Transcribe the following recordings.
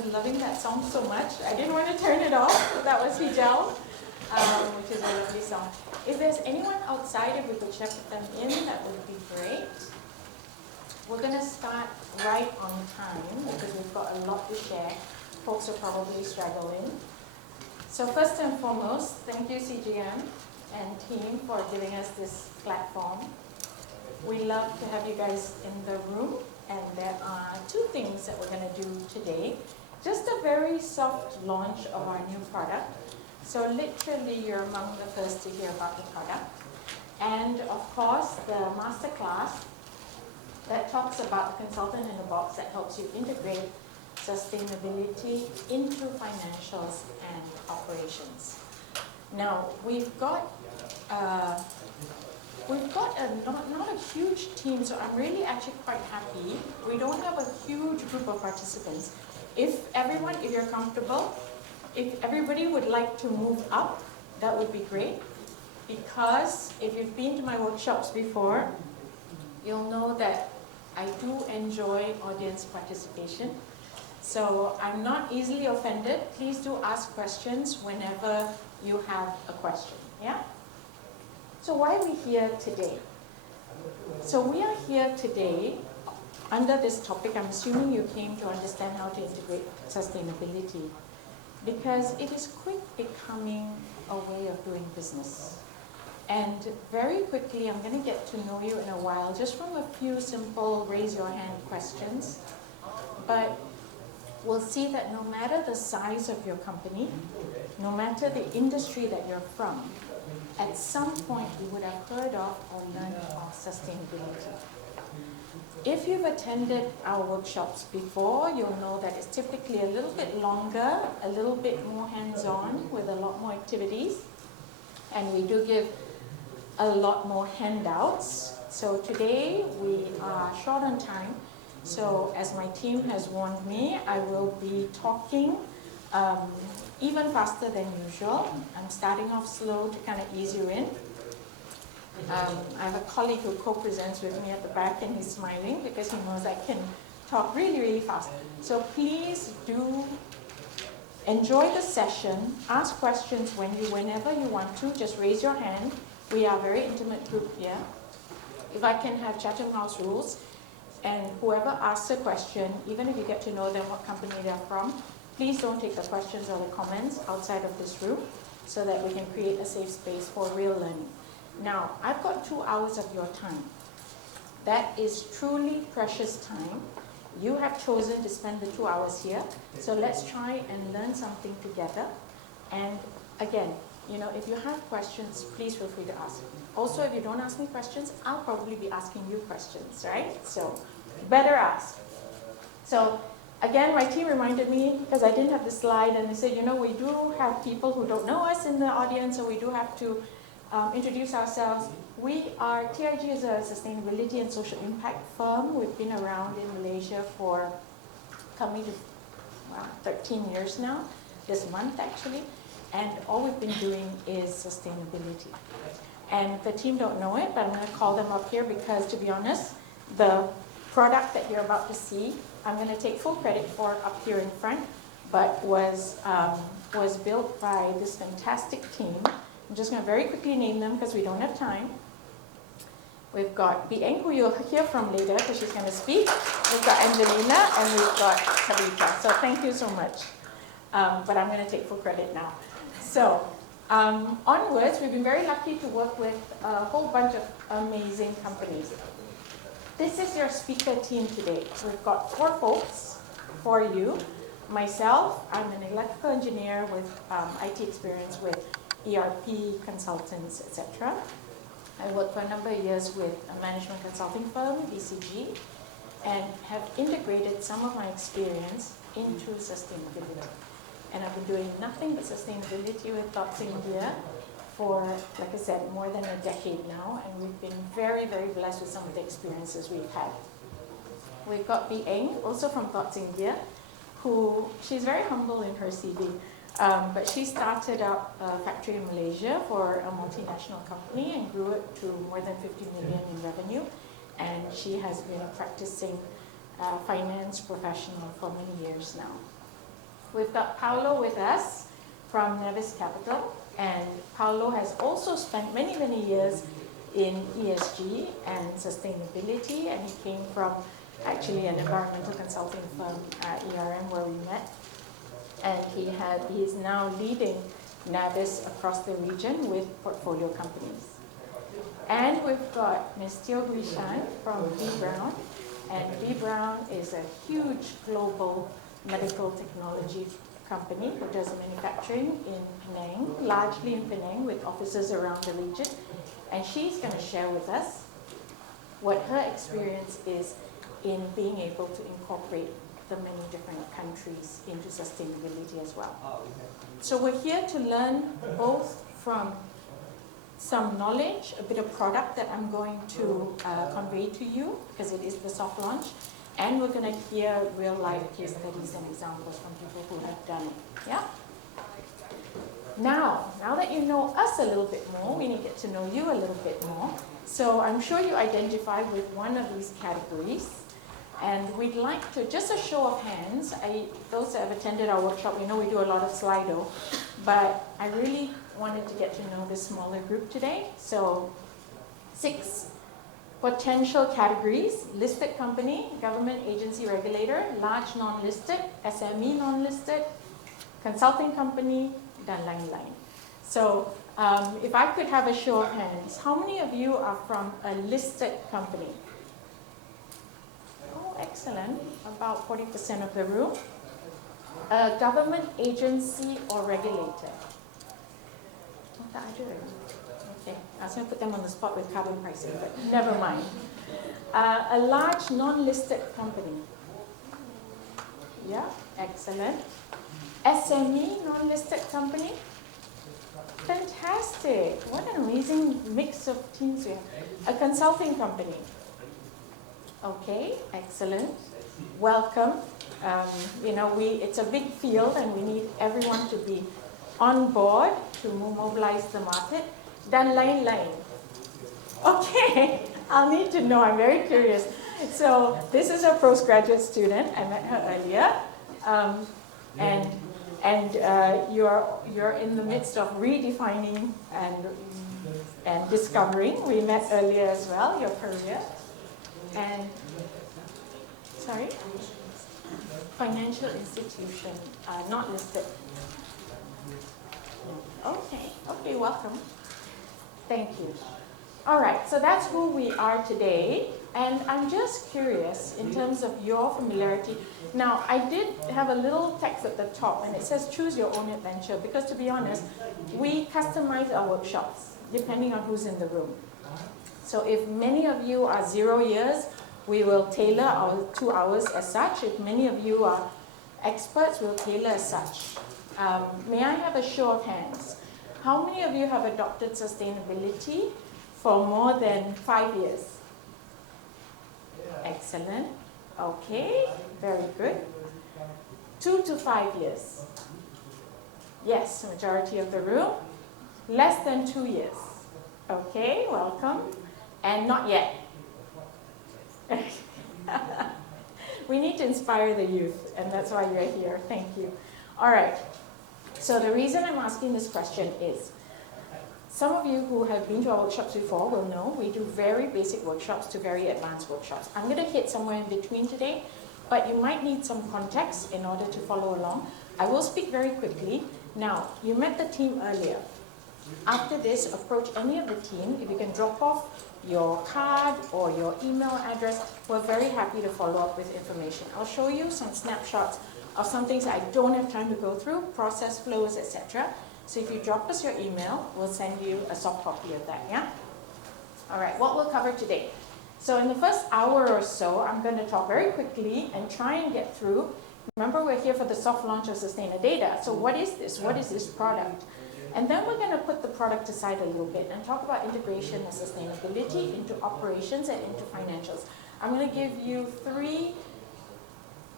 was loving that song so much. I didn't want to turn it off. That was Hijau, which is a lovely song. If there's anyone outside, if we could check them in, that would be great. We're going to start right on time because we've got a lot to share. Folks are probably struggling. So first and foremost, thank you CGM and team for giving us this platform. We love to have you guys in the room, and there are two things that we're going to do today. Just a very soft launch of our new product. So literally you're among the first to hear about the product. And of course the Masterclass that talks about the consultant in a box that helps you integrate sustainability into financials and operations. Now, we've got not a huge team, so I'm really actually quite happy. We don't have a huge group of participants. If you're comfortable, if everybody would like to move up, that would be great. Because if you've been to my workshops before, you'll know that I do enjoy audience participation. So I'm not easily offended. Please do ask questions whenever you have a question, yeah? So why are we here today? So we are here today under this topic. I'm assuming you came to understand how to integrate sustainability because it is quick becoming a way of doing business. And very quickly, I'm going to get to know you in a while, just from a few simple raise your hand questions. But we'll see that no matter the size of your company, no matter the industry that you're from, at some point you would have heard of or learned of sustainability. If you've attended our workshops before, you'll know that it's typically a little bit longer, a little bit more hands-on with a lot more activities. And we do give a lot more handouts. So today we are short on time. So as my team has warned me, I will be talking even faster than usual. I'm starting off slow to kind of ease you in. I have a colleague who co-presents with me at the back and he's smiling because he knows I can talk really, really fast. So please do enjoy the session. Ask questions whenever you want to. Just raise your hand. We are a very intimate group here. If I can have Chatham House rules, and whoever asks a question, even if you get to know them, what company they're from, please don't take the questions or the comments outside of this room so that we can create a safe space for real learning. Now, I've got 2 hours of your time. That is truly precious time. You have chosen to spend the 2 hours here, so let's try and learn something together. And again, if you have questions, please feel free to ask. Also, if you don't ask me questions, I'll probably be asking you questions, right? So, better ask. So, again, my team reminded me, because I didn't have the slide, and they said, we do have people who don't know us in the audience, so we do have to introduce ourselves. TIG is a sustainability and social impact firm. We've been around in Malaysia for coming to 13 years now, this month actually, and all we've been doing is sustainability. And the team don't know it, but I'm going to call them up here because, to be honest, the product that you're about to see, I'm going to take full credit for up here in front, but was built by this fantastic team. I'm just going to very quickly name them because we don't have time. We've got B.Braun, who you'll hear from later because she's going to speak. We've got Angelina, and we've got Sabita. So thank you so much. But I'm going to take full credit now. So onwards, we've been very lucky to work with a whole bunch of amazing companies. This is your speaker team today. We've got 4 folks for you. Myself, I'm an electrical engineer with IT experience with ERP consultants, etc. I worked for a number of years with a management consulting firm, BCG, and have integrated some of my experience into sustainability. And I've been doing nothing but sustainability with Thoughts India for, like I said, more than a decade now, and we've been very, very blessed with some of the experiences we've had. We've got B.Braun, also from Thoughts India, she's very humble in her CV, but she started up a factory in Malaysia for a multinational company and grew it to more than 50 million in revenue, and she has been a practicing finance professional for many years now. We've got Paolo with us from Navis Capital, and Paolo has also spent many, many years in ESG and sustainability, and he came from actually an environmental consulting firm, ERM, where we met, and he's now leading Navis across the region with portfolio companies. And we've got Ms. Shan from B.Braun, and B.Braun is a huge global medical technology company who does manufacturing in Penang, largely in Penang, with offices around the region. And she's going to share with us what her experience is in being able to incorporate the many different countries into sustainability as well. So we're here to learn both from some knowledge, a bit of product that I'm going to convey to you, because it is the soft launch, and we're going to hear real life case studies and examples from people who have done it. Yeah? Now that you know us a little bit more, we need to get to know you a little bit more. So I'm sure you identify with one of these categories. And we'd like to, just a show of hands, those that have attended our workshop, we know we do a lot of Slido, but I really wanted to get to know this smaller group today. So 6 potential categories: listed company, government agency regulator, large non-listed, SME non-listed, consulting company, dan lain-lain. So if I could have a show of hands, how many of you are from a listed company? Oh, excellent. About 40% of the room. A government agency or regulator? Tak ada. Okay, I was going to put them on the spot with carbon pricing, but never mind. A large non-listed company. Yeah, excellent. SME non-listed company. Fantastic. What an amazing mix of teams here. A consulting company. Okay, excellent. Welcome. It's a big field and we need everyone to be on board to mobilize the market. Dan lain-lain. Okay, I'll need to know. I'm very curious. So this is a postgraduate student. I met her earlier. You're in the midst of redefining and discovering. We met earlier as well, your career. And, sorry? Financial institution, not listed. Okay, welcome. Thank you. All right, so that's who we are today. And I'm just curious in terms of your familiarity. Now, I did have a little text at the top, and it says choose your own adventure, because to be honest, we customize our workshops depending on who's in the room. So if many of you are 0 years, we will tailor our 2 hours as such. If many of you are experts, we'll tailor as such. May I have a show of hands? How many of you have adopted sustainability for more than 5 years? Excellent. Okay, very good. 2 to 5 years. Yes, majority of the room. Less than 2 years. Okay, welcome. And not yet. We need to inspire the youth, and that's why you're here. Thank you. All right. So the reason I'm asking this question is, some of you who have been to our workshops before will know we do very basic workshops to very advanced workshops. I'm going to hit somewhere in between today, but you might need some context in order to follow along. I will speak very quickly. Now, you met the team earlier. After this, approach any of the team. If you can drop off your card or your email address, we're very happy to follow up with information. I'll show you some snapshots of some things I don't have time to go through, process flows, etc. So if you drop us your email, we'll send you a soft copy of that, yeah? All right, what we'll cover today. So in the first hour or so, I'm going to talk very quickly and try and get through. Remember, we're here for the soft launch of Sustainadata. So what is this? What is this product? And then we're going to put the product aside a little bit and talk about integration and sustainability into operations and into financials. I'm going to give you 3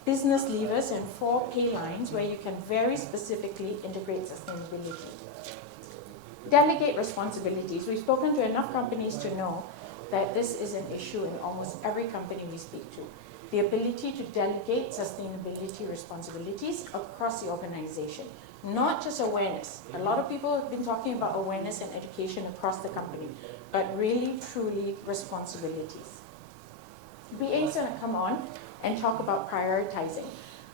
business levers and 4 pay lines where you can very specifically integrate sustainability. Delegate responsibilities. We've spoken to enough companies to know that this is an issue in almost every company we speak to. the ability to delegate sustainability responsibilities across the organization. Not just awareness. A lot of people have been talking about awareness and education across the company, but really, truly responsibilities. BA is going to come on and talk about prioritizing.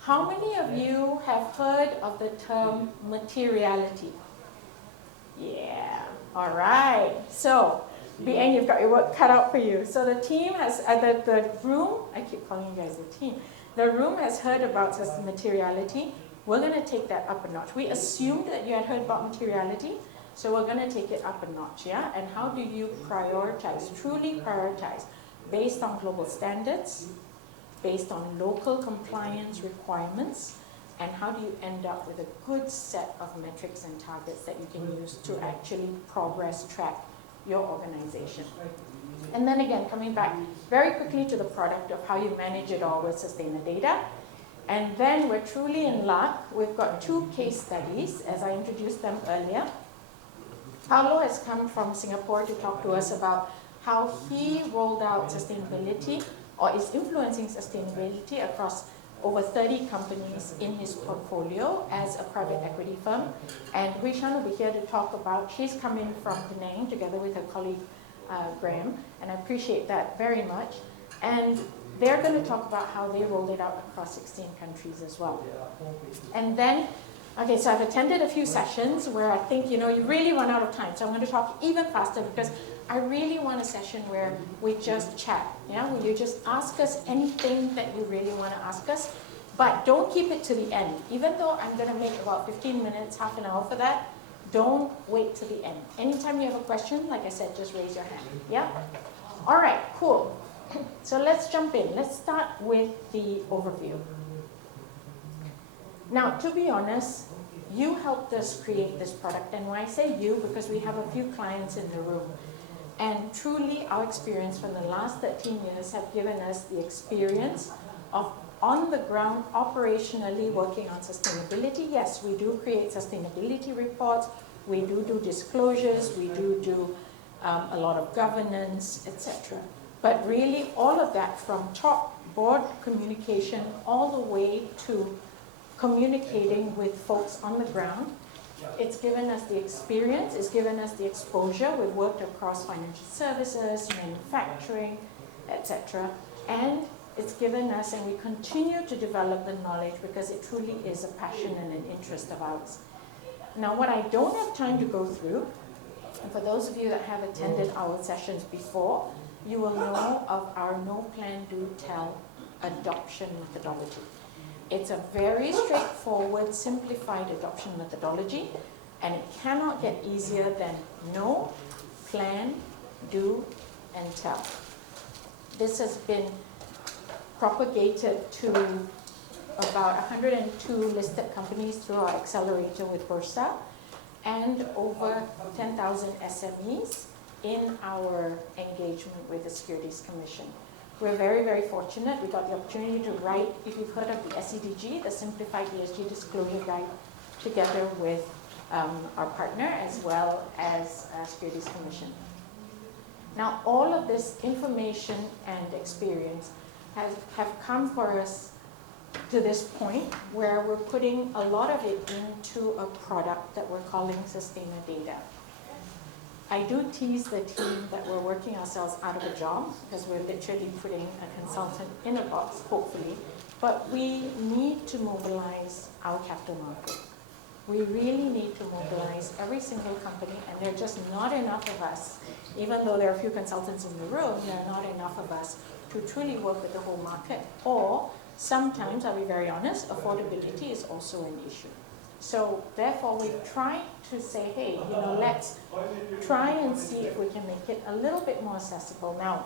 How many of you have heard of the term materiality? Yeah, all right. So, BA, you've got your work cut out for you. So the team has, the room, I keep calling you guys the team, the room has heard about materiality. We're going to take that up a notch. We assumed that you had heard about materiality, so we're going to take it up a notch, yeah? And how do you prioritize, truly prioritize, based on global standards, based on local compliance requirements, and how do you end up with a good set of metrics and targets that you can use to actually progress, track your organization. And then again, coming back very quickly to the product of how you manage it all with Sustainer Data. And then we're truly in luck. We've got 2 case studies, as I introduced them earlier. Paolo has come from Singapore to talk to us about how he rolled out sustainability, or is influencing sustainability across over 30 companies in his portfolio as a private equity firm. And Shan will be here to talk about, she's coming from Penang together with her colleague Graham, and I appreciate that very much. And they're going to talk about how they rolled it out across 16 countries as well. And then, okay, so I've attended a few sessions where I think, you really run out of time. So I'm going to talk even faster because I really want a session where we just chat. Yeah, will you just ask us anything that you really want to ask us? But don't keep it to the end. Even though I'm going to make about 15 minutes, half an hour for that, don't wait to the end. Anytime you have a question, like I said, just raise your hand. Yeah? All right, cool. So let's jump in. Let's start with the overview. Now, to be honest, you helped us create this product. And when I say you, because we have a few clients in the room. And truly, our experience from the last 13 years have given us the experience of on the ground, operationally working on sustainability. Yes, we do create sustainability reports. We do disclosures. We do a lot of governance, etc. But really, all of that from top board communication all the way to communicating with folks on the ground. It's given us the experience, it's given us the exposure. We've worked across financial services, manufacturing, etc. And it's given us, and we continue to develop the knowledge because it truly is a passion and an interest of ours. Now, what I don't have time to go through, and for those of you that have attended our sessions before, you will know of our No Plan, Do Tell adoption methodology. It's a very straightforward, simplified adoption methodology, and it cannot get easier than know, plan, do, and tell. This has been propagated to about 102 listed companies through our accelerator with Bursa, and over 10,000 SMEs in our engagement with the Securities Commission. We're very, very fortunate. We got the opportunity to write, if you've heard of the SEDG, the Simplified ESG Disclosure Guide, together with our partner as well as Securities Commission. Now, all of this information and experience have come for us to this point where we're putting a lot of it into a product that we're calling Sustainer Data. I do tease the team that we're working ourselves out of a job because we're literally putting a consultant in a box, hopefully. But we need to mobilize our capital market. We really need to mobilize every single company, and there are just not enough of us. Even though there are a few consultants in the room, there are not enough of us to truly work with the whole market. Or sometimes, I'll be very honest, affordability is also an issue. So therefore, we've tried to say, hey, let's try and see if we can make it a little bit more accessible. Now,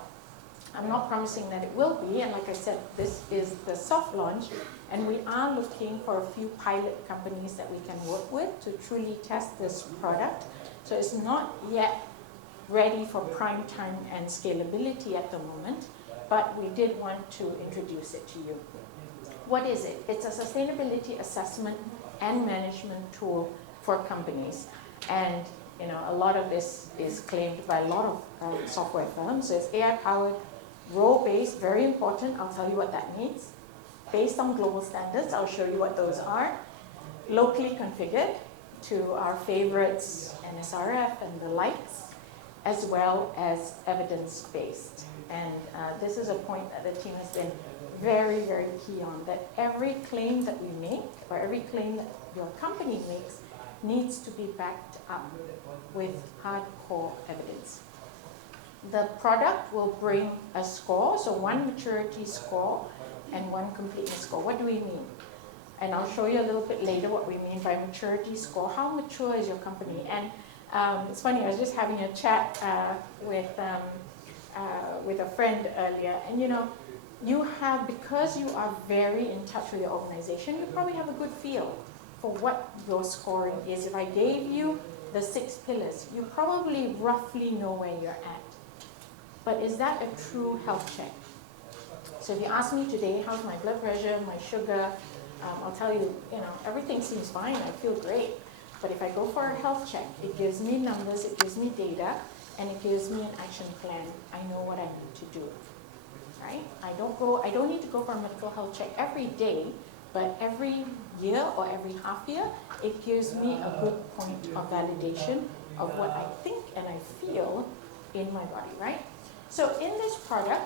I'm not promising that it will be, and like I said, this is the soft launch, and we are looking for a few pilot companies that we can work with to truly test this product. So it's not yet ready for prime time and scalability at the moment, but we did want to introduce it to you. What is it? It's a sustainability assessment and management tool for companies. And a lot of this is claimed by a lot of software firms. So it's AI-powered, Role-based, very important, I'll tell you what that means. Based on global standards, I'll show you what those are. Locally configured to our favorites, NSRF and the likes, as well as evidence-based. And this is a point that the team has been very, very key on, that every claim that we make, or every claim that your company makes, needs to be backed up with hardcore evidence. The product will bring a score, so one maturity score and one completeness score. What do we mean? And I'll show you a little bit later what we mean by maturity score. How mature is your company? And it's funny, I was just having a chat with a friend earlier, and you know, you have, because you are very in touch with your organization, you probably have a good feel for what your scoring is. If I gave you the 6 pillars, you probably roughly know where you're at. But is that a true health check? So if you ask me today, how's my blood pressure, my sugar, I'll tell you, you know, everything seems fine, I feel great. But if I go for a health check, it gives me numbers, it gives me data, and it gives me an action plan. I know what I need to do, right? I don't need to go for a medical health check every day, but every year or every half year, it gives me a good point of validation of what I think and I feel in my body, right? So in this product,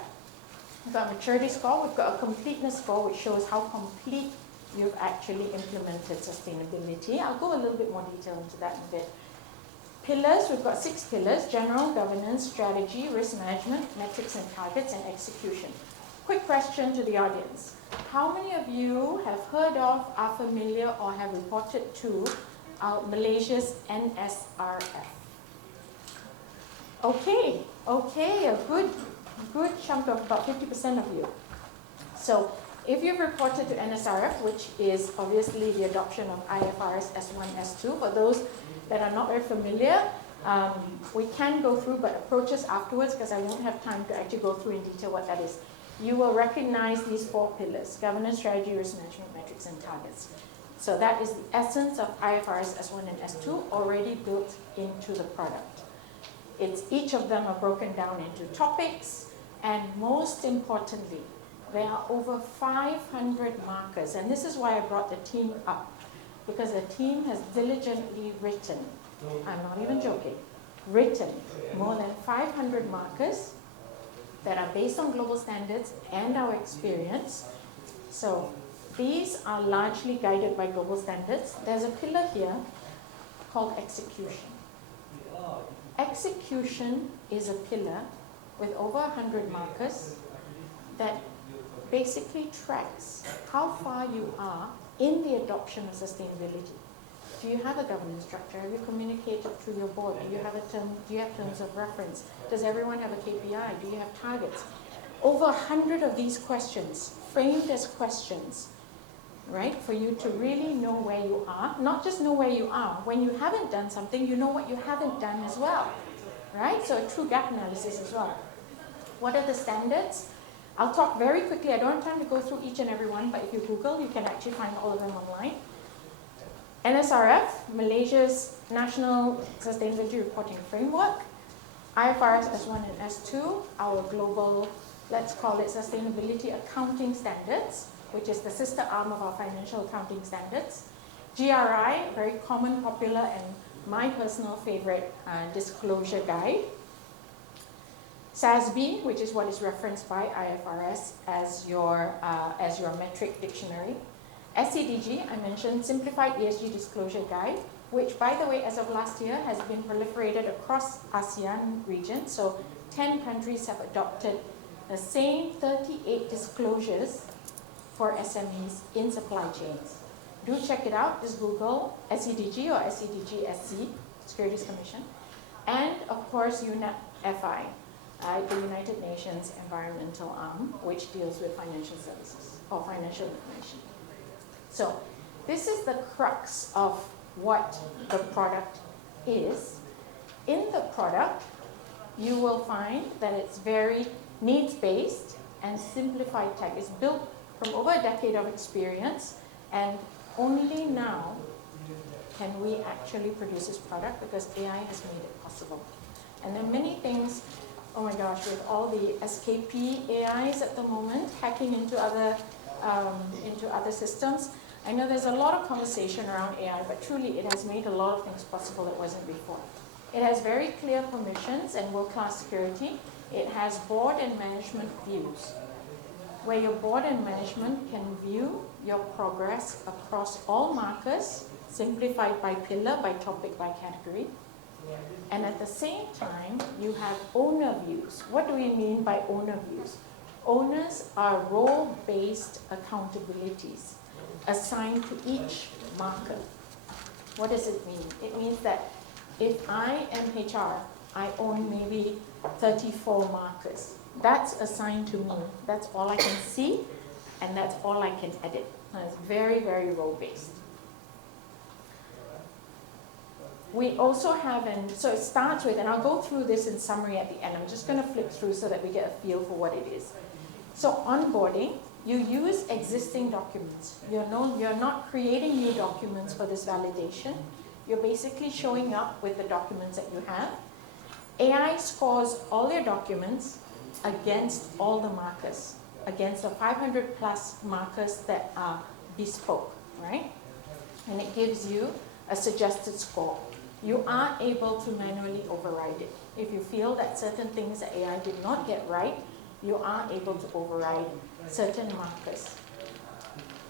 we've got a maturity score, we've got a completeness score, which shows how complete you've actually implemented sustainability. I'll go a little bit more detail into that in a bit. Pillars, we've got 6 pillars: general, governance, strategy, risk management, metrics and targets, and execution. Quick question to the audience. How many of you have heard of, are familiar, or have reported to Malaysia's NSRF? Okay, a good chunk of about 50% of you. So if you've reported to NSRF, which is obviously the adoption of IFRS S1, S2, for those that are not very familiar, we can go through, but approach us afterwards because I won't have time to actually go through in detail what that is. You will recognize these 4 pillars: governance, strategy, risk management, metrics, and targets. So that is the essence of IFRS S1 and S2 already built into the product. Each of them are broken down into topics, and most importantly, there are over 500 markers. And this is why I brought the team up, because the team has diligently written, I'm not even joking, written more than 500 markers that are based on global standards and our experience. So these are largely guided by global standards. There's a pillar here called execution. Execution is a pillar with over 100 markers that basically tracks how far you are in the adoption of sustainability. Do you have a governance structure? Have you communicated to your board? Do you have terms of reference? Does everyone have a KPI? Do you have targets? Over 100 of these questions, framed as questions, right? For you to really know where you are. Not just know where you are. When you haven't done something, you know what you haven't done as well, right? So a true gap analysis as well. What are the standards? I'll talk very quickly. I don't have time to go through each and every one, but if you Google, you can actually find all of them online. NSRF, Malaysia's National Sustainability Reporting Framework. IFRS S1 and S2, our global, let's call it Sustainability Accounting Standards, which is the sister arm of our financial accounting standards. GRI, very common, popular, and my personal favorite disclosure guide. SASB, which is what is referenced by IFRS as your metric dictionary. SCDG, I mentioned, Simplified ESG Disclosure Guide, which, by the way, as of last year, has been proliferated across ASEAN region. So 10 countries have adopted the same 38 disclosures for SMEs in supply chains. Do check it out. Just Google SCDG or SCDG-SC, Securities Commission. And, of course, UNEP-FI, the United Nations Environmental Arm, which deals with financial services or financial information. So this is the crux of what the product is. In the product, you will find that it's very needs-based and simplified tech. It's built from over a decade of experience, and only now can we actually produce this product because AI has made it possible. And there are many things oh my gosh, with all the SKP AIs at the moment, hacking into other systems. I know there's a lot of conversation around AI, but truly it has made a lot of things possible that wasn't before. It has very clear permissions and world-class security. It has board and management views, where your board and management can view your progress across all markers, simplified by pillar, by topic, by category. And at the same time, you have owner views. What do we mean by owner views? Owners are role-based accountabilities assigned to each marker. What does it mean? It means that if I am HR, I own maybe 34 markers. That's assigned to me. That's all I can see, and that's all I can edit. And it's very, very role-based. We also have, so it starts with, and I'll go through this in summary at the end. I'm just going to flip through so that we get a feel for what it is. So onboarding, you use existing documents. You're not creating new documents for this validation. You're basically showing up with the documents that you have. AI scores all your documents against all the markers, against the 500 plus markers that are bespoke, right? And it gives you a suggested score. You are able to manually override it. If you feel that certain things that AI did not get right, you are able to override certain markers.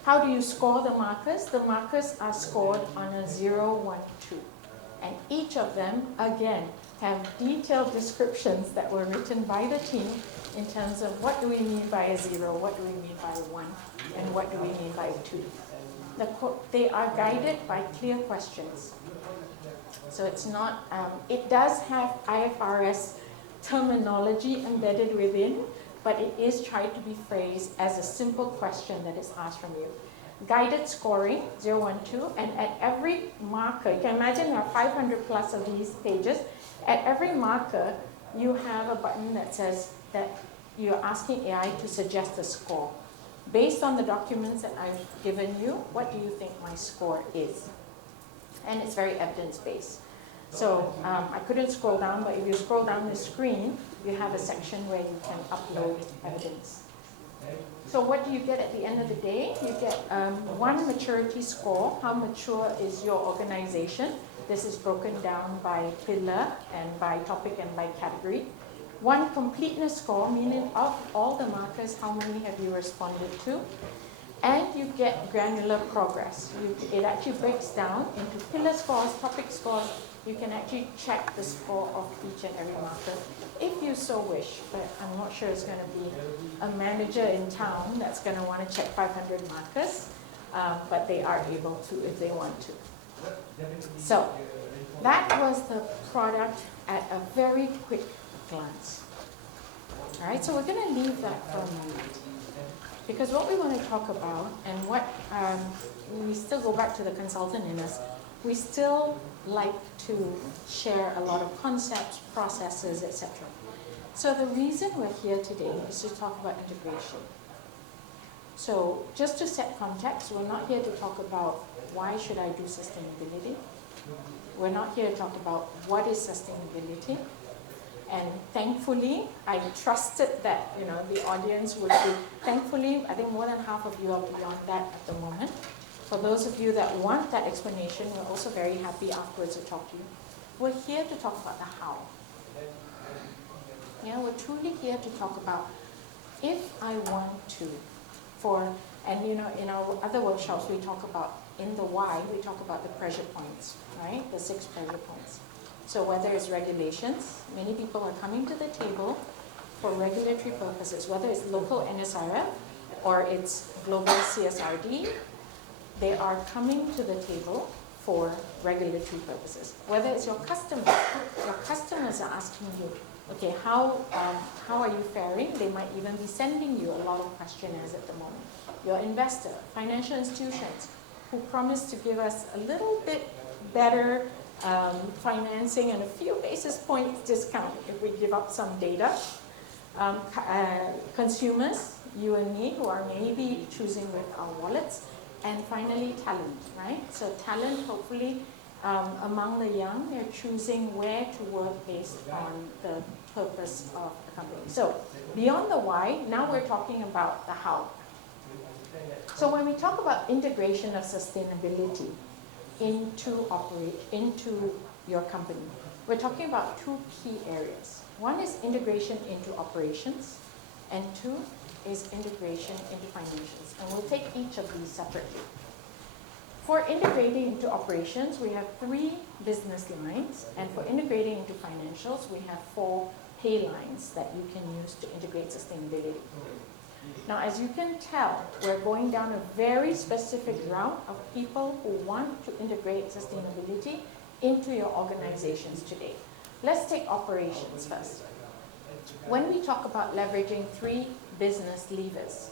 How do you score the markers? The markers are scored on a 0, 1, 2. And each of them, again, have detailed descriptions that were written by the team in terms of what do we mean by a 0, what do we mean by a 1, and what do we mean by a 2. They are guided by clear questions. So it's not, it does have IFRS terminology embedded within, but it is tried to be phrased as a simple question that is asked from you. Guided scoring, 0, 1, 2, and at every marker, you can imagine there are 500 plus of these pages. At every marker, you have a button that says that you're asking AI to suggest a score. Based on the documents that I've given you, what do you think my score is? And it's very evidence-based. So I couldn't scroll down, but if you scroll down the screen, you have a section where you can upload evidence. So what do you get at the end of the day? You get one maturity score. How mature is your organization? This is broken down by pillar and by topic and by category. One completeness score, meaning of all the markers, how many have you responded to? And you get granular progress. It actually breaks down into pillar scores, topic scores. You can actually check the score of each and every marker if you so wish, but I'm not sure it's going to be a manager in town that's going to want to check 500 markers, but they are able to if they want to. So that was the product at a very quick glance. All right, so we're going to leave that for a moment, because what we want to talk about, and what we still go back to the consultant in us, we still like to share a lot of concepts, processes, etc. So the reason we're here today is to talk about integration. So just to set context, we're not here to talk about why should I do sustainability. We're not here to talk about what is sustainability. And thankfully, I trusted that the audience would be, thankfully, I think more than half of you are beyond that at the moment. For those of you that want that explanation, we're also very happy afterwards to talk to you. We're here to talk about the how. We're truly here to talk about if I want to, in our other workshops we talk about, in the why, we talk about the pressure points, right? The 6 pressure points. So whether it's regulations, many people are coming to the table for regulatory purposes, whether it's local NSRF or it's global CSRD, they are coming to the table for regulatory purposes. Whether it's your customers are asking you, okay, how are you faring? They might even be sending you a lot of questionnaires at the moment. Your investor, financial institutions, who promise to give us a little bit better financing and a few basis points discount if we give up some data. Consumers, you and me, who are maybe choosing with our wallets. And finally, talent, right? So talent, hopefully, among the young, they're choosing where to work based on the purpose of the company. So beyond the why, now we're talking about the how. So when we talk about integration of sustainability into your company, we're talking about two key areas. One is integration into operations, and two is integration into financials. And we'll take each of these separately. For integrating into operations, we have 3 business lines, and for integrating into financials, we have 4 pay lines that you can use to integrate sustainability. Now, as you can tell, we're going down a very specific route of people who want to integrate sustainability into your organizations today. Let's take operations first. When we talk about leveraging 3 business levers,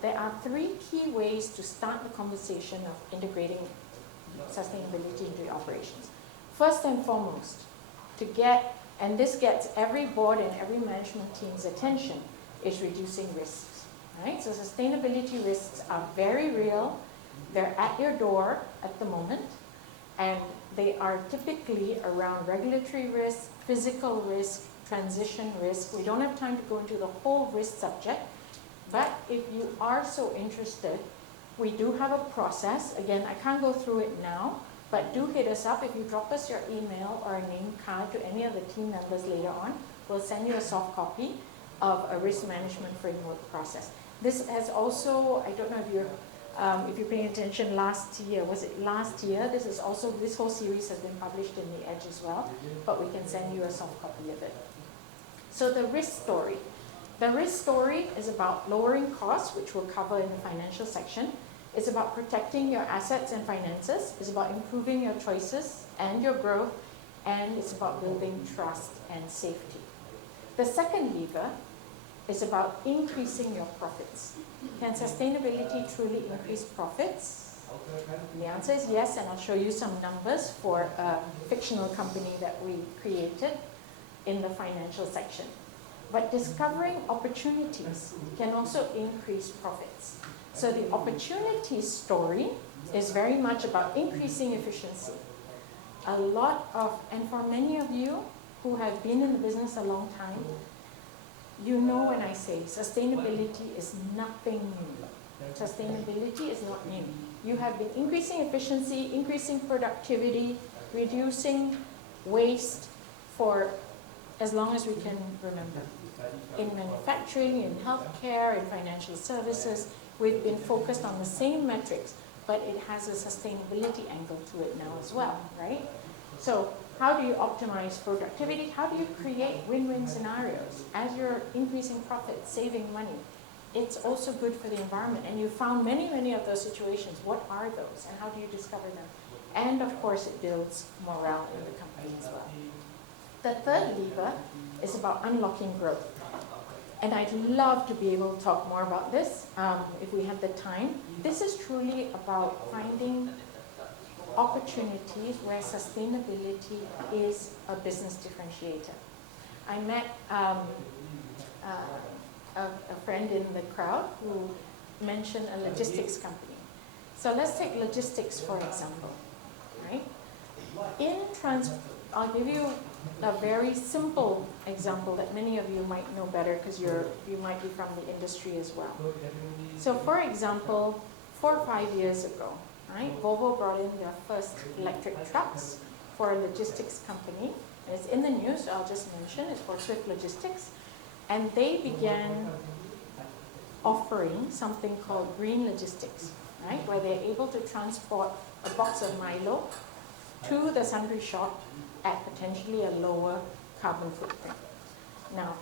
there are 3 key ways to start the conversation of integrating sustainability into your operations. First and foremost, and this gets every board and every management team's attention, is reducing risks, right? So sustainability risks are very real. They're at your door at the moment, and they are typically around regulatory risk, physical risk, transition risk. We don't have time to go into the whole risk subject, but if you are so interested, we do have a process. Again, I can't go through it now, but do hit us up. If you drop us your email or a name card to any of the team members later on, we'll send you a soft copy of a risk management framework process. This has also, I don't know if you're paying attention last year, was it last year? This whole series has been published in the Edge as well, but we can send you a soft copy of it. So the risk story. The risk story is about lowering costs, which we'll cover in the financial section. It's about protecting your assets and finances. It's about improving your choices and your growth. And it's about building trust and safety. The second lever is about increasing your profits. Can sustainability truly increase profits? The answer is yes, and I'll show you some numbers for a fictional company that we created in the financial section. But discovering opportunities can also increase profits. So the opportunity story is very much about increasing efficiency. And for many of you who have been in the business a long time, you know when I say sustainability is nothing new. Sustainability is not new. You have been increasing efficiency, increasing productivity, reducing waste for as long as we can remember. In manufacturing, in healthcare, in financial services, we've been focused on the same metrics, but it has a sustainability angle to it now as well, right? So how do you optimize productivity? How do you create win-win scenarios? As you're increasing profits, saving money, it's also good for the environment. And you found many, many of those situations. What are those? And how do you discover them? And of course, it builds morale in the company as well. The third lever is about unlocking growth. And I'd love to be able to talk more about this if we have the time. This is truly about finding opportunities where sustainability is a business differentiator. I met a friend in the crowd who mentioned a logistics company. So let's take logistics for example, right? I'll give you a very simple example that many of you might know better because you might be from the industry as well. So for example, 4 or 5 years ago, right, Volvo brought in their first electric trucks for a logistics company. And it's in the news, so I'll just mention, it's for Swift Logistics. And they began offering something called green logistics, right, where they're able to transport a box of Milo to the sundry shop at potentially a lower carbon footprint. Now,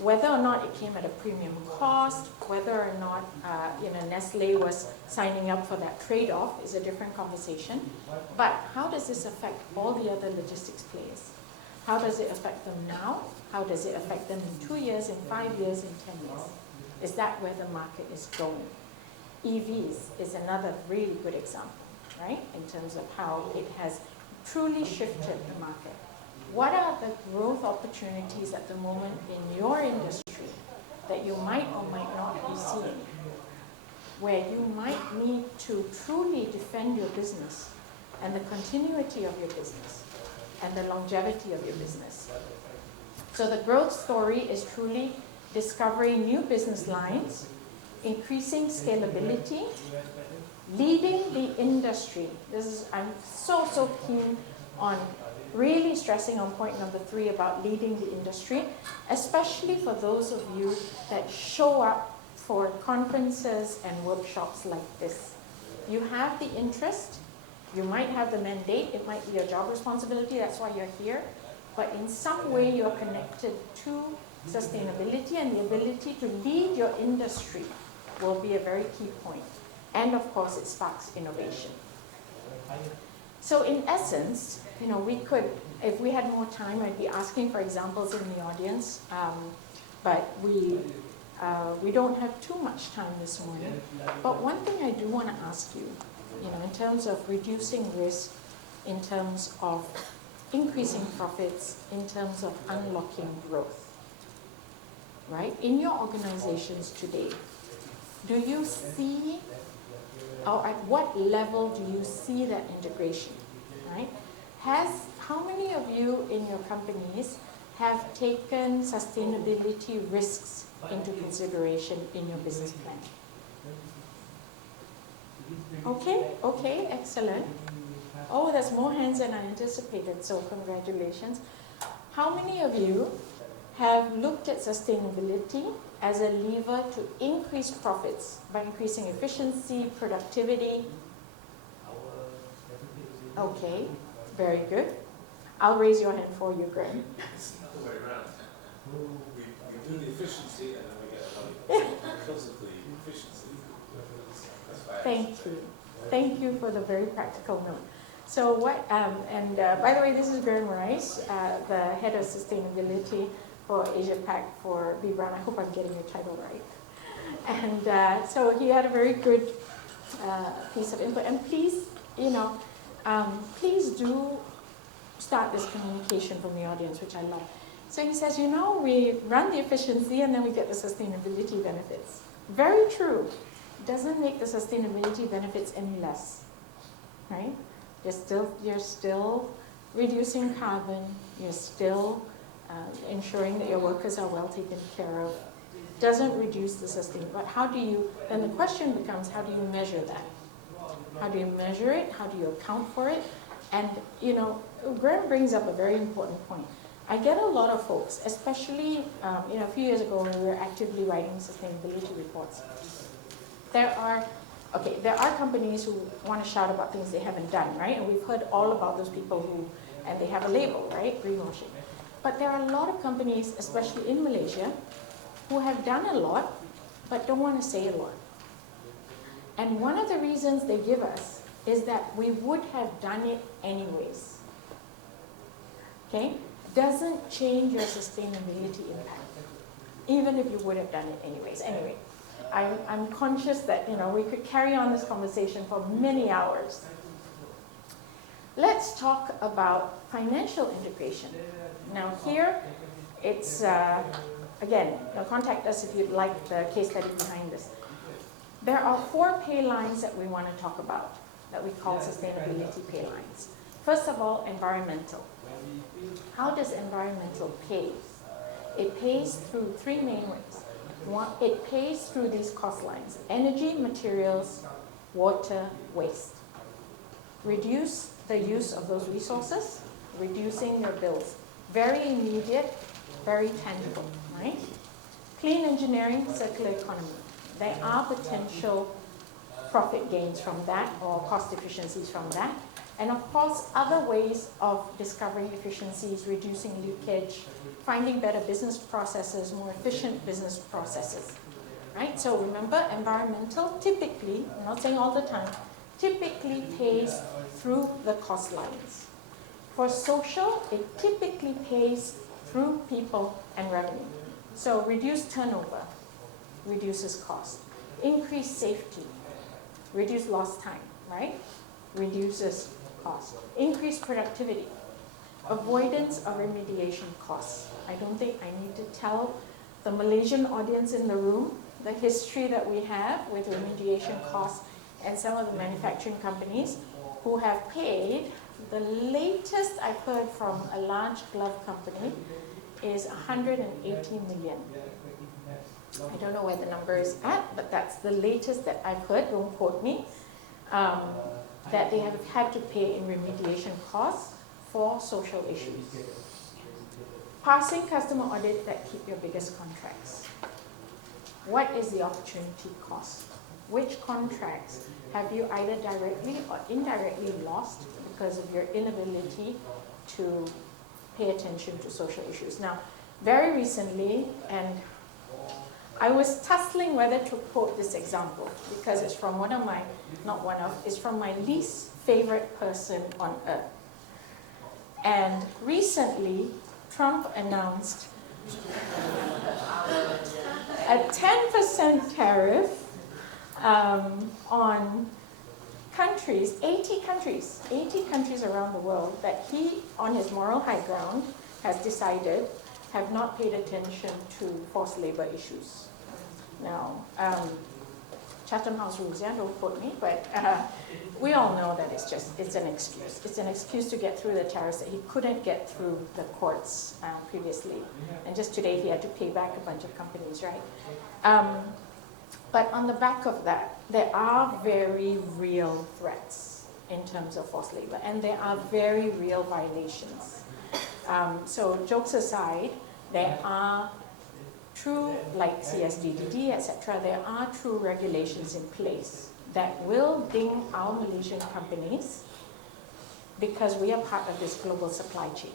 whether or not it came at a premium cost, whether or not Nestle was signing up for that trade-off is a different conversation. But how does this affect all the other logistics players? How does it affect them now? How does it affect them in 2 years, in 5 years, in 10 years? Is that where the market is going? EVs is another really good example, right? In terms of how it has truly shifted the market. What are the growth opportunities at the moment in your industry that you might or might not be seeing, where you might need to truly defend your business and the continuity of your business and the longevity of your business. So the growth story is truly discovering new business lines, increasing scalability, leading the industry. I'm so keen on really stressing on point number 3 about leading the industry, especially for those of you that show up for conferences and workshops like this. You have the interest, you might have the mandate, it might be a job responsibility, that's why you're here, but in some way you're connected to sustainability, and the ability to lead your industry will be a very key point. And of course it sparks innovation. So in essence, we could, if we had more time, I'd be asking for examples in the audience, but we don't have too much time this morning. But one thing I do want to ask you, in terms of reducing risk, in terms of increasing profits, in terms of unlocking growth, right? In your organizations today, do you see, or at what level do you see that integration, right? How many of you in your companies have taken sustainability risks into consideration in your business plan? Okay, excellent. Oh, there's more hands than I anticipated, so congratulations. How many of you have looked at sustainability as a lever to increase profits by increasing efficiency, productivity? Okay, very good. I'll raise your hand for you, Graham. It's the other way around. We do the efficiency and then we get money because of the efficiency. Thank you. Thank you for the very practical note. So what, by the way, this is Graham Rice, the head of sustainability for Asia Pac for B.Braun. I hope I'm getting your title right. And so he had a very good piece of input. And please, please do start this communication from the audience, which I love. So he says, we run the efficiency and then we get the sustainability benefits. Very true. Doesn't make the sustainability benefits any less, right? You're still reducing carbon. You're still ensuring that your workers are well taken care of. Doesn't reduce the sustainability. But how do you? Then the question becomes, how do you measure that? How do you measure it? How do you account for it? And Graham brings up a very important point. I get a lot of folks, especially a few years ago when we were actively writing sustainability reports. There are companies who want to shout about things they haven't done, right? And we've heard all about those people and they have a label, right? Greenwashing. But there are a lot of companies, especially in Malaysia, who have done a lot, but don't want to say a lot. And one of the reasons they give us is that we would have done it anyways. Okay? Doesn't change your sustainability impact, even if you would have done it anyways. Anyway, I'm conscious that we could carry on this conversation for many hours. Let's talk about financial integration. Now here, it's again, contact us if you'd like the case study behind this. There are 4 pay lines that we want to talk about that we call sustainability pay lines. First of all, environmental. How does environmental pay? It pays through 3 main ways. One, it pays through these cost lines: energy, materials, water, waste. Reduce the use of those resources, reducing your bills. Very immediate, very tangible, right? Clean engineering, circular economy. There are potential profit gains from that or cost efficiencies from that. And of course, other ways of discovering efficiencies, reducing leakage, finding better business processes, more efficient business processes, right? So remember, environmental typically, I'm not saying all the time, typically pays through the cost lines. For social, it typically pays through people and revenue. So reduce turnover, reduces cost. Increase safety, reduce lost time, right? Reduces cost. Increase productivity. Avoidance of remediation costs. I don't think I need to tell the Malaysian audience in the room the history that we have with remediation costs and some of the manufacturing companies who have paid. The latest I've heard from a large glove company is 180 million. I don't know where the number is at, but that's the latest that I've heard, don't quote me, that they have had to pay in remediation costs for social issues. Passing customer audit that keep your biggest contracts. What is the opportunity cost? Which contracts have you either directly or indirectly lost because of your inability to pay attention to social issues? Now, very recently, and I was tussling whether to quote this example because it's from it's from my least favorite person on earth. And recently, Trump announced a 10% tariff on countries, 80 countries around the world that he, on his moral high ground, has decided have not paid attention to forced labor issues. Now, Chatham House rules, yeah, don't quote me, but we all know that it's an excuse. It's an excuse to get through the tariffs that he couldn't get through the courts previously. And just today he had to pay back a bunch of companies, right? But on the back of that, there are very real threats in terms of forced labor, and there are very real violations. So jokes aside, there are true, like CSDDD, etc., there are true regulations in place that will ding our Malaysian companies because we are part of this global supply chain,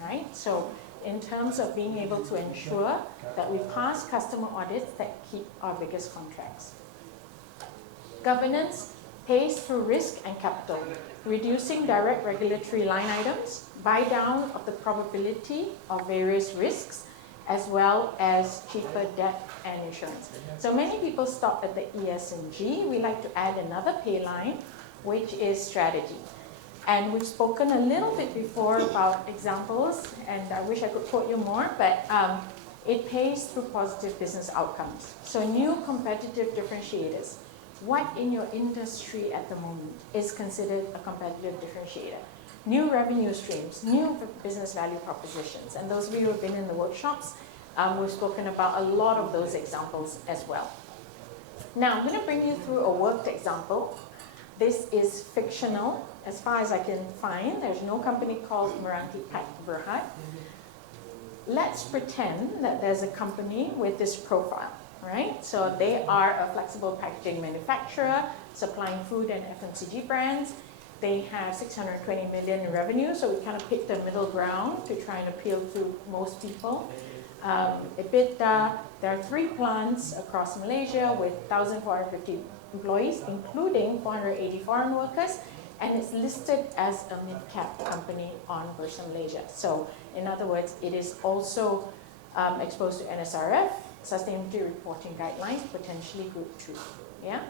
right? So in terms of being able to ensure that we pass customer audits that keep our biggest contracts. Governance pays through risk and capital, reducing direct regulatory line items, buy down of the probability of various risks, as well as cheaper debt and insurance. So many people stop at the ES&G. We like to add another pay line, which is strategy. And we've spoken a little bit before about examples, and I wish I could quote you more, but it pays through positive business outcomes. So new competitive differentiators. What in your industry at the moment is considered a competitive differentiator? New revenue streams, new business value propositions. And those of you who have been in the workshops, we've spoken about a lot of those examples as well. Now, I'm going to bring you through a worked example. This is fictional, as far as I can find. There's no company called Meranti Pack Berhad. Let's pretend that there's a company with this profile, right? So they are a flexible packaging manufacturer, supplying food and FMCG brands. They have 620 million in revenue, so we kind of picked a middle ground to try and appeal to most people. EBITDA, there are 3 plants across Malaysia with 1,450 employees, including 480 foreign workers, and it's listed as a mid-cap company on Bursa Malaysia. So, in other words, it is also exposed to NSRF, Sustainability Reporting Guidelines, potentially Group 2. Yeah?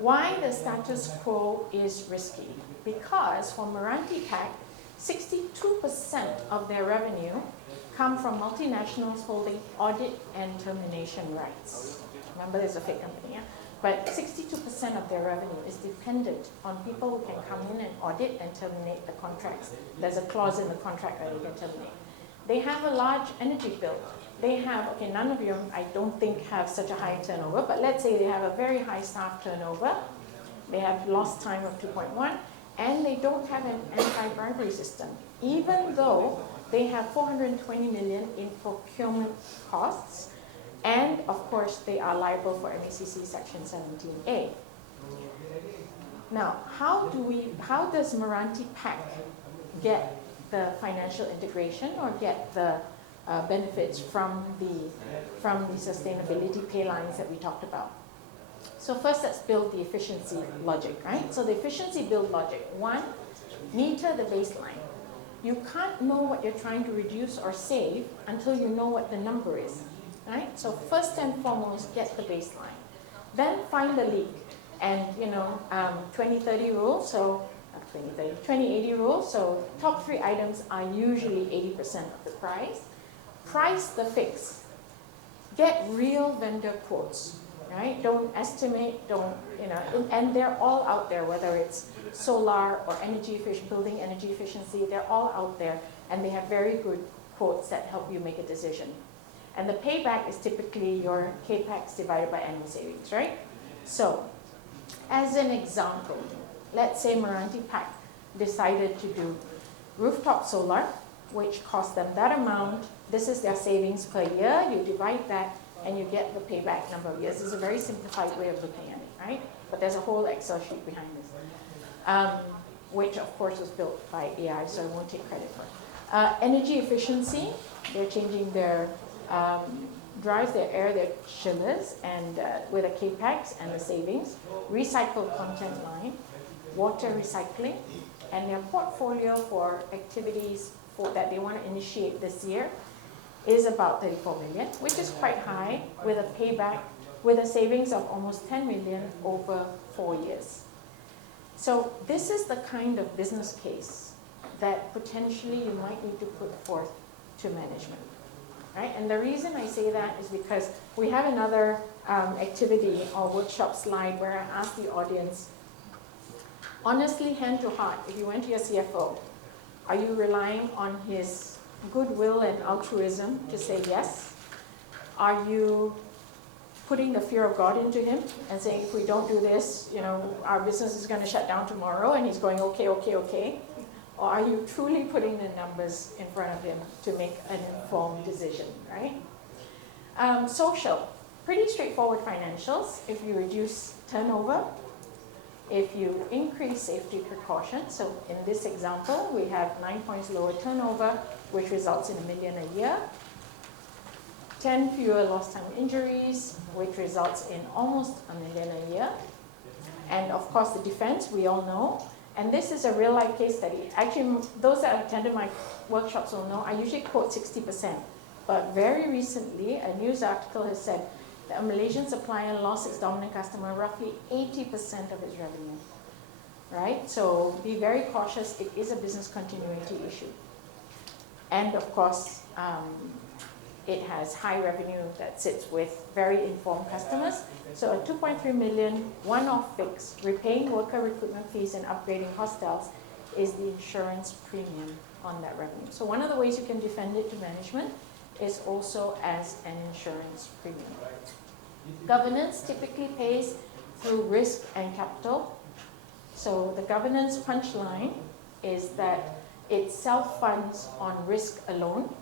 Why the status quo is risky? Because for Meranti Pack, 62% of their revenue come from multinationals holding audit and termination rights. Remember, there's a fake company, yeah? But 62% of their revenue is dependent on people who can come in and audit and terminate the contracts. There's a clause in the contract that you can terminate. They have a large energy bill. They have, okay, none of you, I don't think, have such a high turnover, but let's say they have a very high staff turnover. They have lost time of 2.1, and they don't have an anti-bribery system, even though they have 420 million in procurement costs, and of course they are liable for MECC Section 17A. Now, how does Meranti Pack get the financial integration or get the benefits from the sustainability pay lines that we talked about? So first, let's build the efficiency logic, right? So the efficiency build logic. 1, meter the baseline. You can't know what you're trying to reduce or save until you know what the number is, right? So first and foremost, get the baseline. Then find the leak. And, 20-30 rule, so 20-80 rule, so top 3 items are usually 80% of the price. Price the fix. Get real vendor quotes, right? Don't estimate, don't, and they're all out there, whether it's solar or energy efficient, building energy efficiency, they're all out there, and they have very good quotes that help you make a decision. And the payback is typically your capex divided by annual savings, right? So, as an example, let's say Meranti Pack decided to do rooftop solar, which cost them that amount. This is their savings per year. You divide that, and you get the payback number of years. It's a very simplified way of looking at it, right? But there's a whole Excel sheet behind this, which of course was built by AI, so I won't take credit for it. Energy efficiency, they're changing their drives, their air, their chillers, and with a capex and the savings. Recycled content line, water recycling, and their portfolio for activities that they want to initiate this year is about 34 million, which is quite high, with a payback, with a savings of almost 10 million over 4 years. So this is the kind of business case that potentially you might need to put forth to management, right? And the reason I say that is because we have another activity or workshop slide where I ask the audience, honestly, hand to heart, if you went to your CFO, are you relying on his goodwill and altruism to say yes? Are you putting the fear of God into him and saying, if we don't do this, our business is going to shut down tomorrow, and he's going, okay, okay, okay? Or are you truly putting the numbers in front of him to make an informed decision, right? Social, pretty straightforward financials. If you reduce turnover, if you increase safety precautions, so in this example, we have 9 points lower turnover, which results in $1 million a year. 10 fewer lost time injuries, which results in almost $1 million a year. And of course, the defense, we all know. And this is a real life case study. Actually, those that have attended my workshops will know I usually quote 60%. But very recently, a news article has said that a Malaysian supplier lost its dominant customer roughly 80% of its revenue, right? So be very cautious. It is a business continuity issue. And of course, it has high revenue that sits with very informed customers. So a 2.3 million one-off fix, repaying worker recruitment fees and upgrading hostels is the insurance premium on that revenue. So one of the ways you can defend it to management is also as an insurance premium. Governance typically pays through risk and capital. So the governance punchline is that it self-funds on risk alone.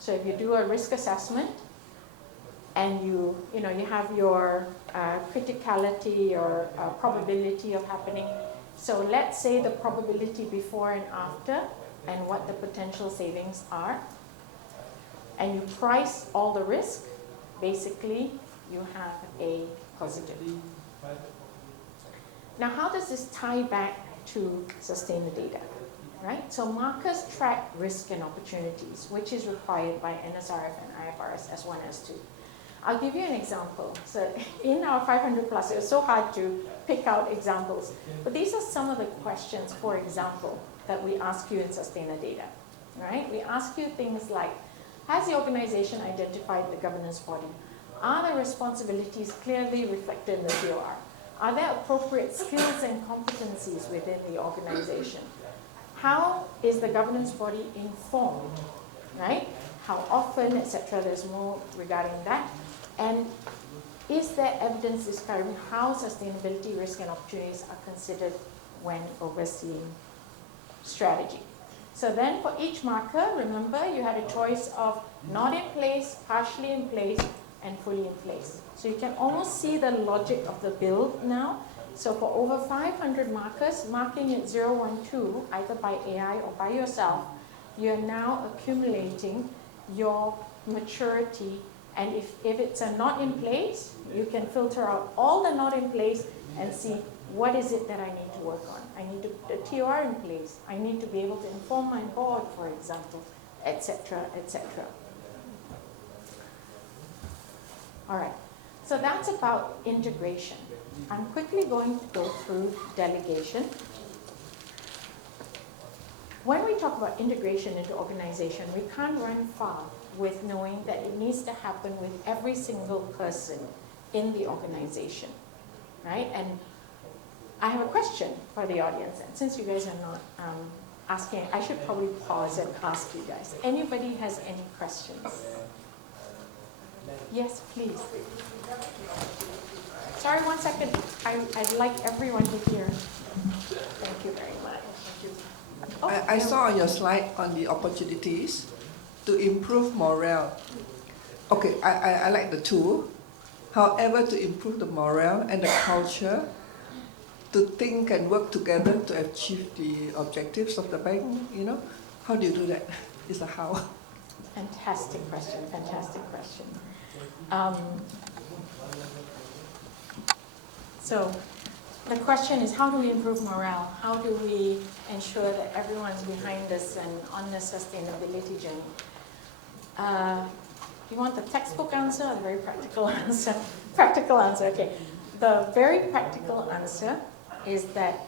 So if you do a risk assessment and you have your criticality or probability of happening. So let's say the probability before and after and what the potential savings are. And you price all the risk, basically you have a positive. Now how does this tie back to sustain the data? Right? So markers track risk and opportunities, which is required by NSRF and IFRS S1, S2. I'll give you an example. So in our 500 plus, it was so hard to pick out examples. But these are some of the questions, for example, that we ask you in Sustainer Data. Right? We ask you things like, has the organization identified the governance body? Are the responsibilities clearly reflected in the TOR? Are there appropriate skills and competencies within the organization? How is the governance body informed, right? How often, etc. There's more regarding that. And is there evidence describing how sustainability, risk, and opportunities are considered when overseeing strategy? So then for each marker, remember you had a choice of not in place, partially in place, and fully in place. So you can almost see the logic of the build now. So for over 500 markers, marking it 0, 1, 2, either by AI or by yourself, you're now accumulating your maturity. And if it's a not in place, you can filter out all the not in place and see what is it that I need to work on. I need a TOR in place. I need to be able to inform my board, for example, etc., etc. All right, so that's about integration. I'm quickly going to go through delegation. When we talk about integration into organization, we can't run far with knowing that it needs to happen with every single person in the organization, right? And I have a question for the audience. And since you guys are not asking, I should probably pause and ask you guys. Anybody has any questions? Yes, please. Sorry, 1 second. I'd like everyone to hear. Thank you very much. Oh, I saw on your slide on the opportunities to improve morale. Okay, I like the tool. However, to improve the morale and the culture, to think and work together to achieve the objectives of the bank, you know, how do you do that? Is the how. Fantastic question, fantastic question. So the question is, how do we improve morale? How do we ensure that everyone's behind us and on the sustainability journey? You want the textbook answer or the very practical answer? Practical answer, okay. The very practical answer is that,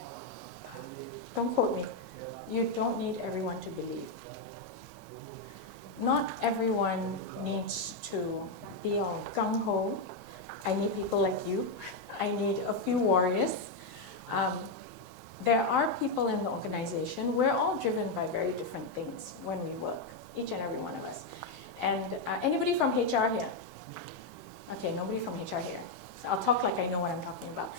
don't quote me, you don't need everyone to believe. Not everyone needs to be all gung-ho. I need people like you. I need a few warriors. There are people in the organization. We're all driven by very different things when we work, each and every one of us. And anybody from HR here? Okay, nobody from HR here. So I'll talk like I know what I'm talking about.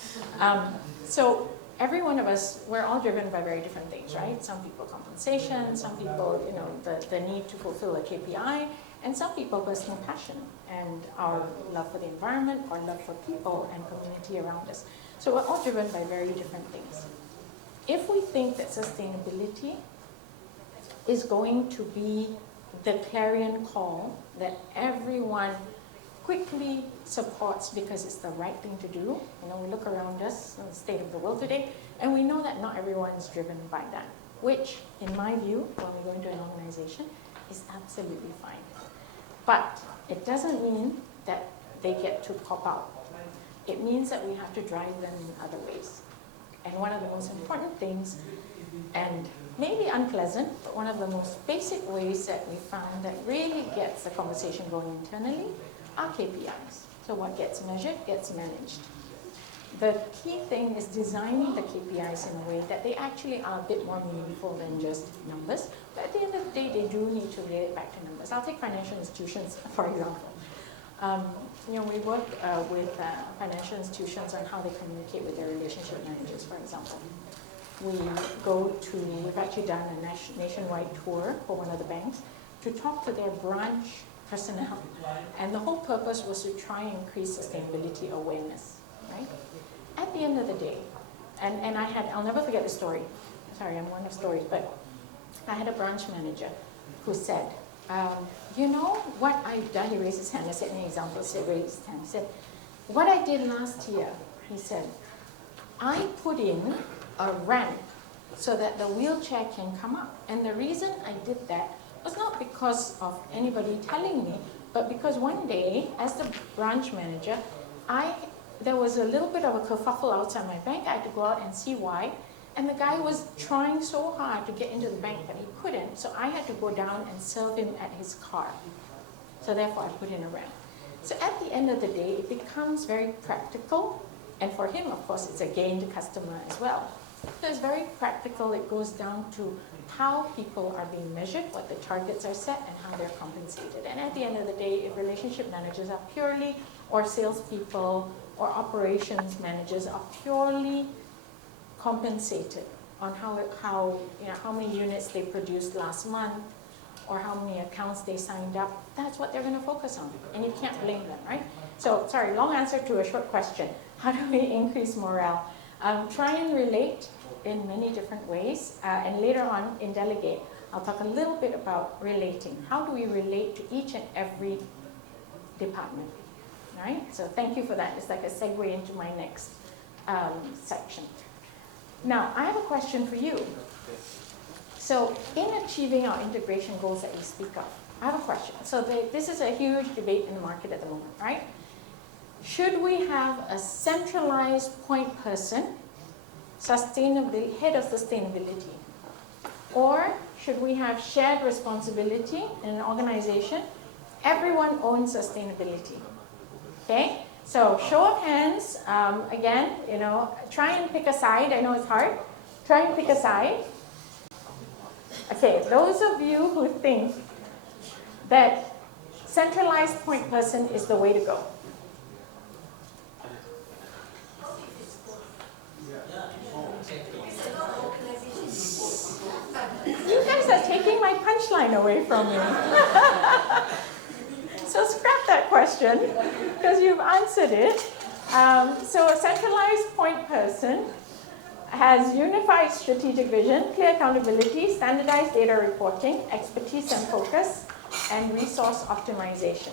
So every one of us, we're all driven by very different things, right? Some people compensation, some people, you know, the need to fulfill a KPI, and some people personal passion and our love for the environment or love for people and community around us. So we're all driven by very different things. If we think that sustainability is going to be the clarion call that everyone quickly supports because it's the right thing to do. You know, we look around us in the state of the world today, and we know that not everyone is driven by that, which, in my view, when we go into an organization, is absolutely fine. But it doesn't mean that they get to pop out. It means that we have to drive them in other ways. And one of the most important things, and maybe unpleasant, but one of the most basic ways that we found that really gets the conversation going internally are KPIs. So what gets measured gets managed. The key thing is designing the KPIs in a way that they actually are a bit more meaningful than just numbers. But at the end of the day, they do need to relate it back to numbers. I'll take financial institutions, for example. You know, we work with financial institutions on how they communicate with their relationship managers, for example. We've actually done a nationwide tour for one of the banks to talk to their branch personnel. And the whole purpose was to try and increase sustainability awareness, right? At the end of the day, and I'll never forget the story. Sorry, I'm one of stories, but I had a branch manager who said, you know what I've done? He raised his hand. I said an example. He raised his hand. He said, what I did last year, he said, I put in a ramp so that the wheelchair can come up. And the reason I did that was not because of anybody telling me, but because one day, as the branch manager, there was a little bit of a kerfuffle outside my bank. I had to go out and see why. And the guy was trying so hard to get into the bank, but he couldn't. So I had to go down and serve him at his car. So therefore, I put in a ramp. So at the end of the day, it becomes very practical. And for him, of course, it's a gain to customer as well. So it's very practical. It goes down to how people are being measured, what the targets are set, and how they're compensated. And at the end of the day, if relationship managers are purely, or salespeople, or operations managers are purely compensated on how many units they produced last month, or how many accounts they signed up, that's what they're going to focus on. And you can't blame them, right? So, sorry, long answer to a short question. How do we increase morale? Try and relate in many different ways. And later on in Delegate, I'll talk a little bit about relating. How do we relate to each and every department? Right? So thank you for that. It's like a segue into my next section. Now, I have a question for you. So in achieving our integration goals that we speak of, I have a question. So this is a huge debate in the market at the moment, right? Should we have a centralized point person, head of sustainability? Or should we have shared responsibility in an organization? Everyone owns sustainability. Okay? So show of hands, again, try and pick a side. I know it's hard. Try and pick a side. Okay, those of you who think that centralized point person is the way to go. You guys are taking my punchline away from me. So scrap that question, because you've answered it. So a centralized point person has unified strategic vision, clear accountability, standardized data reporting, expertise and focus, and resource optimization.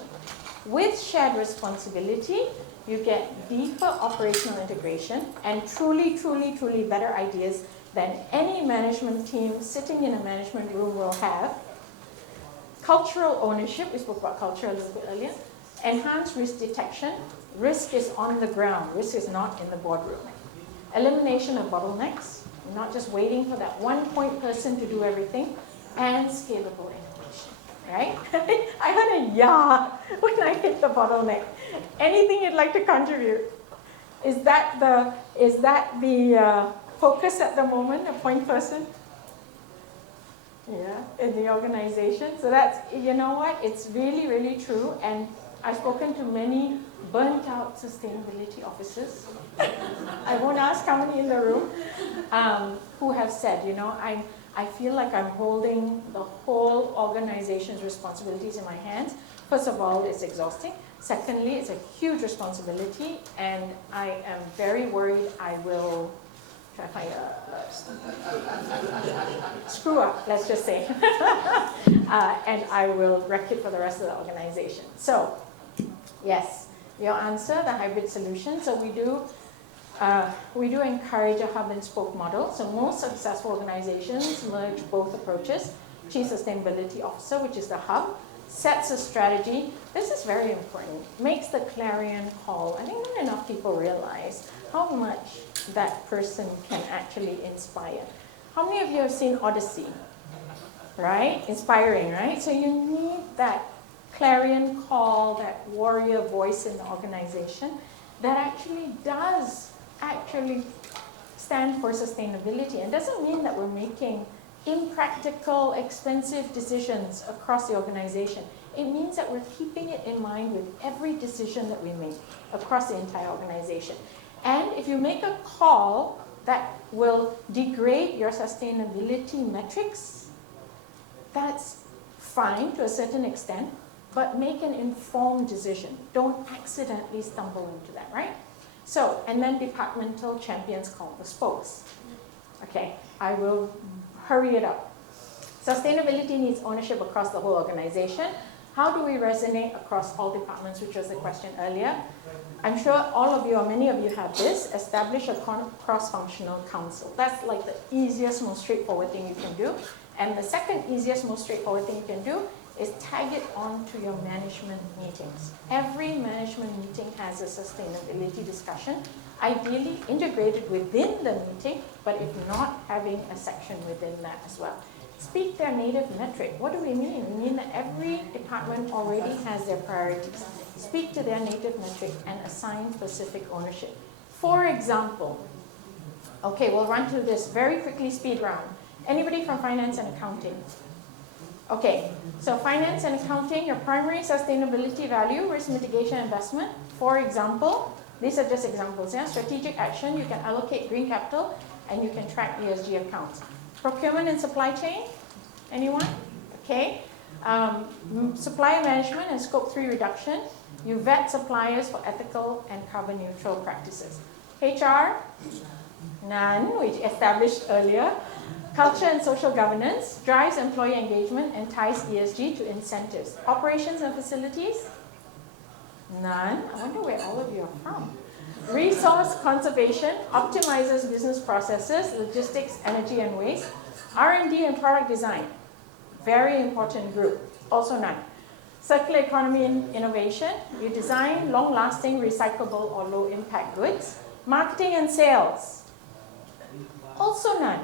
With shared responsibility, you get deeper operational integration and truly, truly, truly better ideas than any management team sitting in a management room will have. Cultural ownership, we spoke about culture a little bit earlier. Enhanced risk detection. Risk is on the ground. Risk is not in the boardroom. Elimination of bottlenecks. You're not just waiting for that one point person to do everything. And scalable innovation, right? I heard a yeah when I hit the bottleneck. Anything you'd like to contribute? Is that the focus at the moment, a point person? Yeah, in the organization. So that's, you know what, it's really, really true. And I've spoken to many burnt out sustainability officers. I won't ask how many in the room, who have said, I feel like I'm holding the whole organization's responsibilities in my hands. First of all, it's exhausting. Secondly, it's a huge responsibility, and I am very worried I will try to find a screw up, let's just say. And I will wreck it for the rest of the organization. So, yes, your answer, the hybrid solution. So we do encourage a hub and spoke model. So most successful organizations merge both approaches. Chief Sustainability Officer, which is the hub, sets a strategy. This is very important. Makes the clarion call. I think not enough people realize how much that person can actually inspire. How many of you have seen Odyssey? Right? Inspiring, right? So you need that clarion call, that warrior voice in the organization that actually does stand for sustainability. And doesn't mean that we're making impractical, expensive decisions across the organization. It means that we're keeping it in mind with every decision that we make across the entire organization. And if you make a call that will degrade your sustainability metrics, that's fine to a certain extent, but make an informed decision. Don't accidentally stumble into that, right? So, and then departmental champions call the spokes. Okay, I will hurry it up. Sustainability needs ownership across the whole organization. How do we resonate across all departments, which was the question earlier? I'm sure all of you or many of you have this. Establish a cross-functional council. That's like the easiest, most straightforward thing you can do. And the second easiest, most straightforward thing you can do is tag it on to your management meetings. Every management meeting has a sustainability discussion, ideally integrated within the meeting, but if not, having a section within that as well. Speak their native metric. What do we mean? We mean that every department already has their priorities. Speak to their native metric and assign specific ownership. For example, okay, we'll run through this very quickly, speed round. Anybody from finance and accounting? Okay, so finance and accounting, your primary sustainability value, risk mitigation investment. For example, these are just examples, yeah? Strategic action, you can allocate green capital and you can track ESG accounts. Procurement and supply chain, anyone? Okay. Supplier management and scope 3 reduction, you vet suppliers for ethical and carbon neutral practices. HR, none, which established earlier. Culture and social governance drives employee engagement and ties ESG to incentives. Operations and facilities? None. I wonder where all of you are from. Resource conservation optimizes business processes, logistics, energy, and waste. R&D and product design, very important group, also none. Circular economy and innovation, you design long-lasting, recyclable, or low-impact goods. Marketing and sales, also none.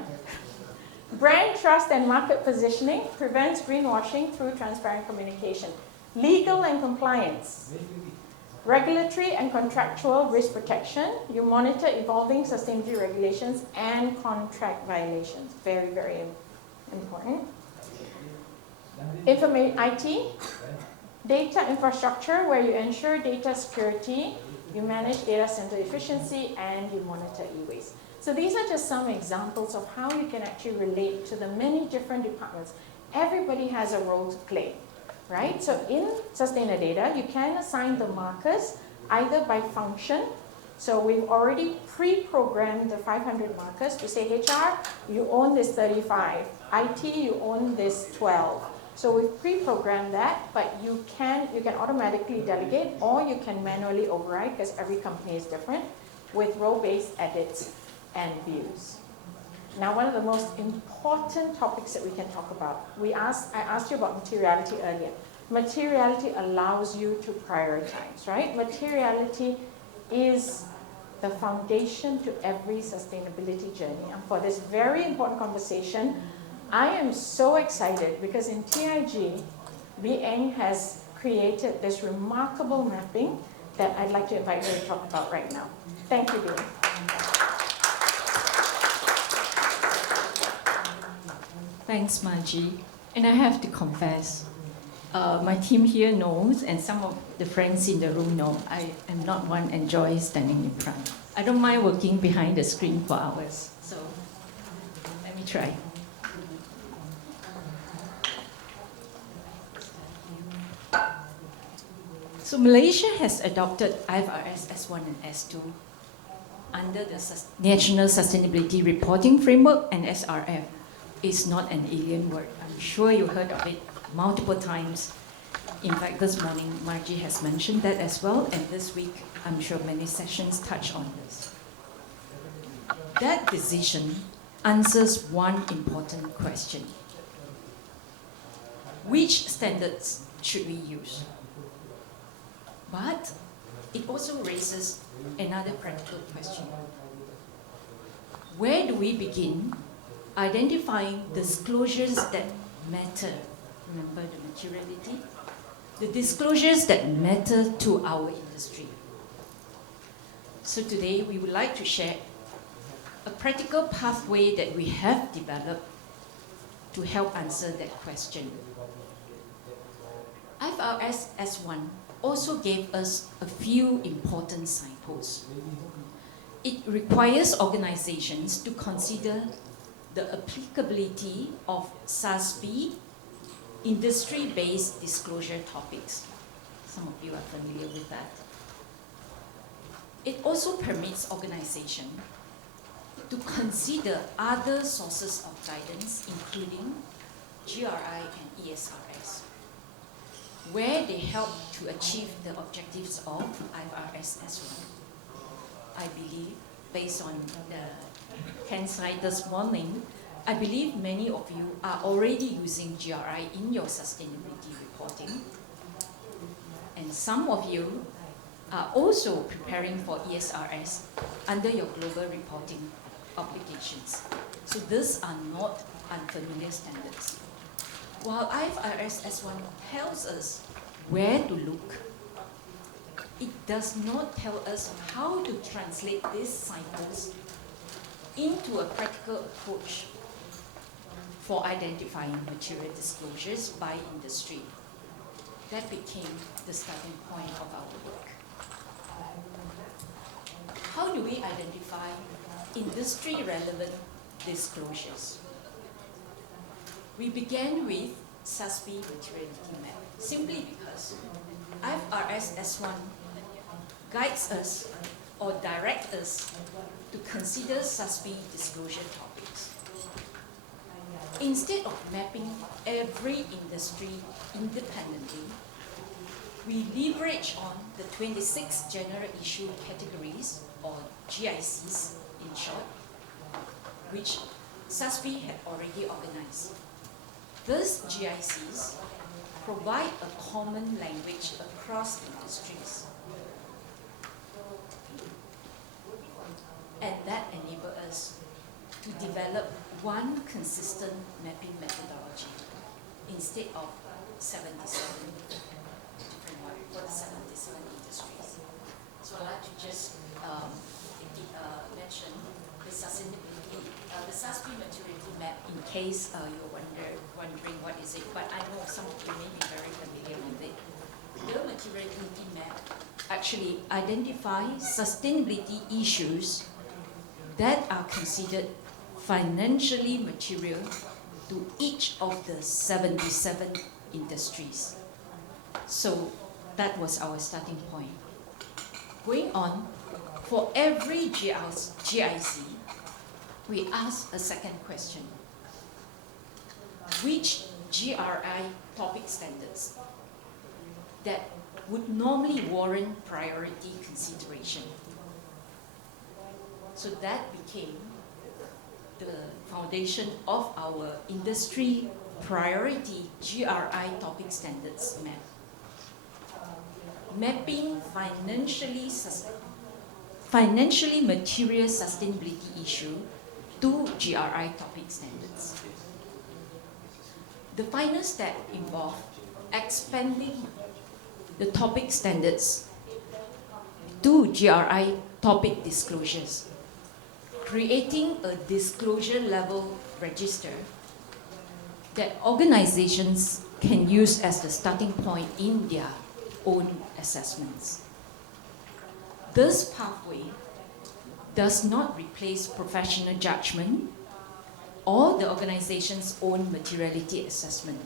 Brand trust and market positioning prevents greenwashing through transparent communication. Legal and compliance, Regulatory and contractual risk protection. You monitor evolving sustainability regulations and contract violations. Very, very important. IT. Data infrastructure, where you ensure data security, you manage data center efficiency, and you monitor e-waste. So these are just some examples of how you can actually relate to the many different departments. Everybody has a role to play, right? So in Sustainadata, you can assign the markers either by function. So we've already pre-programmed the 500 markers to say, HR, you own this 35. IT, you own this 12. So we've pre-programmed that, but you can automatically delegate, or you can manually override, because every company is different, with role-based edits and views. Now, one of the most important topics that we can talk about, I asked you about materiality earlier. Materiality allows you to prioritize, right? Materiality is the foundation to every sustainability journey. And for this very important conversation, I am so excited because in TIG, B.Braun has created this remarkable mapping that I'd like to invite you to talk about right now. Thank you, B.Braun. Thanks, Margie. And I have to confess, my team here knows, and some of the friends in the room know, I am not one who enjoys standing in front. I don't mind working behind the screen for hours. So let me try. So Malaysia has adopted IFRS S1 and S2 under the National Sustainability Reporting Framework, and SRF is not an alien word. I'm sure you heard of it multiple times. In fact, this morning, Margie has mentioned that as well, and this week, I'm sure many sessions touch on this. That decision answers one important question. Which standards should we use? But it also raises another practical question. Where do we begin identifying disclosures that matter? Remember the materiality? The disclosures that matter to our industry. So today we would like to share a practical pathway that we have developed to help answer that question. IFRS S1 also gave us a few important signposts. It requires organizations to consider the applicability of SASB industry-based disclosure topics. Some of you are familiar with that. It also permits organizations to consider other sources of guidance, including GRI and ESRS, where they help to achieve the objectives of IFRS S1. I believe, based on the hindsight this morning, I believe many of you are already using GRI in your sustainability reporting. And some of you are also preparing for ESRS under your global reporting obligations. So these are not unfamiliar standards. While IFRS S1 tells us where to look, it does not tell us how to translate these signposts into a practical approach for identifying material disclosures by industry. That became the starting point of our work. How do we identify industry-relevant disclosures? We began with SASB materiality map, simply because IFRS S1 guides us or directs us to consider SASB disclosure topics. Instead of mapping every industry independently, we leverage on the 26 general issue categories, or GICs in short, which SASB had already organized. These GICs provide a common language across industries. And that enables us to develop one consistent mapping methodology instead of 77 different for the 77 industries. So I'd like to just mention the sustainability, the SASB maturity map, in case you're wondering what is it, but I know some of you may be very familiar with it. The maturity map actually identifies sustainability issues that are considered financially material to each of the 77 industries. So that was our starting point. Going on, for every GIC, we asked a second question. Which GRI topic standards that would normally warrant priority consideration? So that became the foundation of our industry priority GRI topic standards map. Mapping financially material sustainability issue to GRI topic standards. The final step involved expanding the topic standards to GRI topic disclosures, creating a disclosure level register that organizations can use as the starting point in their own assessments. This pathway does not replace professional judgment or the organization's own materiality assessment.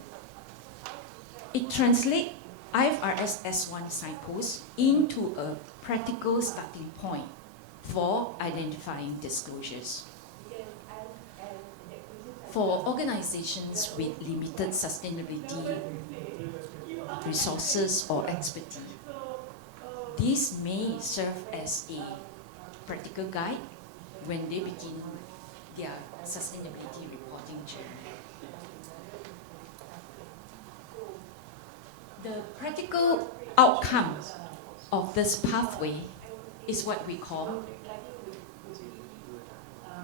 It translates IFRS S1 signposts into a practical starting point for identifying disclosures. For organizations with limited sustainability resources or expertise, this may serve as a practical guide when they begin their sustainability reporting journey. The practical outcome of this pathway is what we call,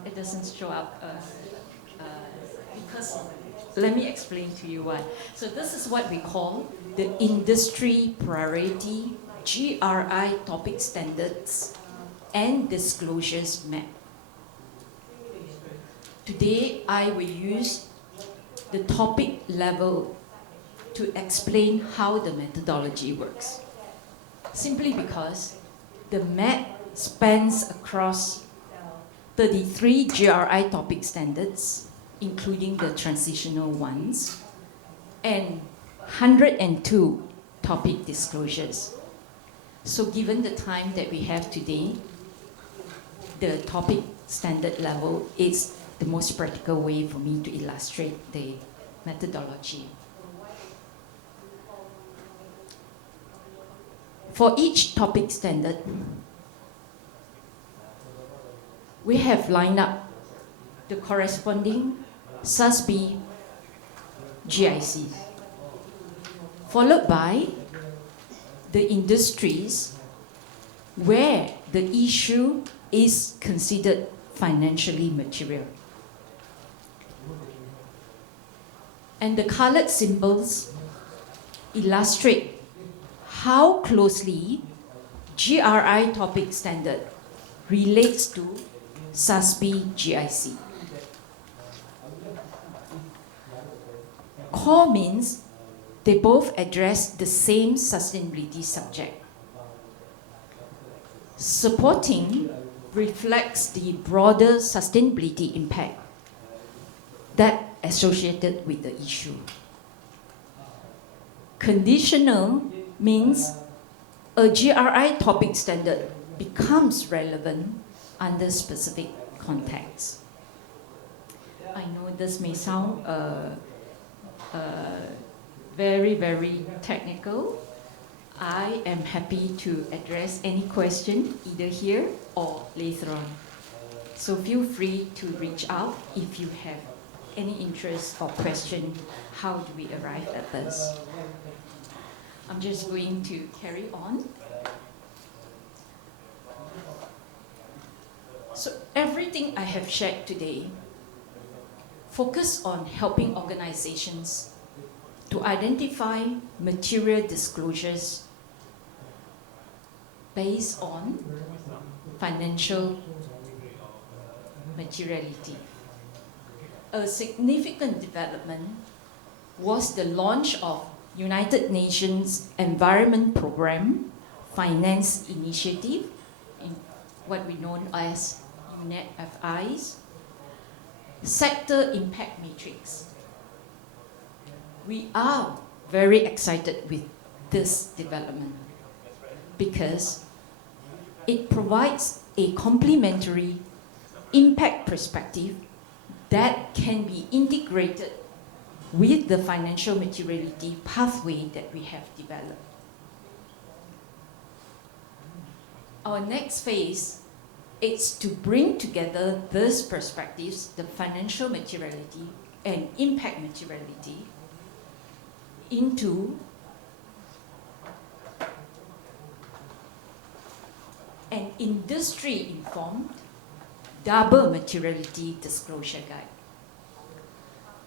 it doesn't show up because, let me explain to you why. So this is what we call the industry priority GRI topic standards and disclosures map. Today, I will use the topic level to explain how the methodology works. Simply because the map spans across 33 GRI topic standards, including the transitional ones, and 102 topic disclosures. So given the time that we have today, the topic standard level is the most practical way for me to illustrate the methodology. For each topic standard, we have lined up the corresponding SASB GICs, followed by the industries where the issue is considered financially material. And the colored symbols illustrate how closely GRI topic standard relates to SASB GIC. Core means they both address the same sustainability subject. Supporting reflects the broader sustainability impact that associated with the issue. Conditional means a GRI topic standard becomes relevant under specific context. I know this may sound very, very technical. I am happy to address any question either here or later on. So feel free to reach out if you have any interest or question, how do we arrive at this? I'm just going to carry on. So everything I have shared today focus on helping organizations to identify material disclosures based on financial materiality. A significant development was the launch of United Nations Environment Programme Finance Initiative, in what we know as UNEP-FI's Sector Impact Matrix. We are very excited with this development because it provides a complementary impact perspective that can be integrated with the financial materiality pathway that we have developed. Our next phase is to bring together these perspectives, the financial materiality and impact materiality, into an industry-informed double materiality disclosure guide.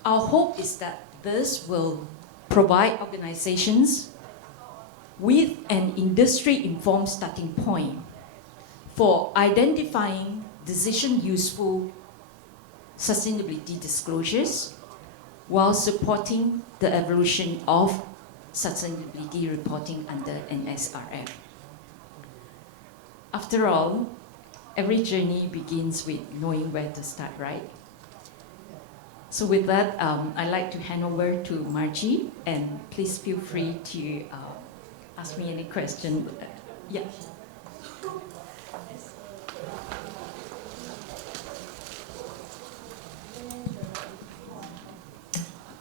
Our hope is that this will provide organizations with an industry-informed starting point for identifying decision-useful sustainability disclosures while supporting the evolution of sustainability reporting under an SRF. After all, every journey begins with knowing where to start, right? So with that, I'd like to hand over to Margie, and please feel free to ask me any question. Yeah.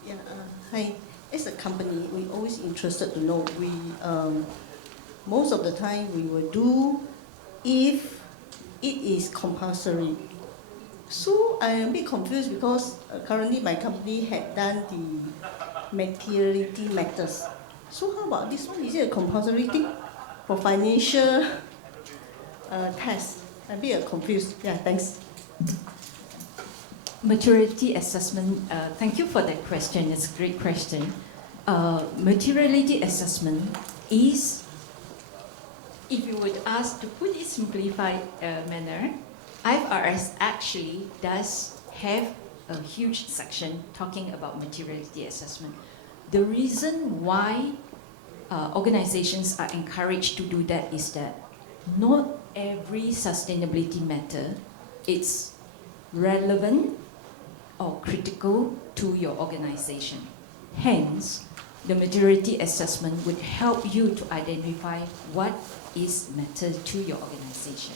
Yeah, hi. As a company, we always interested to know. We most of the time we will do if it is compulsory. So I am a bit confused because currently my company had done the materiality matters. So how about this one? Is it a compulsory thing for financial test? I'm a bit confused. Yeah, thanks. Materiality assessment, thank you for that question. It's a great question. Materiality assessment is, if you would ask to put it simplified manner, IFRS actually does have a huge section talking about materiality assessment. The reason why organizations are encouraged to do that is that not every sustainability matter is relevant or critical to your organization. Hence, the materiality assessment would help you to identify what is matter to your organization.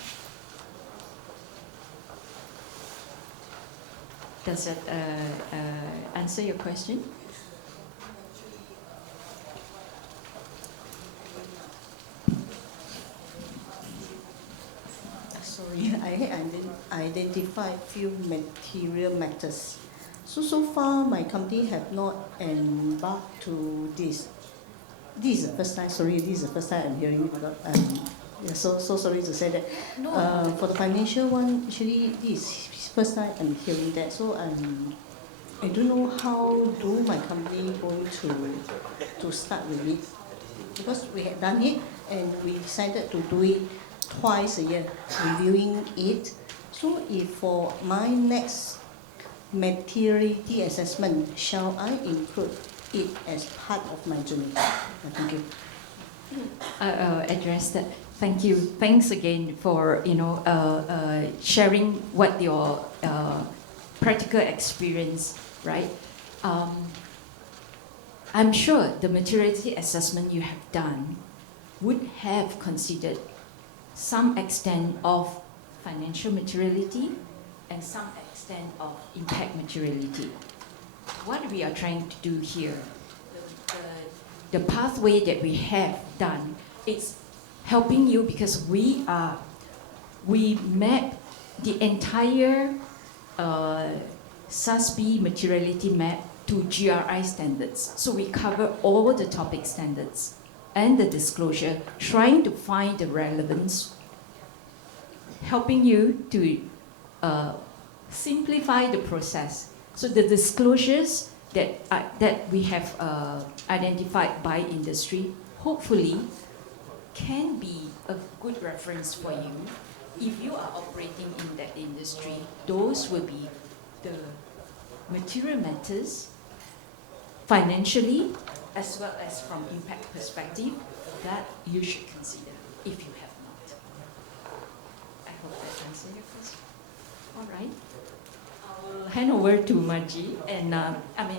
Does that answer your question? Sorry, I had identified few material matters. So far my company have not embarked to this. This is the first time. Sorry, this is the first time I'm hearing about. Yeah, so sorry to say that. No. For the financial one, actually, this is first time I'm hearing that. So I don't know how do my company going to start with it, because we had done it and we decided to do it twice a year, reviewing it. So if for my next materiality assessment, shall I include it as part of my journey? Thank you. I'll address that. Thank you. Thanks again for sharing what your practical experience, right? I'm sure the materiality assessment you have done would have considered some extent of financial materiality and some extent of impact materiality. What we are trying to do here, the pathway that we have done, it's helping you because we map the entire SASB materiality map to GRI standards. So we cover all the topic standards and the disclosure, trying to find the relevance, helping you to simplify the process. So the disclosures that we have identified by industry hopefully can be a good reference for you if you are operating in that industry. Those will be the material matters financially as well as from impact perspective that you should consider if you have not. I hope that answers your question. All right. I'll hand over to Margie, and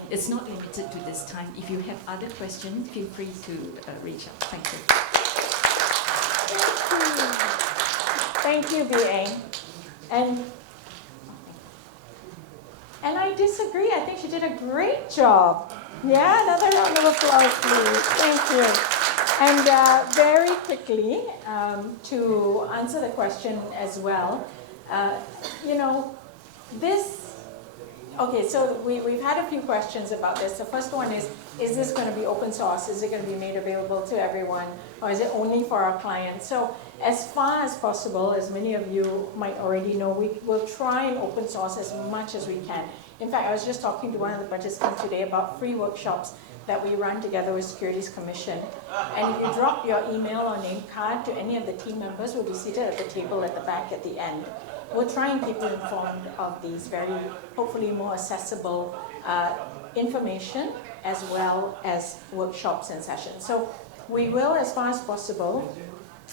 it's not limited to this time. If you have other questions, feel free to reach out. Thank you. Thank you, B.A. And I disagree. I think she did a great job. Yeah, another round of applause, please. Thank you. And very quickly, to answer the question as well, okay, so we've had a few questions about this. The first one is this going to be open source? Is it going to be made available to everyone? Or is it only for our clients? So as far as possible, as many of you might already know, we will try and open source as much as we can. In fact, I was just talking to one of the participants today about free workshops that we run together with Securities Commission. And if you drop your email or name card to any of the team members, we'll be seated at the table at the back at the end. We'll try and keep you informed of these very, hopefully more accessible information as well as workshops and sessions. So we will, as far as possible,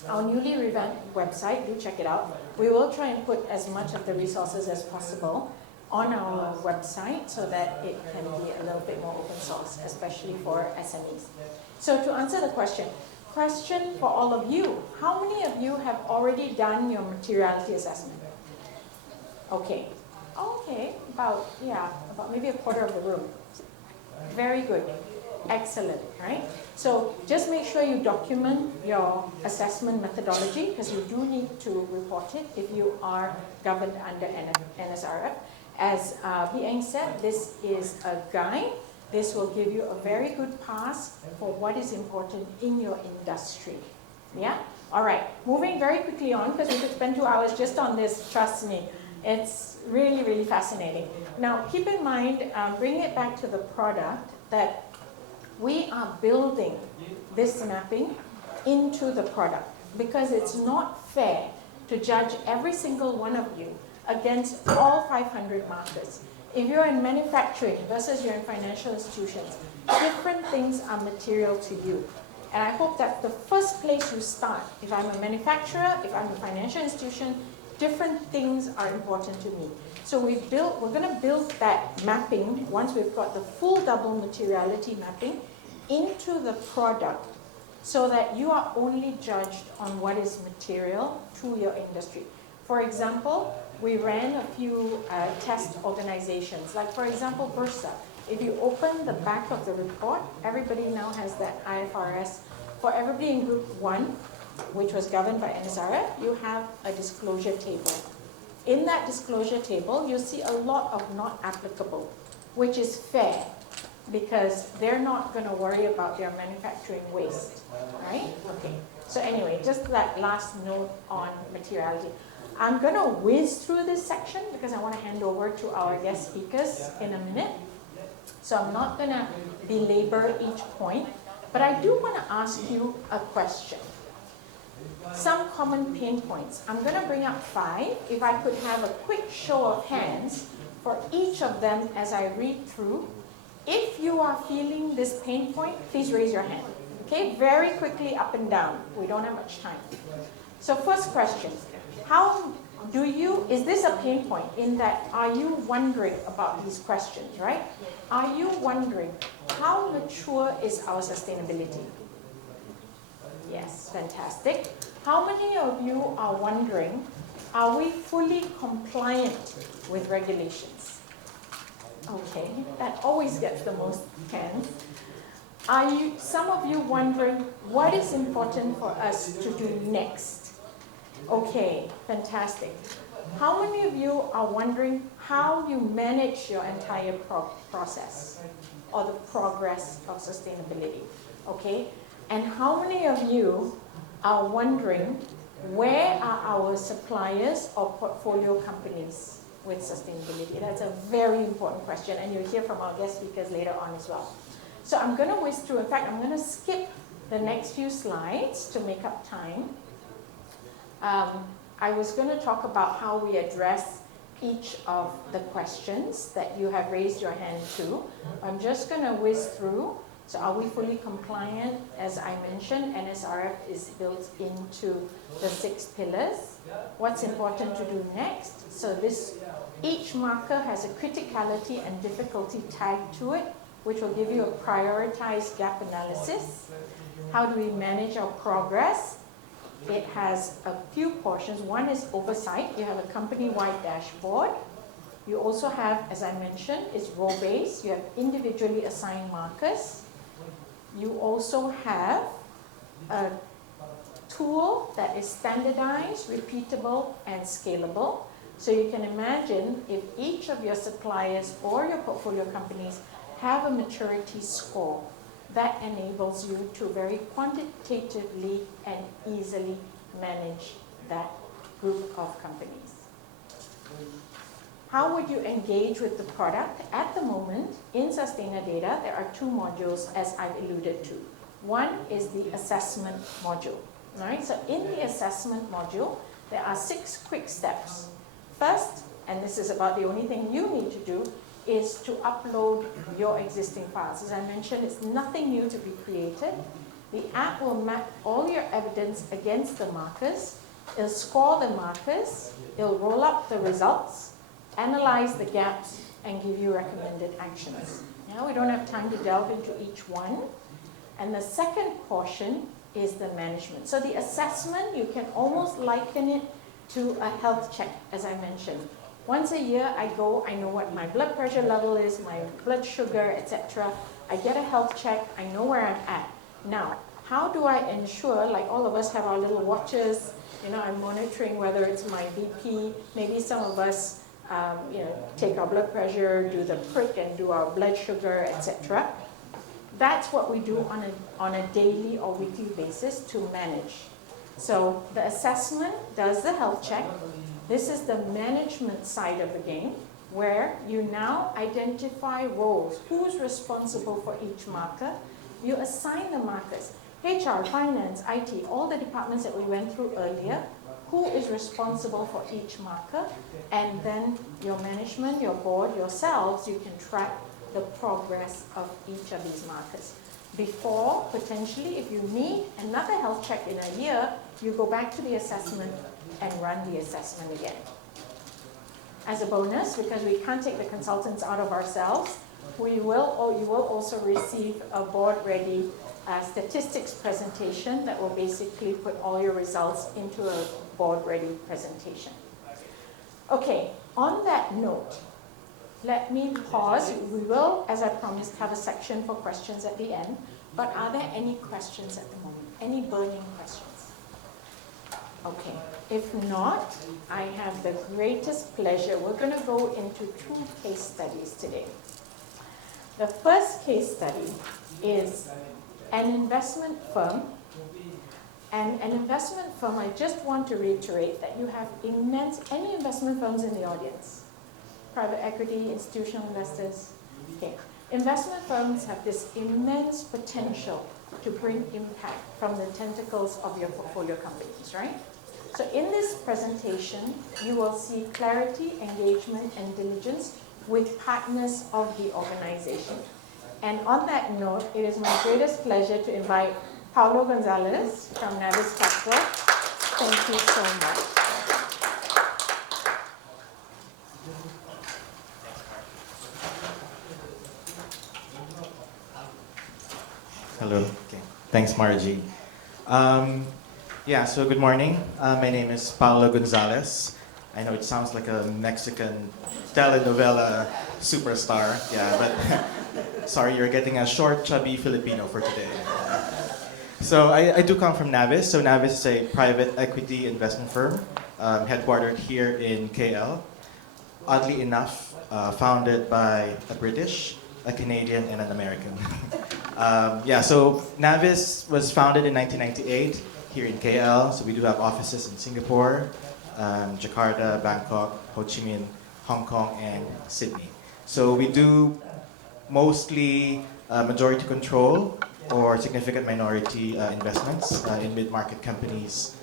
our newly revamped website, do check it out. We will try and put as much of the resources as possible on our website so that it can be a little bit more open source, especially for SMEs. So to answer the question for all of you, how many of you have already done your materiality assessment? Okay, about maybe a quarter of the room. Very good, excellent, right? So just make sure you document your assessment methodology because you do need to report it if you are governed under NSRF. As B.Eng said, this is a guide. This will give you a very good pass for what is important in your industry. Yeah? All right, moving very quickly on because we could spend 2 hours just on this, trust me. It's really, really fascinating. Now, keep in mind, bringing it back to the product, that we are building this mapping into the product because it's not fair to judge every single one of you against all 500 markers. If you're in manufacturing versus you're in financial institutions, different things are material to you. And I hope that the first place you start, if I'm a manufacturer, if I'm a financial institution, different things are important to me. So we're going to build that mapping once we've got the full double materiality mapping into the product so that you are only judged on what is material to your industry. For example, we ran a few test organizations, like for example, Bursa. If you open the back of the report, everybody now has that IFRS. For everybody in Group 1, which was governed by NSRF, you have a disclosure table. In that disclosure table, you'll see a lot of not applicable, which is fair because they're not going to worry about their manufacturing waste, right? Okay. So anyway, just that last note on materiality. I'm going to whiz through this section because I want to hand over to our guest speakers in a minute. So I'm not going to belabor each point, but I do want to ask you a question. Some common pain points. I'm going to bring up 5. If I could have a quick show of hands for each of them as I read through. If you are feeling this pain point, please raise your hand. Okay, very quickly up and down. We don't have much time. So first question. Is this a pain point in that, are you wondering about these questions, right? Are you wondering how mature is our sustainability? Yes, fantastic. How many of you are wondering, are we fully compliant with regulations? Okay, that always gets the most hands. Some of you wondering, what is important for us to do next? Okay, fantastic. How many of you are wondering how you manage your entire process or the progress of sustainability? Okay, and how many of you are wondering where are our suppliers or portfolio companies with sustainability? That's a very important question, and you'll hear from our guest speakers later on as well. So I'm going to whiz through. In fact, I'm going to skip the next few slides to make up time. I was going to talk about how we address each of the questions that you have raised your hand to. I'm just going to whiz through. So are we fully compliant? As I mentioned, NSRF is built into the 6 pillars. What's important to do next? So each marker has a criticality and difficulty tag to it, which will give you a prioritized gap analysis. How do we manage our progress? It has a few portions. One is oversight. You have a company-wide dashboard. You also have, as I mentioned, is role-based. You have individually assigned markers. You also have a tool that is standardized, repeatable, and scalable. So you can imagine if each of your suppliers or your portfolio companies have a maturity score, that enables you to very quantitatively and easily manage that group of companies. How would you engage with the product? At the moment, in Sustainadata, there are 2 modules, as I've alluded to. One is the assessment module. Right? So in the assessment module, there are 6 quick steps. First, and this is about the only thing you need to do, is to upload your existing files. As I mentioned, it's nothing new to be created. The app will map all your evidence against the markers. It'll score the markers. It'll roll up the results, analyze the gaps, and give you recommended actions. Now, we don't have time to delve into each one. And the second portion is the management. So the assessment, you can almost liken it to a health check, as I mentioned. Once a year, I go, I know what my blood pressure level is, my blood sugar, etc. I get a health check, I know where I'm at. Now, how do I ensure, like all of us have our little watches, I'm monitoring whether it's my BP, maybe some of us take our blood pressure, do the prick and do our blood sugar, etc. That's what we do on a daily or weekly basis to manage. So the assessment does the health check. This is the management side of the game, where you now identify roles. Who's responsible for each marker? You assign the markers. HR, finance, IT, all the departments that we went through earlier, who is responsible for each marker? And then your management, your board, yourselves, you can track the progress of each of these markers. Before, potentially, if you need another health check in a year, you go back to the assessment and run the assessment again. As a bonus, because we can't take the consultants out of ourselves, you will also receive a board-ready statistics presentation that will basically put all your results into a board-ready presentation. Okay, on that note, let me pause. We will, as I promised, have a section for questions at the end, but are there any questions at the moment? Any burning questions? Okay, if not, I have the greatest pleasure. We're going to go into 2 case studies today. The first case study is an investment firm. And an investment firm, I just want to reiterate that you have any investment firms in the audience? Private equity, institutional investors? Okay. Investment firms have this immense potential to bring impact from the tentacles of your portfolio companies, right? So in this presentation, you will see clarity, engagement, and diligence with partners of the organization. And on that note, it is my greatest pleasure to invite Paolo Gonzales from Navis Capital. Thank you so much. Hello. Okay. Thanks, Margie. So good morning. My name is Paolo Gonzales. I know it sounds like a Mexican telenovela superstar, but sorry, you're getting a short, chubby Filipino for today. So I do come from Navis. So Navis is a private equity investment firm headquartered here in KL. Oddly enough, founded by a British, a Canadian, and an American. So Navis was founded in 1998 here in KL. So we do have offices in Singapore, Jakarta, Bangkok, Ho Chi Minh, Hong Kong, and Sydney. So we do mostly majority control or significant minority investments in mid-market companies,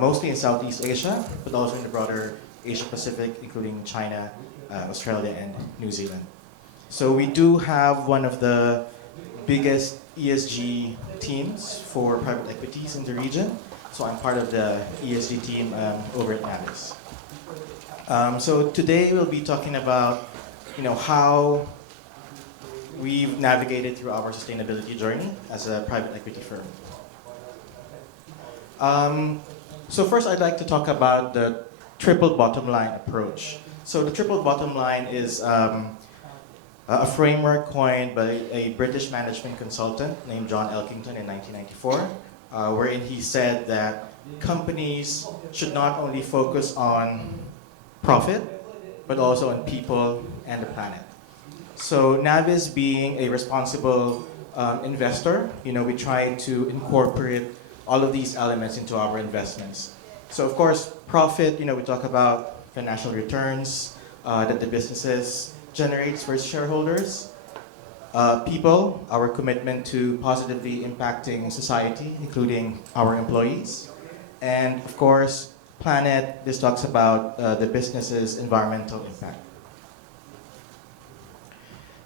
mostly in Southeast Asia, but also in the broader Asia Pacific, including China, Australia, and New Zealand. So we do have one of the biggest ESG teams for private equities in the region. So I'm part of the ESG team over at Navis. So today we'll be talking about, how we've navigated through our sustainability journey as a private equity firm. So first I'd like to talk about the triple bottom line approach. So the triple bottom line is a framework coined by a British management consultant named John Elkington in 1994, wherein he said that companies should not only focus on profit, but also on people and the planet. So Navis, being a responsible investor, we try to incorporate all of these elements into our investments. So of course, profit, we talk about financial returns that the businesses generates for its shareholders. People, our commitment to positively impacting society, including our employees. And of course, planet, this talks about the business's environmental impact.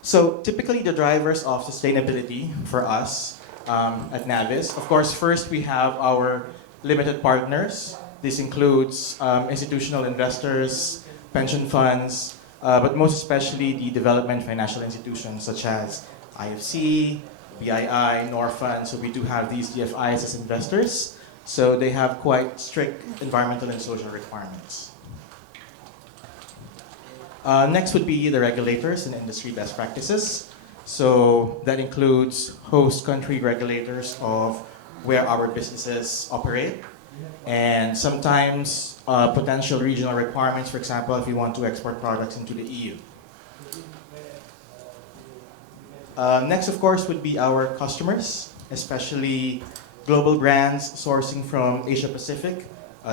So typically the drivers of sustainability for us at Navis, of course, first we have our limited partners. This includes institutional investors, pension funds, but most especially the development financial institutions such as IFC, BII, Norfund. So we do have these DFIs as investors. So they have quite strict environmental and social requirements. Next would be the regulators and industry best practices. So that includes host country regulators of where our businesses operate, and sometimes potential regional requirements, for example, if you want to export products into the EU. Next, of course, would be our customers, especially global brands sourcing from Asia Pacific.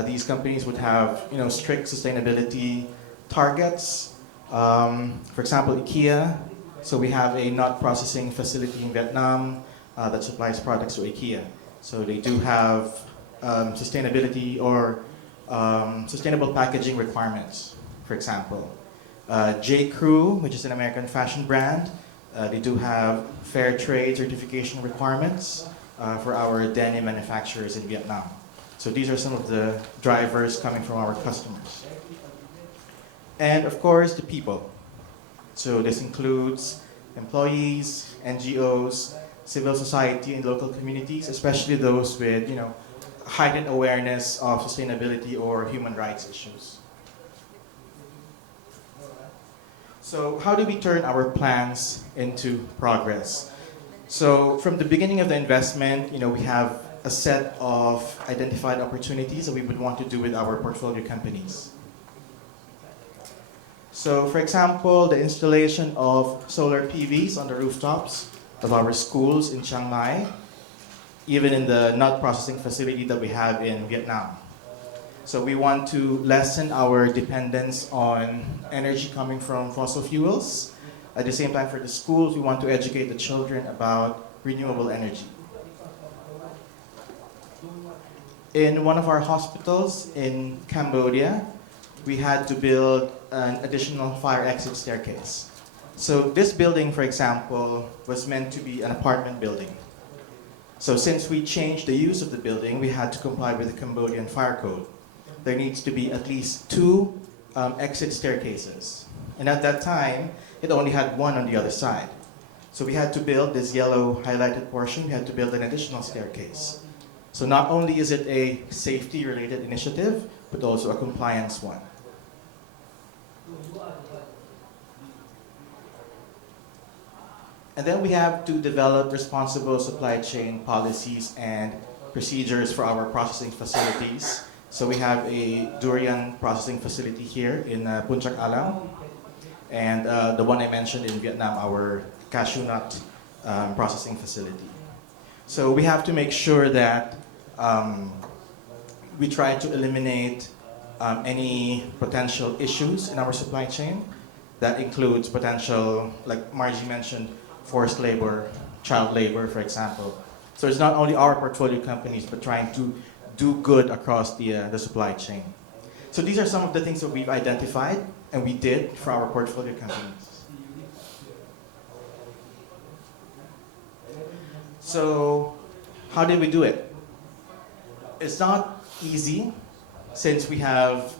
These companies would have strict sustainability targets. For example, IKEA. So we have a nut processing facility in Vietnam that supplies products to IKEA. So they do have sustainability or sustainable packaging requirements, for example. J. Crew, which is an American fashion brand, they do have fair trade certification requirements for our denim manufacturers in Vietnam. So these are some of the drivers coming from our customers. And of course, the people. So this includes employees, NGOs, civil society, and local communities, especially those with heightened awareness of sustainability or human rights issues. So how do we turn our plans into progress? So from the beginning of the investment, we have a set of identified opportunities that we would want to do with our portfolio companies. So for example, the installation of solar PVs on the rooftops of our schools in Chiang Mai, even in the nut processing facility that we have in Vietnam. So we want to lessen our dependence on energy coming from fossil fuels. At the same time, for the schools, we want to educate the children about renewable energy. In one of our hospitals in Cambodia, we had to build an additional fire exit staircase. So this building, for example, was meant to be an apartment building. So since we changed the use of the building, we had to comply with the Cambodian fire code. There needs to be at least 2 exit staircases. And at that time, it only had one on the other side. So we had to build this yellow highlighted portion, we had to build an additional staircase. So not only is it a safety-related initiative, but also a compliance one. And then we have to develop responsible supply chain policies and procedures for our processing facilities. So we have a durian processing facility here in Puncak Alam, and the one I mentioned in Vietnam, our cashew nut processing facility. So we have to make sure that we try to eliminate any potential issues in our supply chain. That includes potential, like Margie mentioned, forced labor, child labor, for example. So it's not only our portfolio companies, but trying to do good across the supply chain. So these are some of the things that we've identified and we did for our portfolio companies. So how did we do it? It's not easy since we have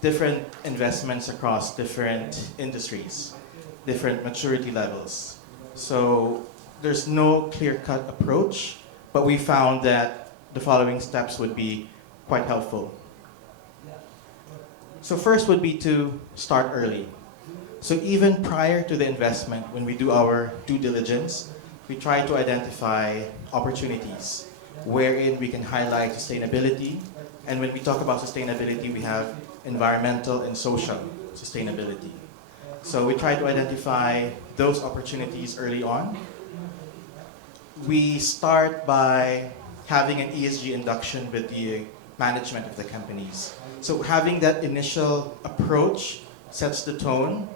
different investments across different industries, different maturity levels. So there's no clear-cut approach, but we found that the following steps would be quite helpful. So first would be to start early. So even prior to the investment, when we do our due diligence, we try to identify opportunities wherein we can highlight sustainability. And when we talk about sustainability, we have environmental and social sustainability. So we try to identify those opportunities early on. We start by having an ESG induction with the management of the companies. So having that initial approach sets the tone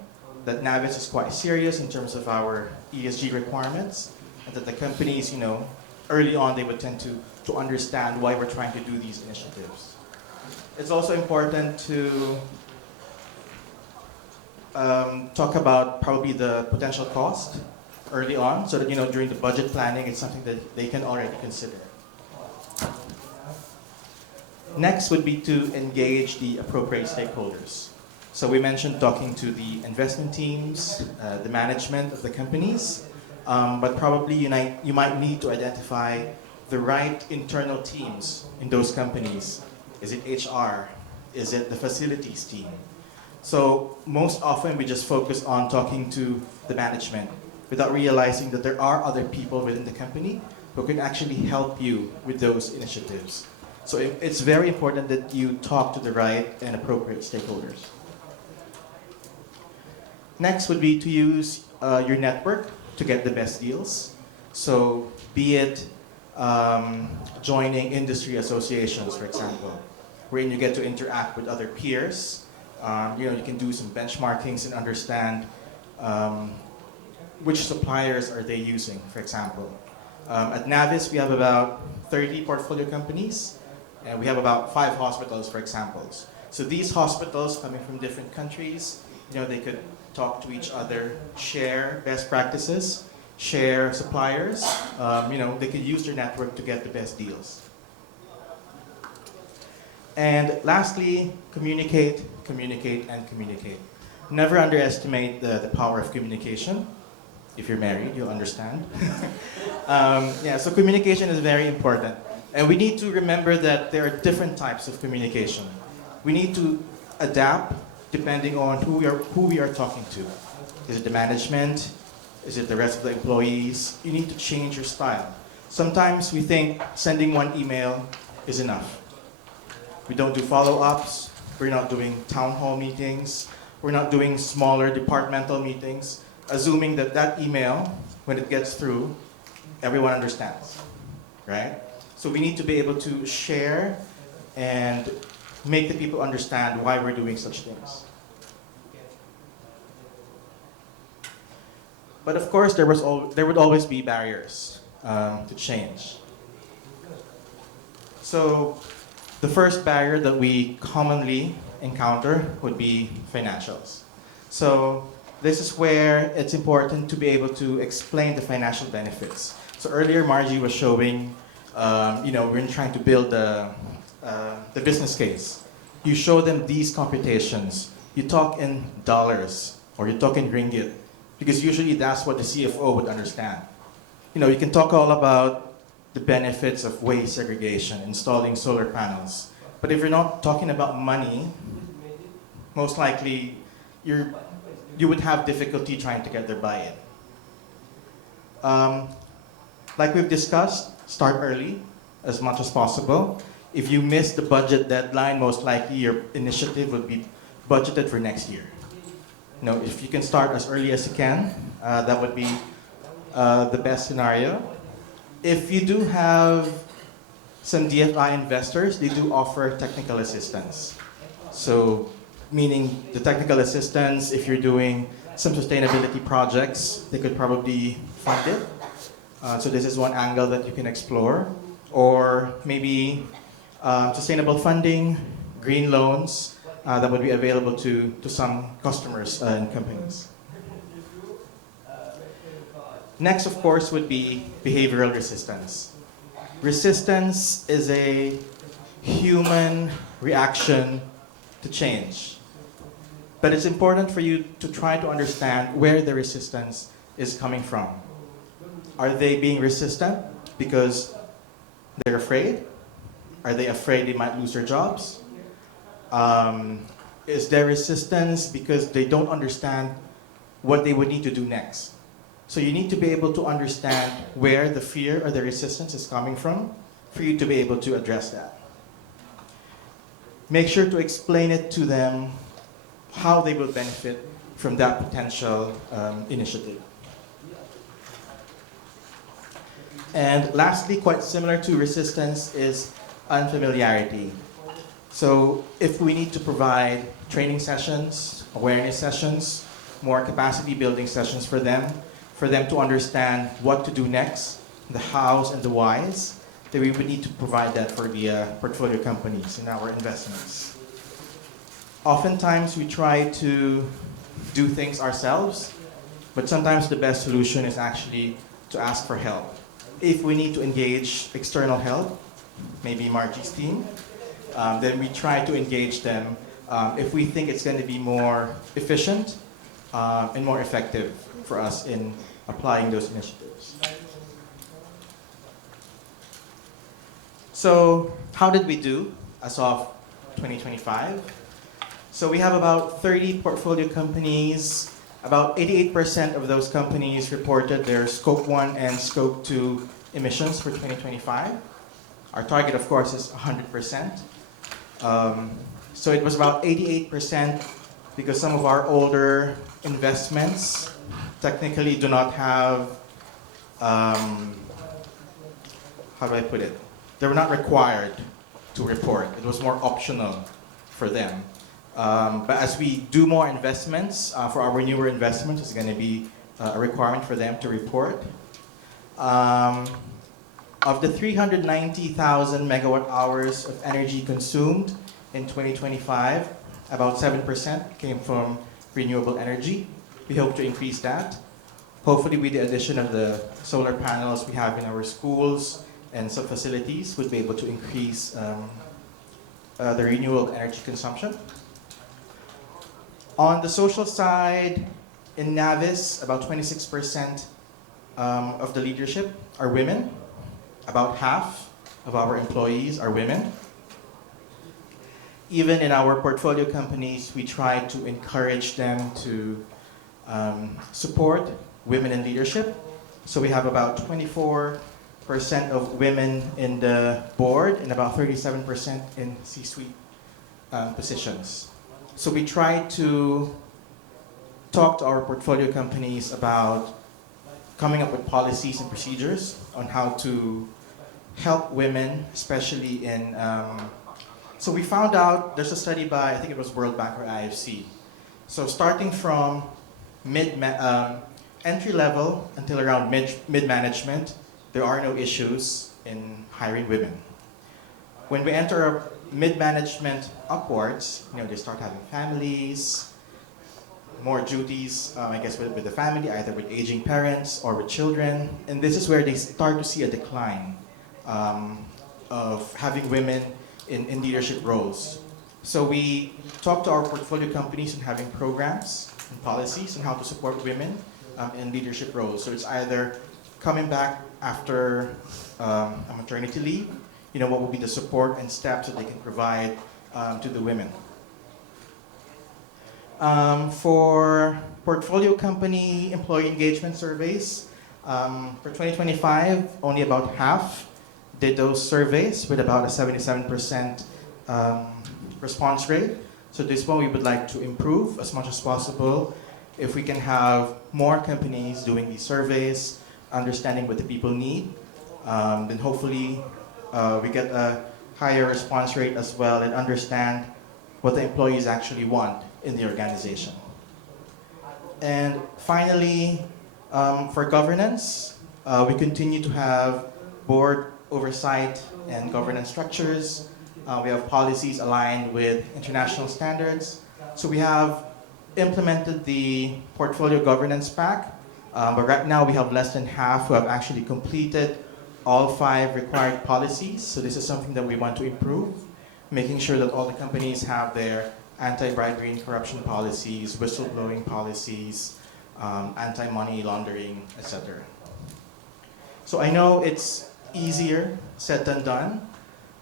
that Navis is quite serious in terms of our ESG requirements, and that the companies, early on they would tend to understand why we're trying to do these initiatives. It's also important to talk about probably the potential cost early on, so that during the budget planning, it's something that they can already consider. Next would be to engage the appropriate stakeholders. So we mentioned talking to the investment teams, the management of the companies, but probably you might need to identify the right internal teams in those companies. Is it HR? Is it the facilities team? So most often we just focus on talking to the management without realizing that there are other people within the company who can actually help you with those initiatives. So it's very important that you talk to the right and appropriate stakeholders. Next would be to use your network to get the best deals. So be it joining industry associations, for example, wherein you get to interact with other peers. You can do some benchmarkings and understand which suppliers are they using, for example. At Navis, we have about 30 portfolio companies, and we have about 5 hospitals, for example. So these hospitals coming from different countries, they could talk to each other, share best practices, share suppliers. They could use their network to get the best deals. And lastly, communicate, communicate, and communicate. Never underestimate the power of communication. If you're married, you'll understand. So communication is very important. And we need to remember that there are different types of communication. We need to adapt depending on who we are talking to. Is it the management? Is it the rest of the employees? You need to change your style. Sometimes we think sending one email is enough. We don't do follow-ups. We're not doing town hall meetings. We're not doing smaller departmental meetings, assuming that email, when it gets through, everyone understands, right? So we need to be able to share and make the people understand why we're doing such things. But of course, there would always be barriers to change. So the first barrier that we commonly encounter would be financials. So this is where it's important to be able to explain the financial benefits. So earlier, Margie was showing, we're trying to build the business case. You show them these computations. You talk in dollars or you talk in ringgit, because usually that's what the CFO would understand. You can talk all about the benefits of waste segregation, installing solar panels. But if you're not talking about money, most likely you would have difficulty trying to get their buy-in. Like we've discussed, start early as much as possible. If you miss the budget deadline, most likely your initiative would be budgeted for next year. If you can start as early as you can, that would be the best scenario. If you do have some DFI investors, they do offer technical assistance. So, meaning the technical assistance, if you're doing some sustainability projects, they could probably fund it. So this is one angle that you can explore. Or maybe sustainable funding, green loans that would be available to some customers and companies. Next, of course, would be behavioral resistance. Resistance is a human reaction to change. But it's important for you to try to understand where the resistance is coming from. Are they being resistant because they're afraid? Are they afraid they might lose their jobs? Is there resistance because they don't understand what they would need to do next? So you need to be able to understand where the fear or the resistance is coming from for you to be able to address that. Make sure to explain it to them how they will benefit from that potential initiative. And lastly, quite similar to resistance is unfamiliarity. So if we need to provide training sessions, awareness sessions, more capacity building sessions for them to understand what to do next, the hows and the whys, then we would need to provide that for the portfolio companies in our investments. Oftentimes we try to do things ourselves, but sometimes the best solution is actually to ask for help. If we need to engage external help, maybe Margie's team, then we try to engage them if we think it's going to be more efficient and more effective for us in applying those initiatives. So how did we do as of 2025? So we have about 30 portfolio companies. About 88% of those companies reported their Scope 1 and Scope 2 emissions for 2025. Our target, of course, is 100%. So it was about 88% because some of our older investments technically do not have, how do I put it? They were not required to report. It was more optional for them. But as we do more investments, for our newer investments, it's going to be a requirement for them to report. Of the 390,000 megawatt hours of energy consumed in 2025, about 7% came from renewable energy. We hope to increase that. Hopefully with the addition of the solar panels we have in our schools and some facilities, we'll be able to increase the renewable energy consumption. On the social side, in Navis, about 26% of the leadership are women. About half of our employees are women. Even in our portfolio companies, we try to encourage them to support women in leadership. So we have about 24% of women in the board and about 37% in C-suite positions. So we try to talk to our portfolio companies about coming up with policies and procedures on how to help women, especially in... So we found out, there's a study by, I think it was World Bank or IFC. So starting from entry level until around mid-management, there are no issues in hiring women. When we enter mid-management upwards, they start having families, more duties, I guess, with the family, either with aging parents or with children. And this is where they start to see a decline of having women in leadership roles. So we talk to our portfolio companies on having programs and policies on how to support women in leadership roles. So it's either coming back after a maternity leave, what will be the support and steps that they can provide to the women. For portfolio company employee engagement surveys, for 2025, only about half did those surveys with about a 77% response rate. So this one we would like to improve as much as possible. If we can have more companies doing these surveys, understanding what the people need, then hopefully we get a higher response rate as well and understand what the employees actually want in the organization. And finally, for governance, We continue to have board oversight and governance structures. We have policies aligned with international standards. So we have implemented the portfolio governance pack, but right now we have less than half who have actually completed all 5 required policies. So this is something that we want to improve, making sure that all the companies have their anti-bribery and corruption policies, whistleblowing policies, anti-money laundering, etc. So I know it's easier said than done,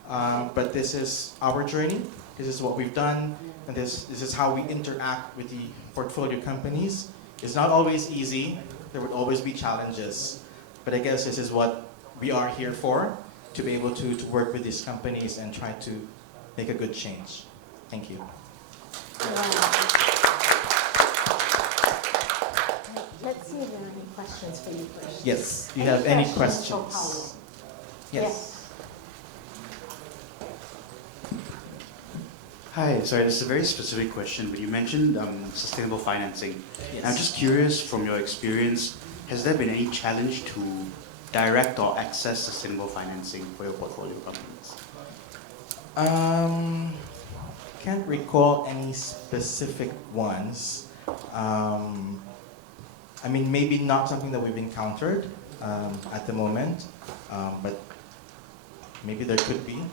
but this is our journey. This is what we've done, and this is how we interact with the portfolio companies. It's not always easy. There would always be challenges, but I guess this is what we are here for, to be able to work with these companies and try to make a good change. Thank you. Let's see if there are any questions for you first. Yes, do you have any for questions? Paolo? Yes. Hi, sorry, this is a very specific question, but you mentioned sustainable financing. Yes. I'm just curious, from your experience, has there been any challenge to direct or access sustainable financing for your portfolio companies? Can't recall any specific ones. I mean, maybe not something that we've encountered at the moment, but maybe there could be.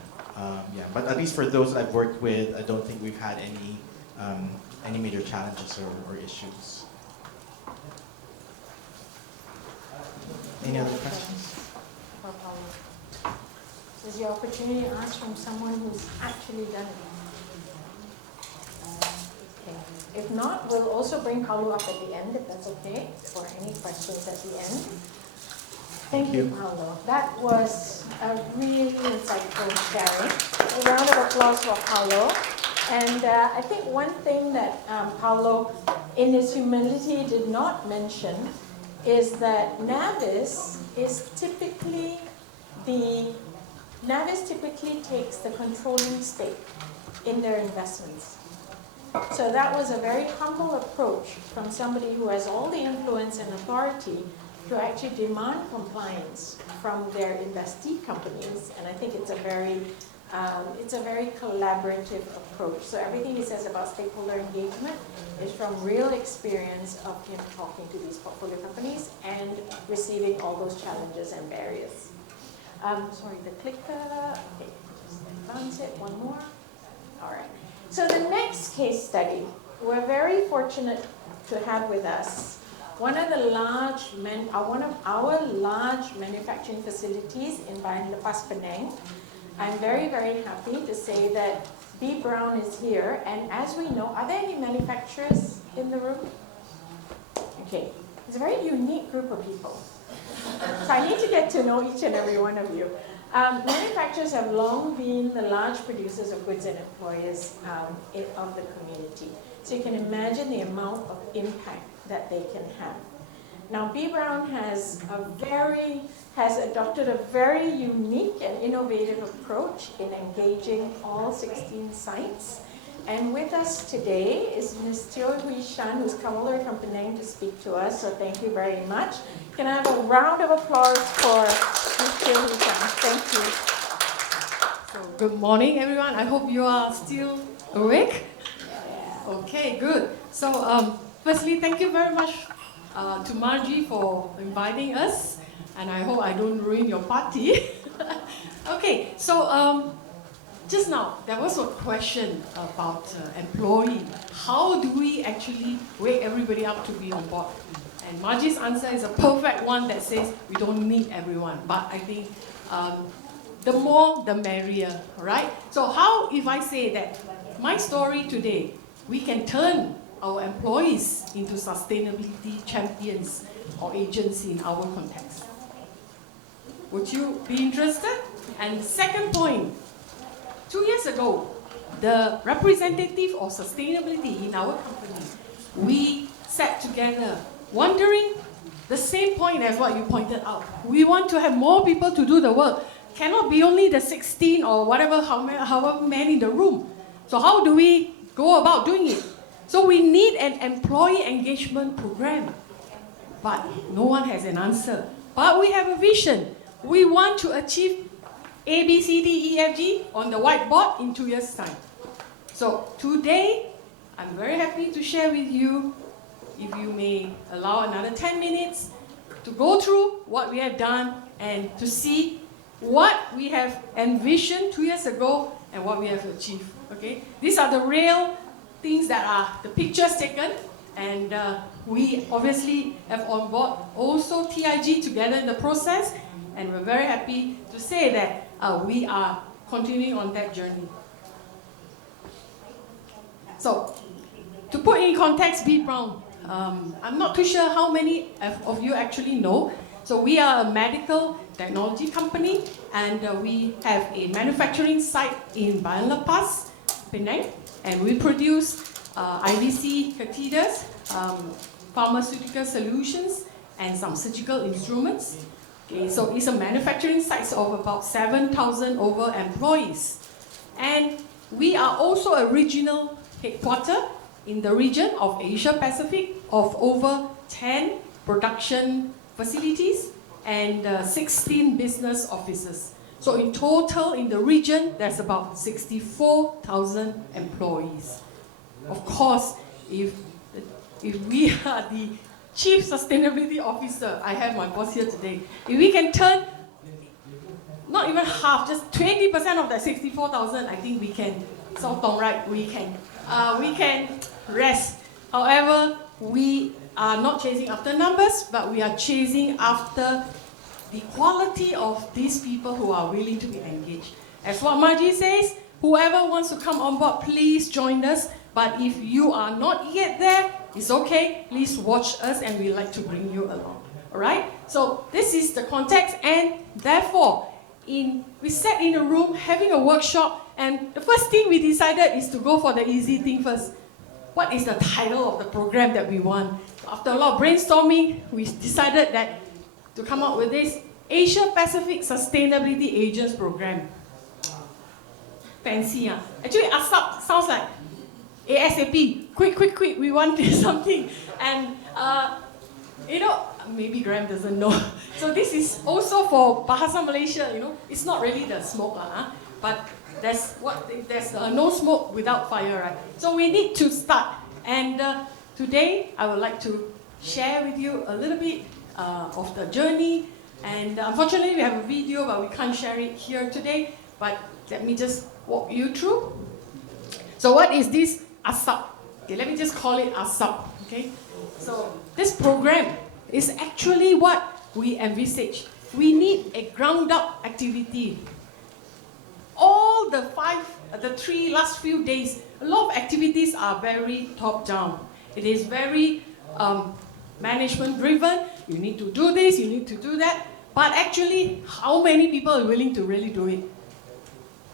Yeah, but at least for those I've worked with, I don't think we've had any major challenges or issues. Any other questions? For Paolo. This is your opportunity to ask from someone who's actually done it. Okay. If not, we'll also bring Paolo up at the end, if that's okay, for any questions at the end. Thank you, Paolo. That was a really insightful sharing. A round of applause for Paolo. And I think one thing that Paolo, in his humility, did not mention is that Navis typically takes the controlling stake in their investments. So that was a very humble approach from somebody who has all the influence and authority to actually demand compliance from their investee companies. And I think it's a very collaborative approach. So everything he says about stakeholder engagement is from real experience of him talking to these portfolio companies and receiving all those challenges and barriers. Sorry, the clicker. Okay, just advance it one more. All right. So the next case study, we're very fortunate to have with us one of our large manufacturing facilities in Bayan Lepas Penang. I'm very, very happy to say that B.Braun is here, and as we know, are there any manufacturers in the room? Okay, it's a very unique group of people. So I need to get to know each and every one of you. Manufacturers have long been the large producers of goods and employers of the community. So you can imagine the amount of impact that they can have. Now, B.Braun has adopted a very unique and innovative approach in engaging all 16 sites. And with us today is Ms. Shan, who's come all the way from Penang to speak to us. So thank you very much. Can I have a round of applause for Ms. Shan? Thank you. So good morning, everyone. I hope you are still awake. Okay, good. So firstly, thank you very much to Margie for inviting us, and I hope I don't ruin your party. Okay, so just now there was a question about employee. How do we actually wake everybody up to be on board? And Margie's answer is a perfect one that says we don't need everyone, but I think the more the merrier, right? So how if I say that my story today, we can turn our employees into sustainability champions or agents in our context? Would you be interested? And second point, 2 years ago, the representative of sustainability in our company, we sat together wondering the same point as what you pointed out. We want to have more people to do the work. Cannot be only the 16 or whatever, however many in the room. So how do we go about doing it? So we need an employee engagement program. But no one has an answer. but we have a vision. We want to achieve A, B, C, D, E, F, G on the whiteboard in 2 years' time. So today, I'm very happy to share with you, if you may allow another 10 minutes, to go through what we have done and to see what we have envisioned 2 years ago and what we have achieved. Okay, these are the real things that are the pictures taken, and we obviously have on board also TIG together in the process, and we're very happy to say that we are continuing on that journey. So, to put in context, B.Braun, I'm not too sure how many of you actually know. So we are a medical technology company, and we have a manufacturing site in Bayan Lepas, Penang, and we produce IVC catheters, pharmaceutical solutions, and some surgical instruments. Okay, so it's a manufacturing site of about 7,000 over employees. And we are also a regional headquarter in the region of Asia Pacific of over 10 production facilities and 16 business offices. So in total in the region, there's about 64,000 employees. Of course, if we are the Chief Sustainability Officer, I have my boss here today, if we can turn not even half, just 20% of that 64,000, I think we can, we can rest. However, we are not chasing after numbers, but we are chasing after the quality of these people who are willing to be engaged. As what Margie says, whoever wants to come on board, please join us. But if you are not yet there, it's okay. Please watch us, and we'd like to bring you along. All right? So this is the context, and therefore, we sat in a room having a workshop, and the first thing we decided is to go for the easy thing first. What is the title of the program that we want? After a lot of brainstorming, we decided that to come up with this Asia Pacific Sustainability Agents Program. Fancy, huh? Actually, ASAP sounds like ASAP. Quick, we want something. And, maybe Graham doesn't know. So this is also for Bahasa Malaysia, it's not really the smoke, but there's no smoke without fire, right? So we need to start. And today, I would like to share with you a little bit of the journey. And unfortunately, we have a video, but we can't share it here today. But let me just walk you through. So what is this ASAP? Okay, let me just call it ASAP. Okay. So this program is actually what we envisage. We need a ground-up activity. All the three last few days, a lot of activities are very top-down. It is very management-driven. You need to do this, you need to do that. But actually, how many people are willing to really do it?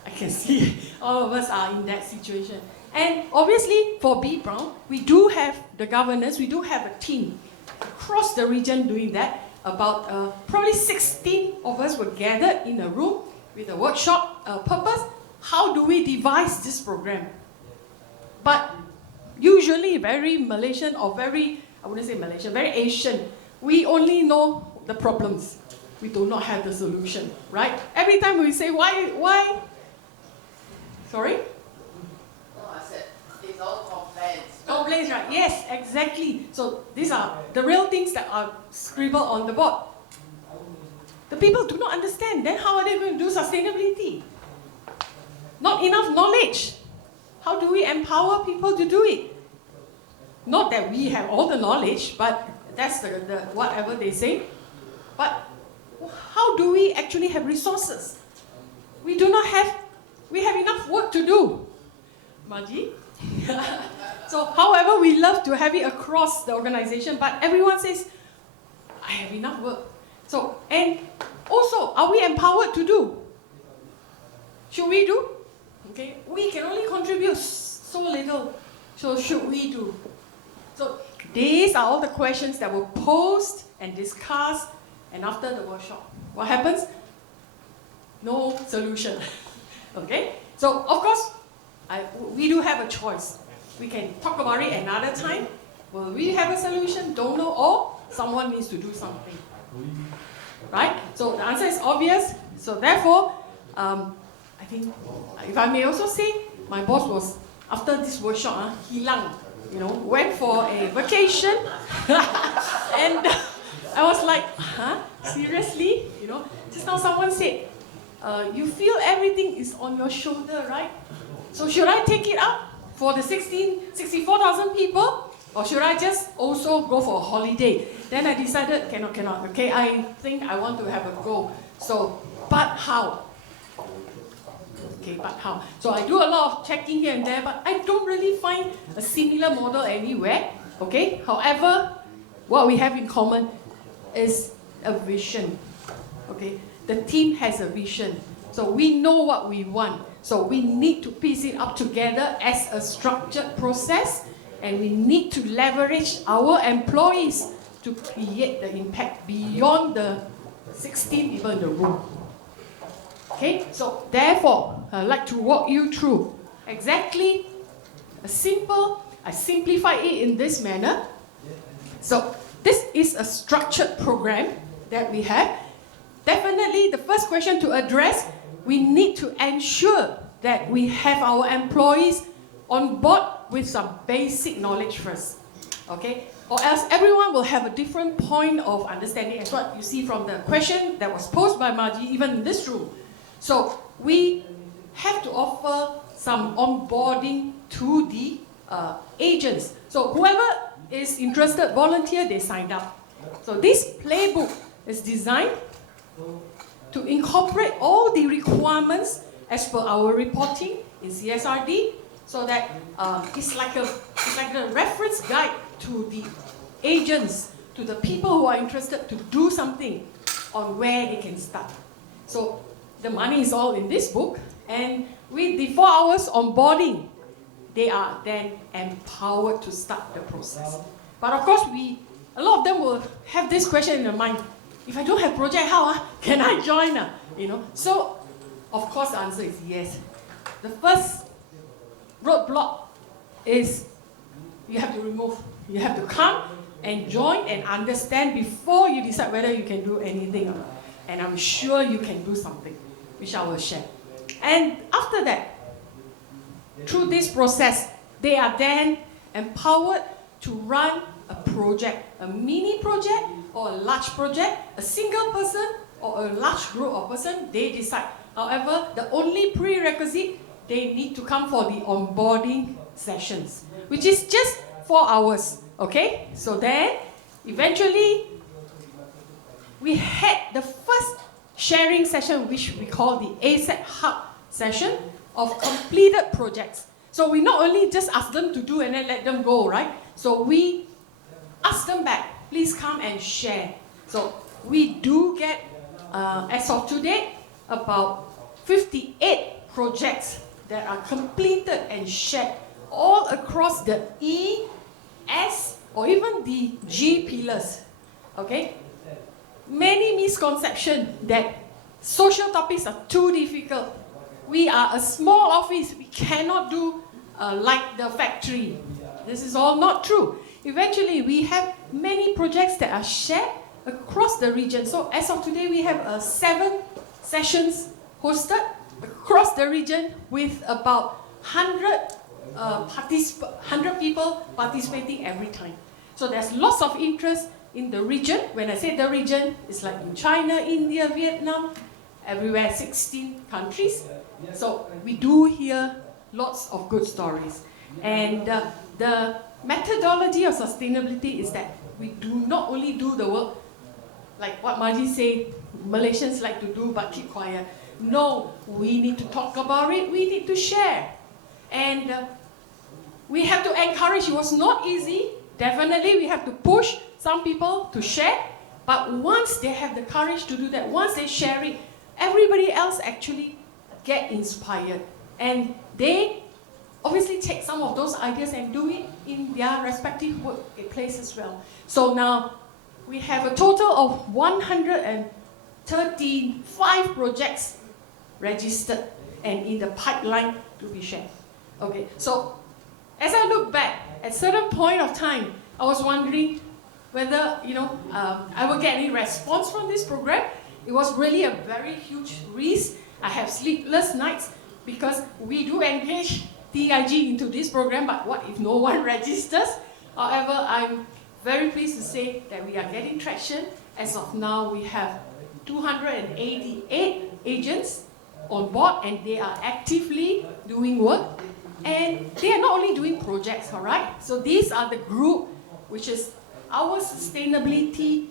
I can see all of us are in that situation. And obviously, for B.Braun, we do have the governance, we do have a team across the region doing that. About probably 16 of us were gathered in a room with a workshop purpose. How do we devise this program? But usually very Malaysian or very, I wouldn't say Malaysian, very Asian. We only know the problems. We do not have the solution, right? Every time we say, why? Sorry? No, I said, it's all complaints. Complaints, right? Yes, exactly. So these are the real things that are scribbled on the board. The people do not understand. Then how are they going to do sustainability? Not enough knowledge. How do we empower people to do it? Not that we have all the knowledge, but that's the whatever they say. But how do we actually have resources? We have enough work to do. Margie? So, however, we love to have it across the organization, but everyone says, I have enough work. So, and also, are we empowered to do? Should we do? Okay, we can only contribute so little. So, should we do? So, these are all the questions that were posed and discussed, and after the workshop, what happens? No solution. Okay? So, of course, we do have a choice. We can talk about it another time. Will we have a solution? Don't know, or someone needs to do something. right? So the answer is obvious. So therefore, I think, if I may also say, my boss was, after this workshop, hilang, went for a vacation. And I was like, seriously? Just now someone said, you feel everything is on your shoulder, right? So should I take it up for the 64,000 people? Or should I just also go for a holiday? Then I decided, cannot. Okay, I think I want to have a go. So, but how? Okay, but how? So I do a lot of checking here and there, but I don't really find a similar model anywhere. Okay, however, what we have in common is a vision. Okay, the team has a vision. So we know what we want. So we need to piece it up together as a structured process, and we need to leverage our employees to create the impact beyond the 16 people in the room. Okay, so therefore, I'd like to walk you through exactly I simplify it in this manner. So this is a structured program that we have. Definitely the first question to address, we need to ensure that we have our employees on board with some basic knowledge first. Okay? Or else everyone will have a different point of understanding, as what you see from the question that was posed by Margie, even in this room. So we have to offer some onboarding to the agents. So whoever is interested, volunteer, they sign up. So this playbook is designed to incorporate all the requirements as per our reporting in CSRD, so that it's like a reference guide to the agents, to the people who are interested to do something on where they can start. So the money is all in this book, and with the 4 hours onboarding, they are then empowered to start the process. But of course, a lot of them will have this question in their mind: if I don't have project, how can I join? So of course the answer is yes. The first roadblock is you have to remove. You have to come and join and understand before you decide whether you can do anything or not. And I'm sure you can do something, which I will share. And after that, through this process, they are then empowered to run a project, a mini project or a large project, a single person or a large group of person, they decide. However, the only prerequisite, they need to come for the onboarding sessions, which is just 4 hours, okay? So then, eventually, we had the first sharing session, which we call the ASET Hub session of completed projects. So we not only just ask them to do and then let them go, right? So we ask them back, please come and share. So we do get, as of today, about 58 projects that are completed and shared all across the E, S, or even the G pillars. Okay? Many misconceptions that social topics are too difficult. We are a small office. We cannot do like the factory. This is all not true. Eventually, we have many projects that are shared across the region. So as of today, we have 7 sessions hosted across the region with about 100 people participating every time. So there's lots of interest in the region. When I say the region, it's like in China, India, Vietnam, everywhere, 16 countries. So we do hear lots of good stories. And the methodology of sustainability is that we do not only do the work, like what Margie said, Malaysians like to do but keep quiet. No, we need to talk about it, we need to share. And we have to encourage. It was not easy. Definitely we have to push some people to share, but once they have the courage to do that, once they share it, everybody else actually get inspired. And they obviously take some of those ideas and do it in their respective workplace as well. So now we have a total of 135 projects registered and in the pipeline to be shared. Okay, so as I look back, at a certain point of time, I was wondering, whether I will get any response from this program. It was really a very huge risk. I have sleepless nights because we do engage TIG into this program, but what if no one registers? However, I'm very pleased to say that we are getting traction. As of now, we have 288 agents on board, and they are actively doing work. And they are not only doing projects, all right? So these are the group, which is our sustainability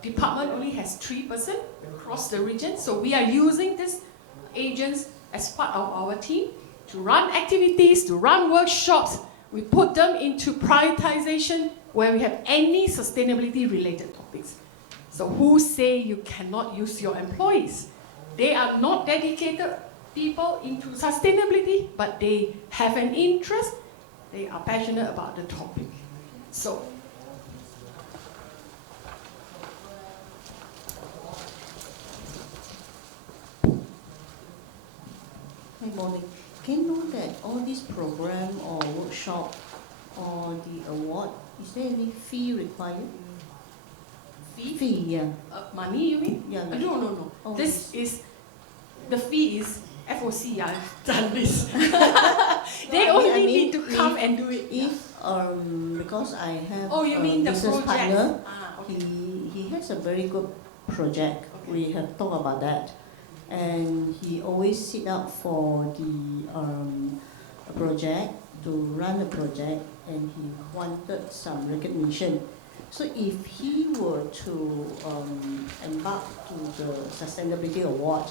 department only has 3% across the region. So we are using these agents as part of our team to run activities, to run workshops. We put them into prioritization where we have any sustainability related topics. So who say you cannot use your employees? They are not dedicated people into sustainability, but they have an interest. They are passionate about the topic. So, Good morning. Can you know that all this program or workshop or the award, is there any fee required? Fee, yeah. Money, you mean? Yeah. No. Oh, This is, the fee is FOC, I've done this. They only need to come and do it. If, because I have Oh, you mean the business project? partner, Okay. he has a very good project. Okay. We have talked about that. And he always sit up for the project, to run a project, and he wanted some recognition. So if he were to embark to the Sustainability Award,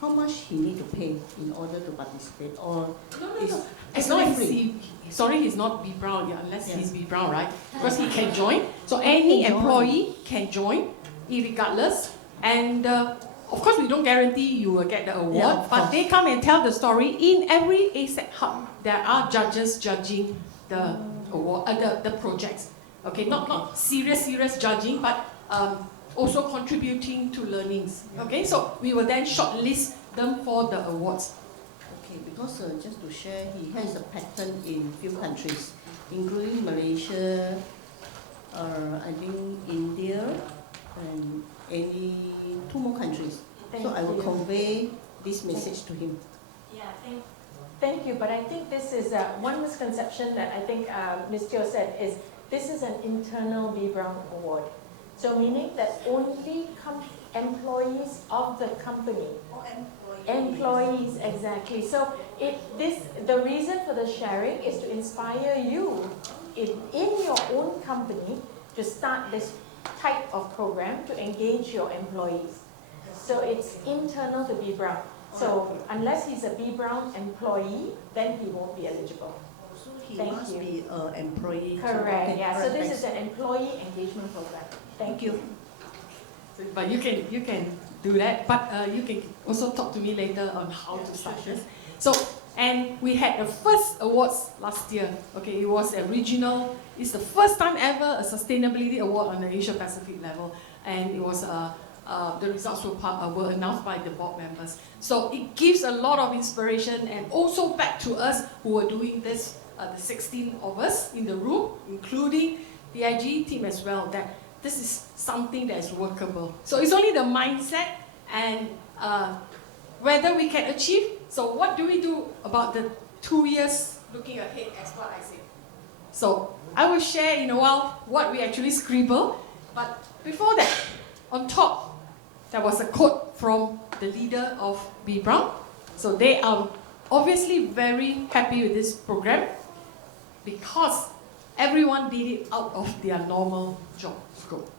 how much he need to pay in order to participate? Or No. As long as he's not B.Braun, unless he's B.Braun, right? Because he can join. So any employee can join, irregardless. And of course, we don't guarantee you will get the award, but they come and tell the story. In every ASEC hub, there are judges judging the award, the projects. Okay, not serious judging, but also contributing to learnings. Okay, so we will then shortlist them for the awards. okay, because just to share, he has a pattern in few countries, including Malaysia, I think India, and two more countries. So I will convey this message to him. Yeah, thank you. But I think this is one misconception that I think Ms. Teo said is this is an internal B.Braun award. So meaning that only employees of the company. Employees, exactly. So the reason for the sharing is to inspire you in your own company to start this type of program to engage your employees. So it's internal to B.Braun. So unless he's a B.Braun employee, then he won't be eligible. So he must be an employee. Correct, Okay, yeah. So correct, this thanks. is an employee engagement program. Thank you. But you can do that. But you can also talk to me later on how to start this. So, and we had the first awards last year. Okay, it was a regional. It's the first time ever a sustainability award on the Asia Pacific level, and it was the results were announced by the board members. So it gives a lot of inspiration, and also back to us who were doing this, the 16 of us in the room, including the IG team as well, that this is something that is workable. So it's only the mindset and whether we can achieve. So what do we do about the 2 years looking ahead, as what I said? So I will share in a while what we actually scribble. But before that, on top, there was a quote from the leader of B.Braun. So they are obviously very happy with this program because everyone did it out of their normal job scope.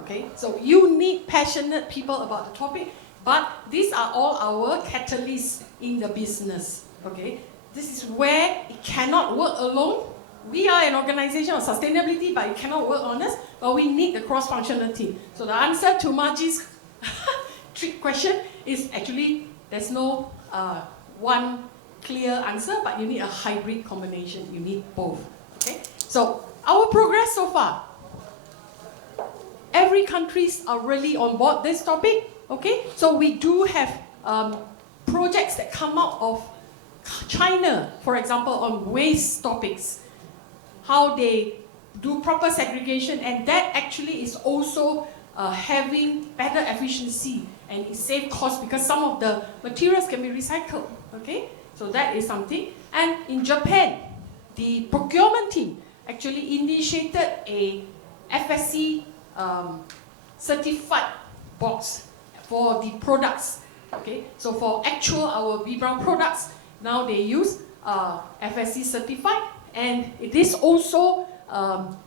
Okay, so you need passionate people about the topic, but these are all our catalysts in the business. Okay, this is where it cannot work alone. We are an organization of sustainability, but it cannot work on us, but we need the cross-functional team. So the answer to Margie's trick question is actually there's no one clear answer, but you need a hybrid combination. You need both. Okay, so our progress so far. Every countries are really on board this topic. Okay, so we do have projects that come out of China, for example, on waste topics. How they do proper segregation, and that actually is also having better efficiency, and it saves cost because some of the materials can be recycled. Okay, so that is something. And in Japan, the procurement team actually initiated a FSC certified box for the products. Okay, so for actual our B.Braun products, now they use FSC certified, and it is also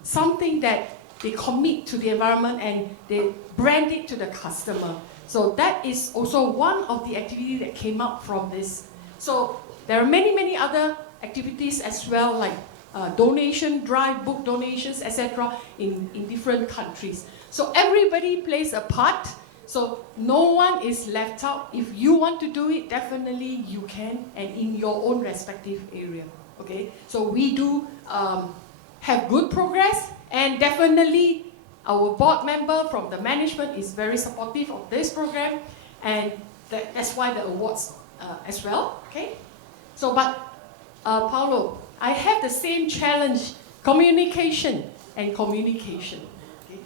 something that they commit to the environment and they brand it to the customer. So that is also one of the activities that came up from this. So there are many other activities as well, like donation drive, book donations, etc. in different countries. So everybody plays a part. So no one is left out. If you want to do it, definitely you can, and in your own respective area. Okay. So we do have good progress, and definitely our board member from the management is very supportive of this program, and that's why the awards as well. Okay. So, but Paolo, I have the same challenge: communication and communication. Okay?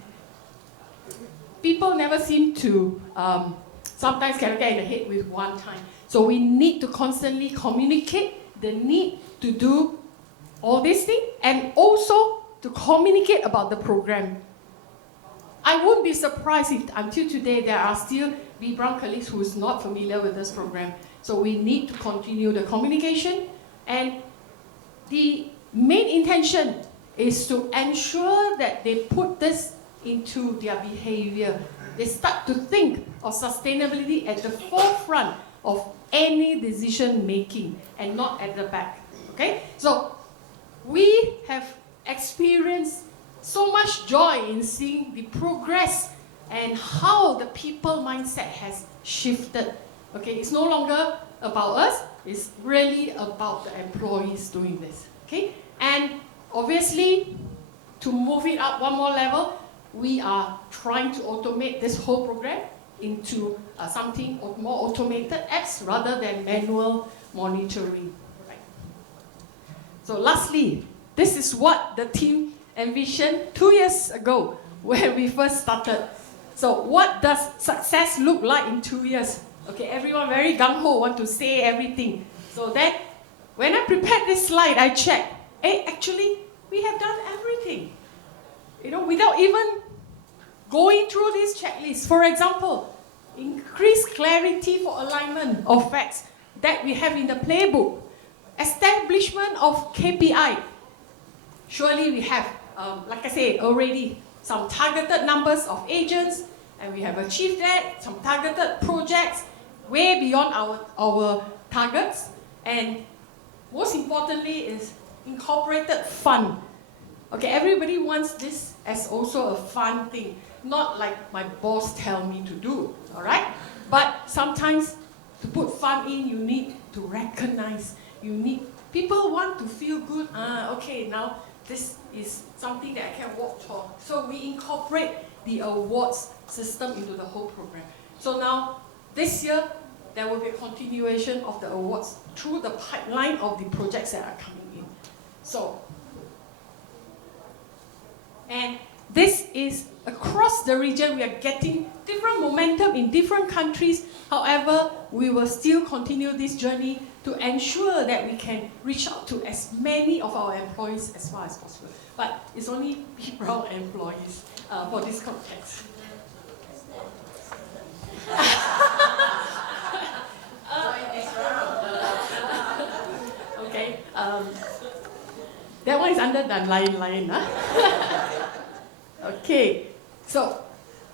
People never seem to sometimes can get in the head with one time. So we need to constantly communicate the need to do all these things, and also to communicate about the program. I won't be surprised if until today there are still B.Braun colleagues who is not familiar with this program. So we need to continue the communication, and the main intention is to ensure that they put this into their behavior. They start to think of sustainability at the forefront of any decision making and not at the back. Okay? So we have experienced so much joy in seeing the progress and how the people mindset has shifted. Okay, it's no longer about us, it's really about the employees doing this. Okay, and obviously, to move it up one more level, we are trying to automate this whole program into something more automated apps rather than manual monitoring. Right. So lastly, this is what the team envisioned 2 years ago when we first started. So what does success look like in 2 years? Okay, everyone very gung-ho, want to say everything. So then, when I prepared this slide, I checked. Hey, actually, we have done everything. You know, without even going through this checklist. For example, increased clarity for alignment of facts that we have in the playbook. Establishment of KPI. Surely we have, like I say, already some targeted numbers of agents, and we have achieved that, some targeted projects, way beyond our targets, and most importantly is incorporated fun. Okay, everybody wants this as also a fun thing, not like my boss tell me to do, all right? But sometimes to put fun in, you need to recognize, people want to feel good, okay, now this is something that I can work for. So we incorporate the awards system into the whole program. So now, this year, there will be a continuation of the awards through the pipeline of the projects that are coming in. So, and this is across the region, we are getting different momentum in different countries. However, we will still continue this journey to ensure that we can reach out to as many of our employees as far as possible. But it's only B.Braun employees for this context. Okay, that one is under the line. Huh? Okay, so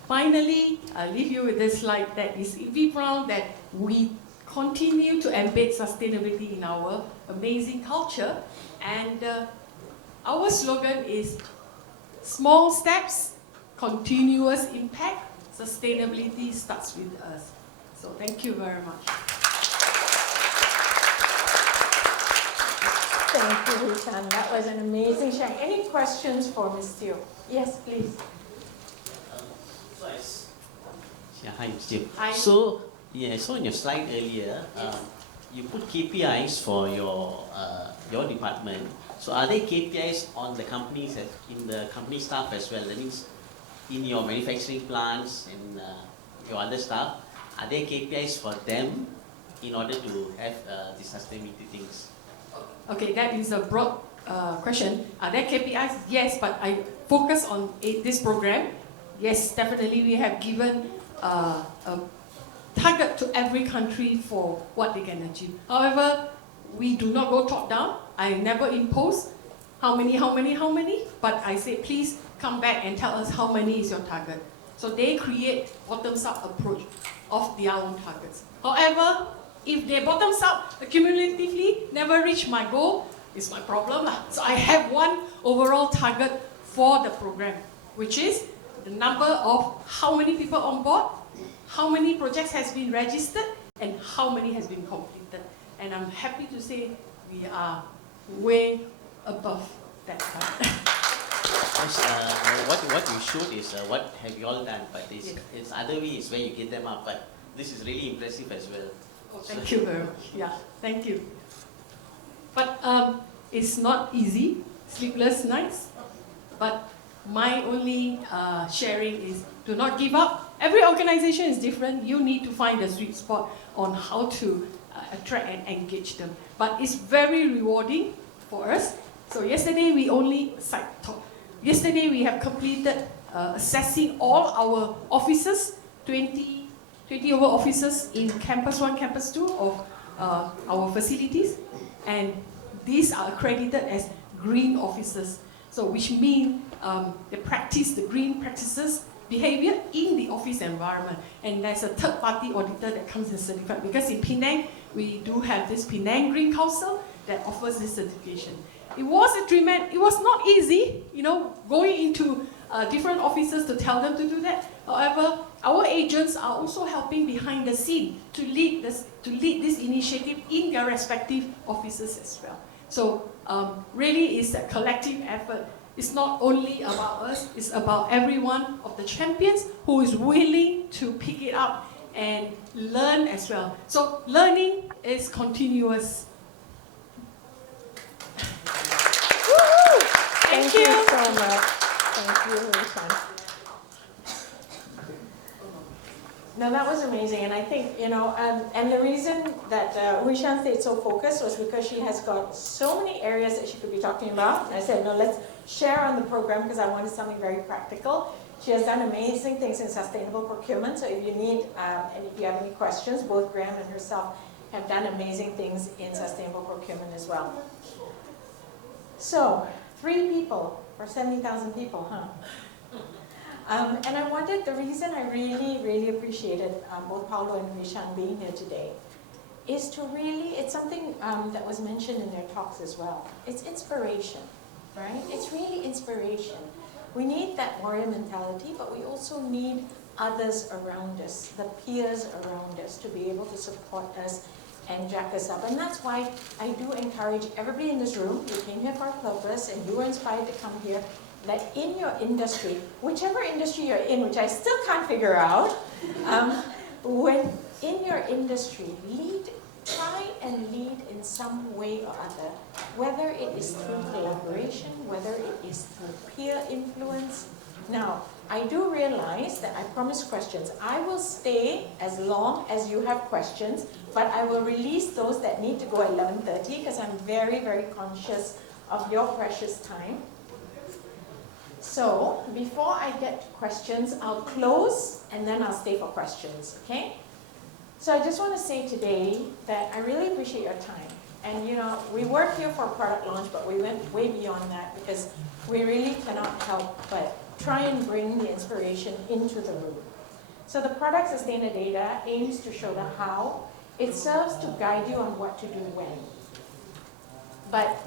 finally, I'll leave you with this slide that is B.Braun, that we continue to embed sustainability in our amazing culture, and our slogan is small steps, continuous impact, sustainability starts with us. So thank you very much. Thank you, Shan. That was an amazing share. Any questions for Ms. Teo? Yes, please. Yeah, hi, Ms. Teo. Hi. So, yeah, I saw in your slide earlier, you put KPIs for your department. So are there KPIs on the companies in the company staff as well? That means in your manufacturing plants and your other staff, are there KPIs for them in order to have the sustainability things? Okay, that is a broad question. Are there KPIs? Yes, but I focus on this program. Yes, definitely we have given a target to every country for what they can achieve. However, we do not go top down. I never impose how many, but I say please come back and tell us how many is your target. So they create bottoms-up approach of their own targets. However, if they bottoms up cumulatively never reach my goal, it's my problem. So I have one overall target for the program, which is the number of how many people on board, how many projects has been registered, and how many has been completed. And I'm happy to say we are way above that target. Yes, what you showed is what have you all done, but it's other ways where you get them up, but this is really impressive as well. Oh, thank you very much. Yeah, thank you. But it's not easy, sleepless nights, but my only sharing is do not give up. Every organization is different. You need to find the sweet spot on how to attract and engage them. But it's very rewarding for us. So yesterday we only Yesterday we have completed assessing all our offices, 20 over offices in Campus 1, Campus 2 of our facilities. And these are accredited as green offices. So which means they practice the green practices behavior in the office environment. And there's a third-party auditor that comes and certified. Because in Penang, we do have this Penang Green Council that offers this certification. It was not easy, going into different offices to tell them to do that. However, our agents are also helping behind the scene to lead this initiative in their respective offices as well. So really it's a collective effort. It's not only about us, it's about every one of the champions who is willing to pick it up and learn as well. So learning is continuous. Thank you so much. Thank you, Shan. No, that was amazing, and I think, and the reason that Shan stayed so focused was because she has got so many areas that she could be talking about. And I said, no, let's share on the program because I wanted something very practical. She has done amazing things in sustainable procurement, so if you need, and if you have any questions, both Graham and herself have done amazing things in sustainable procurement as well. So, 3 people for 70,000 people, huh? And I wanted, the reason I really, really appreciated both Paolo and Shan being here today is to really, it's something that was mentioned in their talks as well. It's inspiration, right? It's really inspiration. We need that warrior mentality, but we also need others around us, the peers around us, to be able to support us and jack us up. And that's why I do encourage everybody in this room, you came here for a purpose and you were inspired to come here, that in your industry, whichever industry you're in, which I still can't figure out, when in your industry, try and lead in some way or other, whether it is through collaboration, whether it is through peer influence. Now, I do realize that I promised questions. I will stay as long as you have questions, but I will release those that need to go at 11:30 because I'm very, very conscious of your precious time. So, before I get to questions, I'll close and then I'll stay for questions, okay? So I just want to say today that I really appreciate your time. And we work here for a product launch, but we went way beyond that because we really cannot help but try and bring the inspiration into the room. So the product Sustainer Data aims to show the how. It serves to guide you on what to do when. But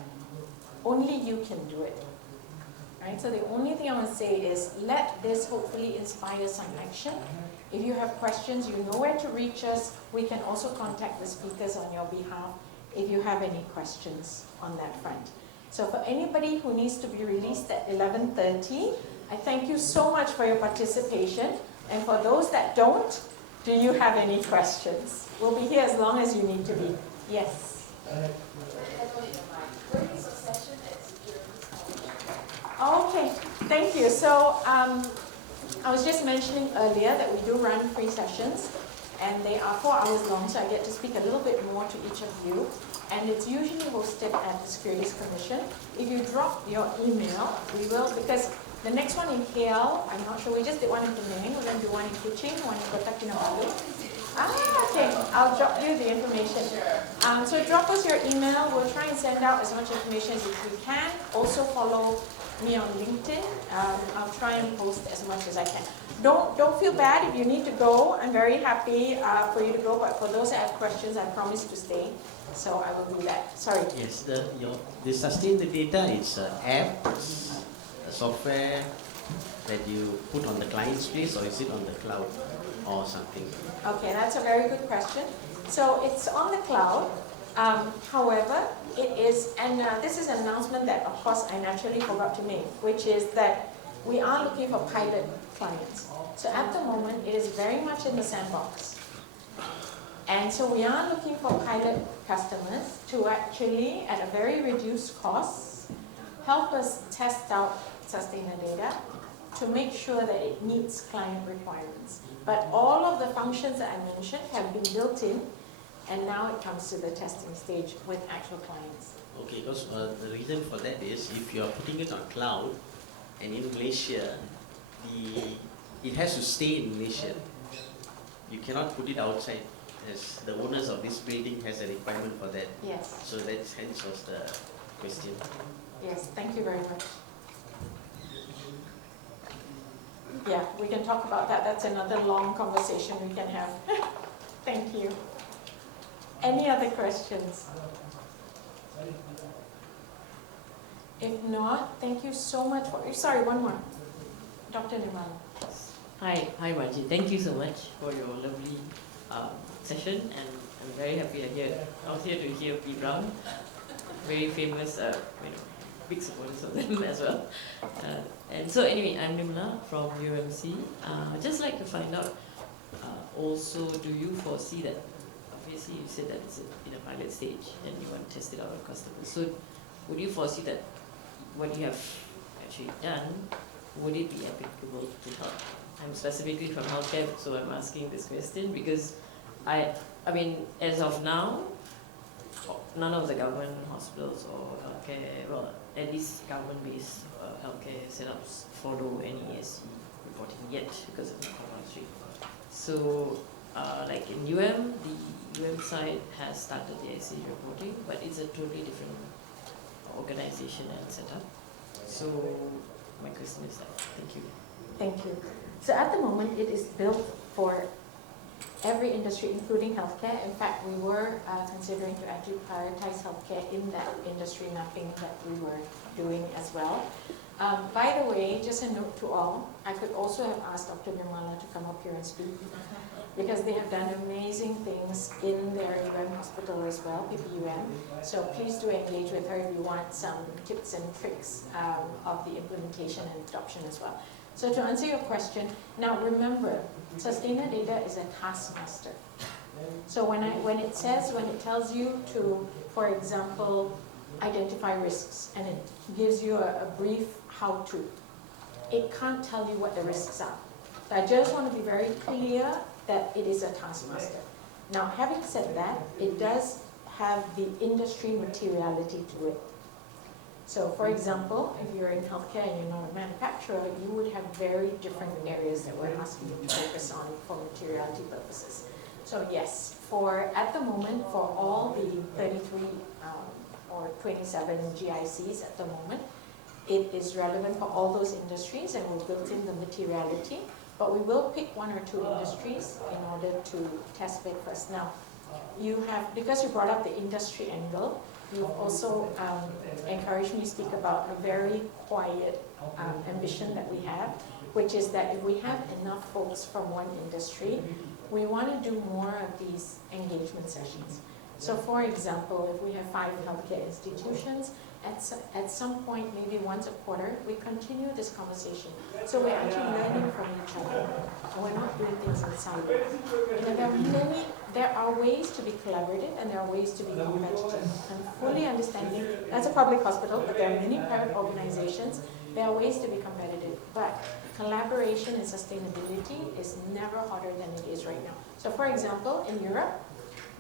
only you can do it. Right? So the only thing I want to say is let this hopefully inspire some action. If you have questions, you know where to reach us. We can also contact the speakers on your behalf if you have any questions on that front. So for anybody who needs to be released at 11:30, I thank you so much for your participation. And for those that don't, do you have any questions? We'll be here as long as you need to be. Yes. Where is succession at securities? Okay, thank you. So I was just mentioning earlier that we do run free sessions, and they are 4 hours long, so I get to speak a little bit more to each of you. And it's usually hosted at the Securities Commission. If you drop your email, we will, because the next one in KL, I'm not sure, we just did one in Penang, we're going to do one in Kuching, one in Kota Kinabalu. Okay, I'll drop you the information. So drop us your email, we'll try and send out as much information as we can. Also follow me on LinkedIn. I'll try and post as much as I can. Don't feel bad if you need to go. I'm very happy for you to go, but for those that have questions, I promise to stay. So I will do that. Sorry. Yes, the sustain the data is an app, a software that you put on the client's place, or is it on the cloud or something? Okay, that's a very good question. So it's on the cloud. However, it is, and this is an announcement that, of course, I naturally forgot to make, which is that we are looking for pilot clients. So at the moment, it is very much in the sandbox. And so we are looking for pilot customers to actually, at a very reduced cost, help us test out Sustainer data to make sure that it meets client requirements. But all of the functions that I mentioned have been built in, and now it comes to the testing stage with actual clients. Okay, because the reason for that is if you are putting it on cloud, and in Malaysia, it has to stay in Malaysia. You cannot put it outside, as the owners of this building has a requirement for that. Yes. So that hence was the question. Yes, thank you very much. Yeah, we can talk about that. That's another long conversation we can have. Thank you. Any other questions? If not, thank you so much for, sorry, one more. Dr. Nirmala. Hi Margie. Thank you so much for your lovely session, and I'm very happy I was here to hear B.Braun, very famous, big supporters of them as well. And so anyway, I'm Nimla from UMC. I'd just like to find out, also, do you foresee that, obviously you said that it's in a pilot stage and you want to test it out on customers, so would you foresee that what you have actually done, would it be applicable to health? I'm specifically from healthcare, so I'm asking this question because I mean, as of now, none of the government hospitals or healthcare, well, at least government-based healthcare setups follow any ESG reporting yet because of the compulsory. So, like in UM, the UM side has started the ESG reporting, but it's a totally different organization and setup. So, my question is that. Thank you. Thank you. So at the moment, it is built for every industry, including healthcare. In fact, we were considering to actually prioritize healthcare in that industry mapping that we were doing as well. By the way, just a note to all, I could also have asked Dr. Nirmala to come up here and speak because they have done amazing things in their UM hospital as well, PPUM. So please do engage with her if you want some tips and tricks of the implementation and adoption as well. So to answer your question, now remember, Sustainer data is a taskmaster. So when it tells you to, for example, identify risks, and it gives you a brief how-to, it can't tell you what the risks are. So I just want to be very clear that it is a taskmaster. Now, having said that, it does have the industry materiality to it. So, for example, if you're in healthcare and you're not a manufacturer, you would have very different areas that we're asking you to focus on for materiality purposes. So yes, at the moment, for all the 33 or 27 GICs at the moment, it is relevant for all those industries, and we've built in the materiality, but we will pick 1 or 2 industries in order to test bed first. Now, because you brought up the industry angle, you've also encouraged me to speak about a very quiet ambition that we have, which is that if we have enough folks from one industry, we want to do more of these engagement sessions. So for example, if we have 5 healthcare institutions, at some point, maybe once a quarter, we continue this conversation. So we're actually learning from each other. We're not doing things in silos. There are many there are ways to be collaborative and there are ways to be competitive. I'm fully understanding that's a public hospital, but there are many private organizations. There are ways to be competitive, but collaboration and sustainability is never harder than it is right now. So for example, in Europe,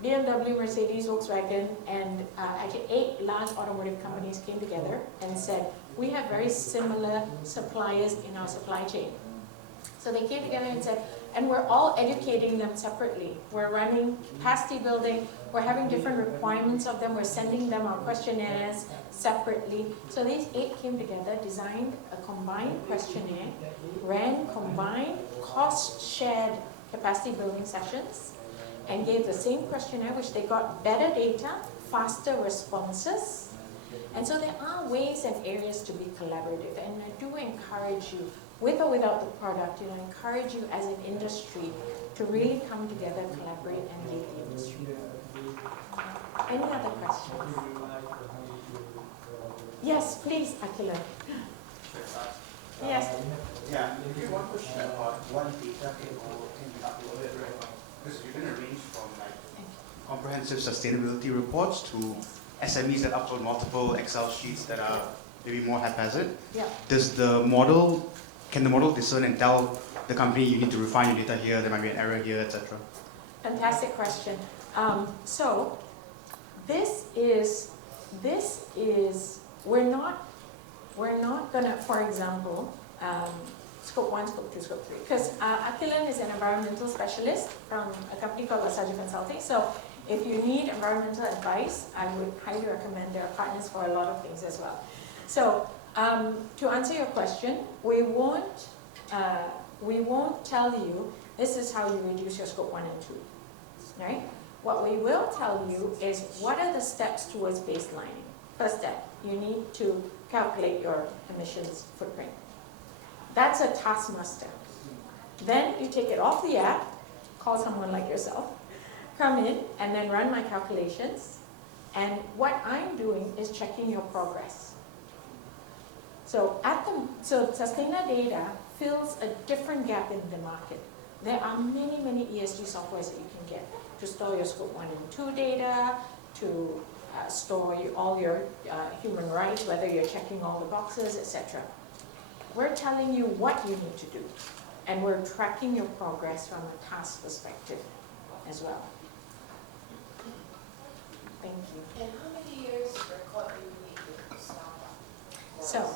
BMW, Mercedes, Volkswagen, and actually 8 large automotive companies came together and said, we have very similar suppliers in our supply chain. So they came together and said, and we're all educating them separately. We're running capacity building, we're having different requirements of them, we're sending them our questionnaires separately. So these 8 came together, designed a combined questionnaire, ran combined cost-shared capacity building sessions, and gave the same questionnaire, which they got better data, faster responses. And so there are ways and areas to be collaborative, and I do encourage you, with or without the product, encourage you as an industry to really come together, collaborate, and lead the industry. Any other questions? Yes, please, Akila. Yes. Yeah, maybe one question about one data can be uploaded, right? Because you're going to range from like comprehensive sustainability reports to SMEs that upload multiple Excel sheets that are maybe more haphazard. Yeah. Can the model discern and tell the company you need to refine your data here, there might be an error here, etc.? Fantastic question. So this is we're not gonna, for example, scope 1, scope 2, scope 3, because Akilan is an environmental specialist from a company called Asaja Consulting. So if you need environmental advice, I would highly recommend their partners for a lot of things as well. So to answer your question, we won't tell you this is how you reduce your scope 1 and 2, right? What we will tell you is what are the steps towards baselining. First step, you need to calculate your emissions footprint. That's a taskmaster. Then you take it off the app, call someone like yourself, come in and then run my calculations. And what I'm doing is checking your progress. So Sustaina data fills a different gap in the market. There are many, many ESG softwares that you can get to store your scope 1 and 2 data, to store all your human rights, whether you're checking all the boxes, etc. We're telling you what you need to do, and we're tracking your progress from a task perspective as well. Thank you. And how many years record do you need to start? So,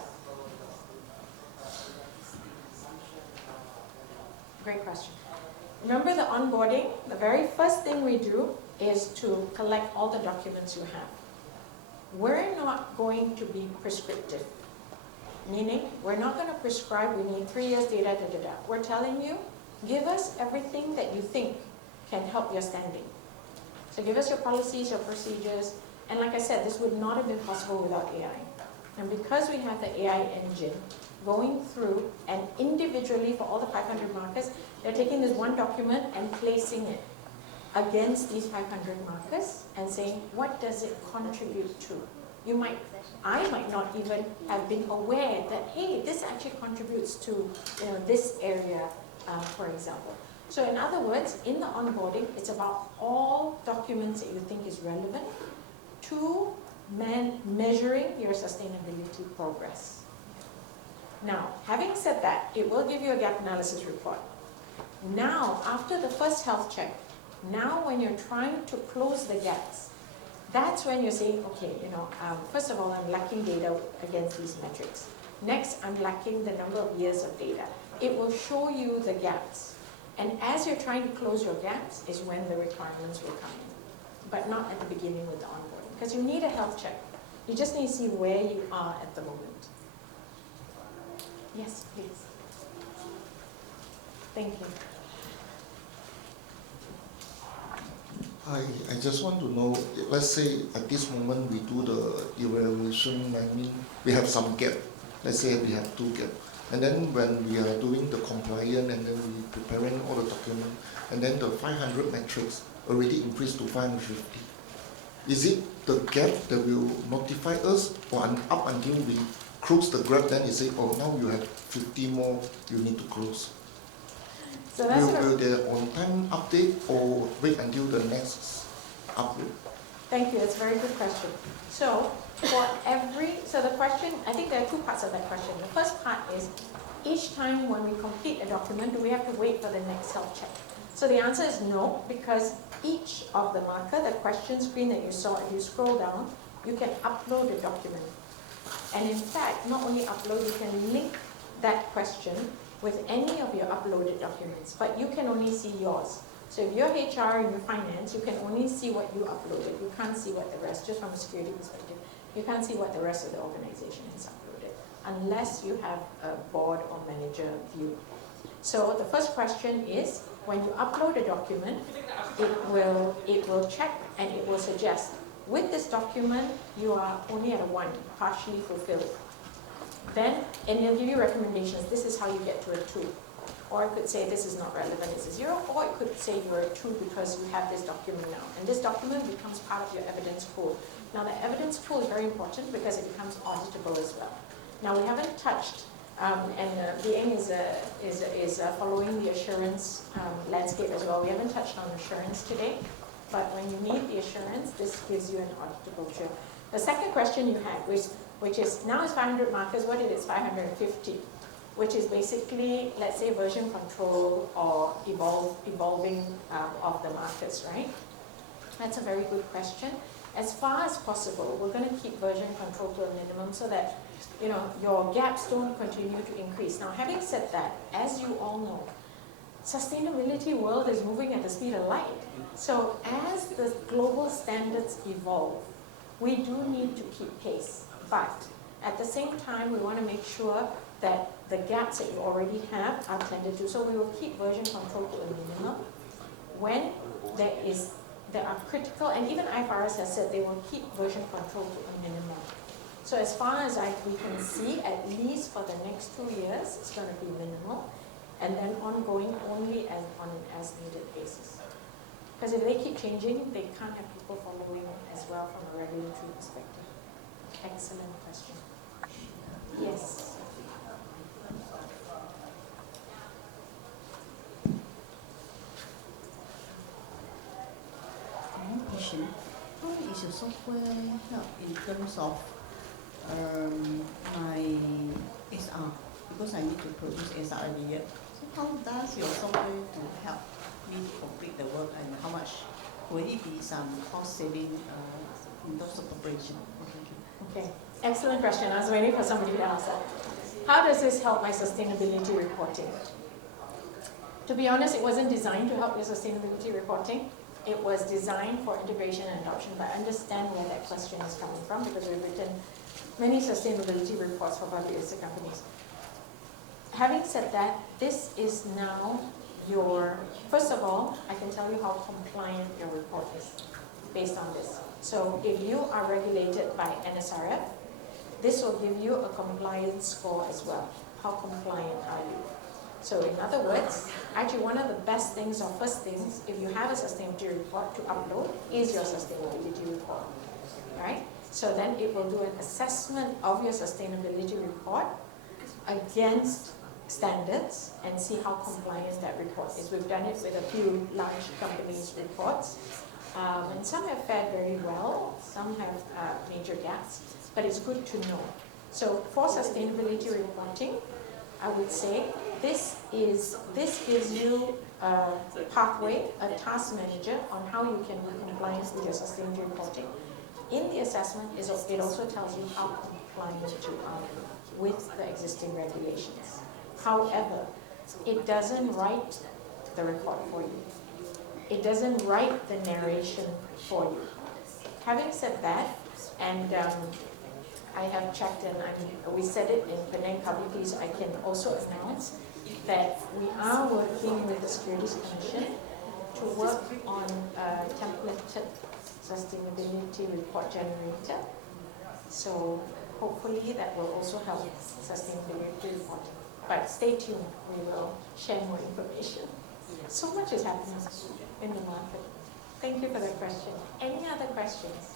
great question. Remember the onboarding? The very first thing we do is to collect all the documents you have. We're not going to be prescriptive, meaning we're not going to prescribe we need 3 years data, We're telling you, give us everything that you think can help your standing. So give us your policies, your procedures, and like I said, this would not have been possible without AI. And because we have the AI engine going through and individually for all the 500 markers, they're taking this one document and placing it against these 500 markers and saying, what does it contribute to? I might not even have been aware that, hey, this actually contributes to this area, for example. So in other words, in the onboarding, it's about all documents that you think is relevant to measuring your sustainability progress. Now, having said that, it will give you a gap analysis report. Now, after the first health check, now when you're trying to close the gaps, that's when you're saying, okay, first of all, I'm lacking data against these metrics. Next, I'm lacking the number of years of data. It will show you the gaps. And as you're trying to close your gaps is when the requirements will come in, but not at the beginning with the onboarding, because you need a health check. You just need to see where you are at the moment. Yes, please. Thank you. I just want to know, let's say at this moment we do the evaluation, we have some gap. Let's say we have 2 gaps. And then when we are doing the compliance and then we preparing all the documents, and then the 500 metrics already increased to 550. Is it the gap that will notify us, or up until we close the graph, then you say, oh, now you have 50 more you need to close? So that's will there on-time update or wait until the next upload? Thank you, it's a very good question. So the question, I think there are two parts of that question. The first part is, each time when we complete a document, do we have to wait for the next health check? So the answer is no, because each of the marker, the question screen that you saw, if you scroll down, you can upload a document. And in fact, not only upload, you can link that question with any of your uploaded documents, but you can only see yours. So if you're HR and you're finance, you can only see what you uploaded. You can't see what the rest, just from a security perspective, you can't see what the rest of the organization has uploaded, unless you have a board or manager view. So the first question is, when you upload a document, it will check and it will suggest, with this document, you are only at a 1, partially fulfilled. Then, and it'll give you recommendations. This is how you get to a 2. Or it could say this is not relevant, it's a 0. Or it could say you're a 2 because you have this document now. And this document becomes part of your evidence pool. Now the evidence pool is very important because it becomes auditable as well. Now we haven't touched, Bing is following the assurance landscape as well. We haven't touched on assurance today. But when you need the assurance, this gives you an auditable trail. The second question you had, which is, now it's 500 markers, what if it's 550? Which is basically, let's say, version control or evolving of the markers, right? That's a very good question. As far as possible, we're going to keep version control to a minimum so that your gaps don't continue to increase. Now, having said that, as you all know, sustainability world is moving at the speed of light. So as the global standards evolve, we do need to keep pace. But at the same time, we want to make sure that the gaps that you already have are tended to. So we will keep version control to a minimum. When there are critical, and even IFRS has said they will keep version control to a minimum. So as far as we can see, at least for the next 2 years, it's going to be minimal. And then ongoing only on an as-needed basis. Because if they keep changing, they can't have people following as well from a regulatory perspective. Excellent question. Yes. One question. How is your software help in terms of my SR? Because I need to produce SR every year. How does your software to help me to complete the work, and how much will it be some cost saving in terms of operation? Okay, excellent question. I was waiting for somebody to answer. How does this help my sustainability reporting? To be honest, it wasn't designed to help your sustainability reporting. It was designed for integration and adoption, but I understand where that question is coming from because we've written many sustainability reports for public listed companies. Having said that, this is now first of all, I can tell you how compliant your report is based on this. So if you are regulated by NSRF, this will give you a compliance score as well. How compliant are you? So in other words, actually one of the best things or first things, if you have a sustainability report to upload, is your sustainability report, right? So then it will do an assessment of your sustainability report against standards and see how compliant that report is. We've done it with a few large companies' reports, and some have fared very well, some have major gaps, but it's good to know. So for sustainability reporting, I would say this gives you a pathway, a task manager on how you can be compliant with your sustainability reporting. In the assessment, it also tells you how compliant you are with the existing regulations. However, it doesn't write the report for you. It doesn't write the narration for you. Having said that, and I have checked and we said it in Penang publicly, so I can also announce that we are working with the Securities Commission to work on a templated sustainability report generator. So hopefully that will also help sustainability reporting. But stay tuned, we will share more information. So much is happening in the market. Thank you for that question. Any other questions?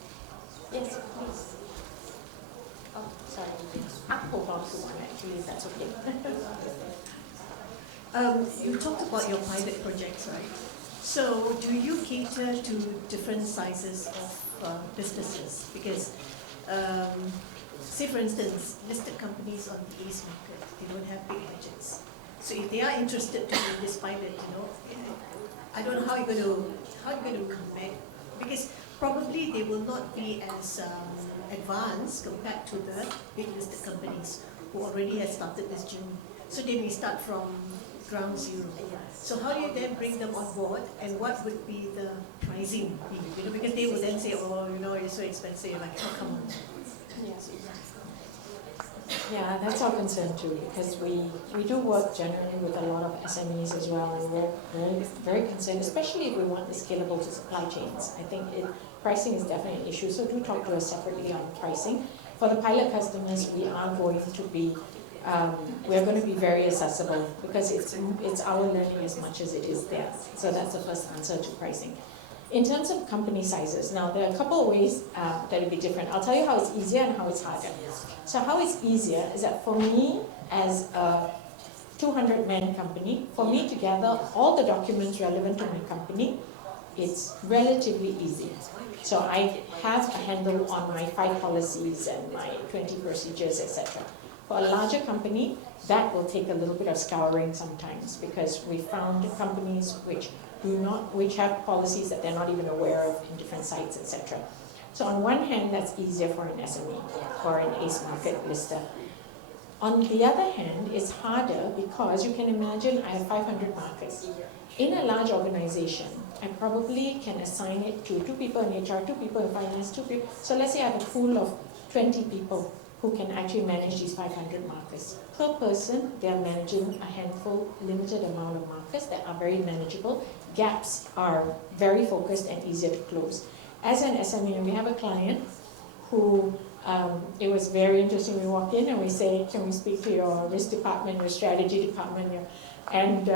Yes, please. Oh, sorry. I'll hold on to one actually, if that's okay. You talked about your pilot projects, right? So do you cater to different sizes of businesses? Because, say for instance, listed companies on the ACE market, they don't have big budgets. So if they are interested to do this pilot, I don't know how you're going to connect, because probably they will not be as advanced compared to the big listed companies who already have started this journey. So they may start from ground zero. So how do you then bring them on board, and what would be the pricing be? Because they will then say, oh, it's so expensive. Like, oh, come on. Yeah, that's our concern too, because we do work generally with a lot of SMEs as well, and we're very concerned, especially if we want this scalable to supply chains. I think pricing is definitely an issue, so do talk to us separately on pricing. For the pilot customers, we are going to be we're going to be very accessible, because it's our learning as much as it is theirs. So that's the first answer to pricing. In terms of company sizes, now there are a couple of ways that will be different. I'll tell you how it's easier and how it's harder. So how it's easier is that for me, as a 200-man company, for me to gather all the documents relevant to my company, it's relatively easy. So I have a handle on my 5 policies and my 20 procedures, etc. For a larger company, that will take a little bit of scouring sometimes, because we found companies which have policies that they're not even aware of in different sites, etc. So on one hand, that's easier for an SME or an ACE market lister. On the other hand, it's harder because you can imagine I have 500 markets. In a large organization, I probably can assign it to 2 people in HR, 2 people in finance, 2 people. So let's say I have a pool of 20 people who can actually manage these 500 markets. Per person, they are managing a handful, limited amount of markets that are very manageable. Gaps are very focused and easier to close. As an SME, we have a client who, it was very interesting. We walk in and we say, can we speak to your risk department, your strategy department? And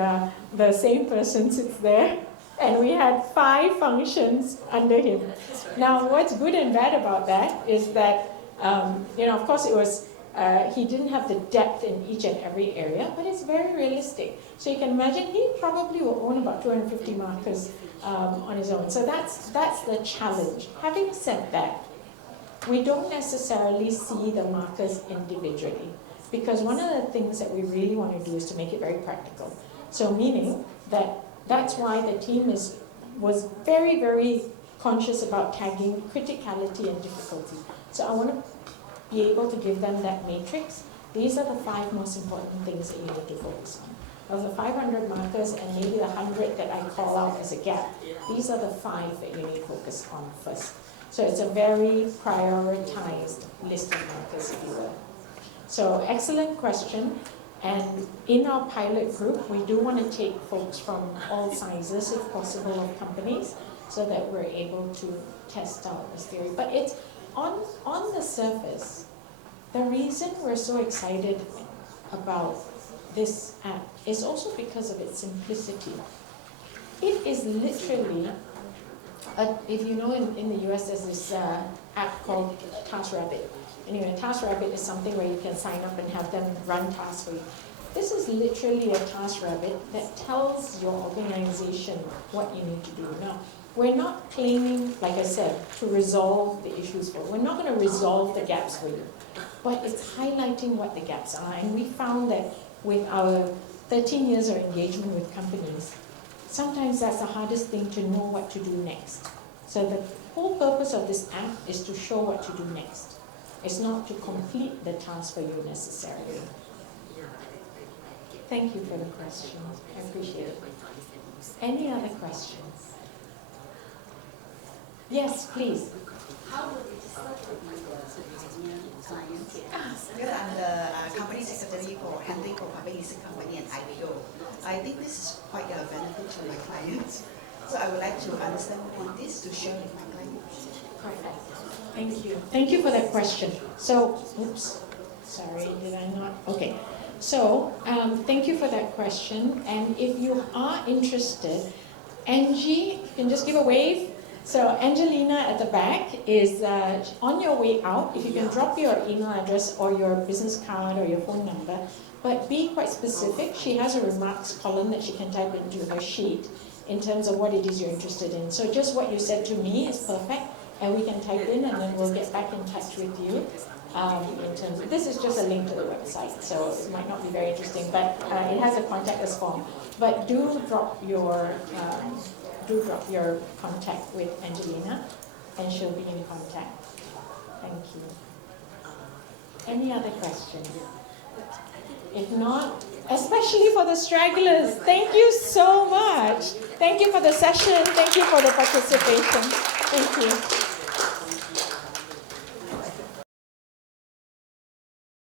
the same person sits there, and we had 5 functions under him. Now, what's good and bad about that is that, of course it was, he didn't have the depth in each and every area, but it's very realistic. So you can imagine he probably will own about 250 markers on his own. So that's the challenge. Having said that, we don't necessarily see the markers individually, because one of the things that we really want to do is to make it very practical. So meaning that's why the team was very, very conscious about tagging criticality and difficulty. So I want to be able to give them that matrix. These are the 5 most important things that you need to focus on. Of the 500 markers and maybe the 100 that I call out as a gap, these are the 5 that you need to focus on first. So it's a very prioritized list of markers, if you will. So excellent question. And in our pilot group, we do want to take folks from all sizes, if possible, of companies, so that we're able to test out this theory. But it's on the surface, the reason we're so excited about this app is also because of its simplicity. It is literally, if you know in the US there's this app called TaskRabbit. Anyway, TaskRabbit is something where you can sign up and have them run tasks for you. This is literally a TaskRabbit that tells your organization what you need to do. Now, we're not claiming, like I said, to resolve the issues for you. We're not going to resolve the gaps for you. But it's highlighting what the gaps are. And we found that with our 13 years of engagement with companies, sometimes that's the hardest thing, to know what to do next. So the whole purpose of this app is to show what to do next. It's not to complete the task for you necessarily. Thank you for the question. I appreciate it. Any other questions? Yes, please. How will it start with clients? Because I'm the company secretary for handling for public listed company and IPO. I think this is quite a benefit to my clients. So I would like to understand more on this to share with my clients. Perfect. Thank you. Thank you for that question. So, oops, sorry, did I not? Okay. So, thank you for that question. And if you are interested, Angie, you can just give a wave. So Angelina at the back is on your way out. If you can drop your email address or your business card or your phone number, but be quite specific. She has a remarks column that she can type into her sheet in terms of what it is you're interested in. So just what you said to me is perfect, and we can type in and then we'll get back in touch with you. In terms of, this is just a link to the website, so it might not be very interesting, but it has a contact us form. But do drop your contact with Angelina, and she'll be in contact. Thank you. Any other questions? If not, especially for the stragglers, thank you so much. Thank you for the session. Thank you for the participation. Thank you.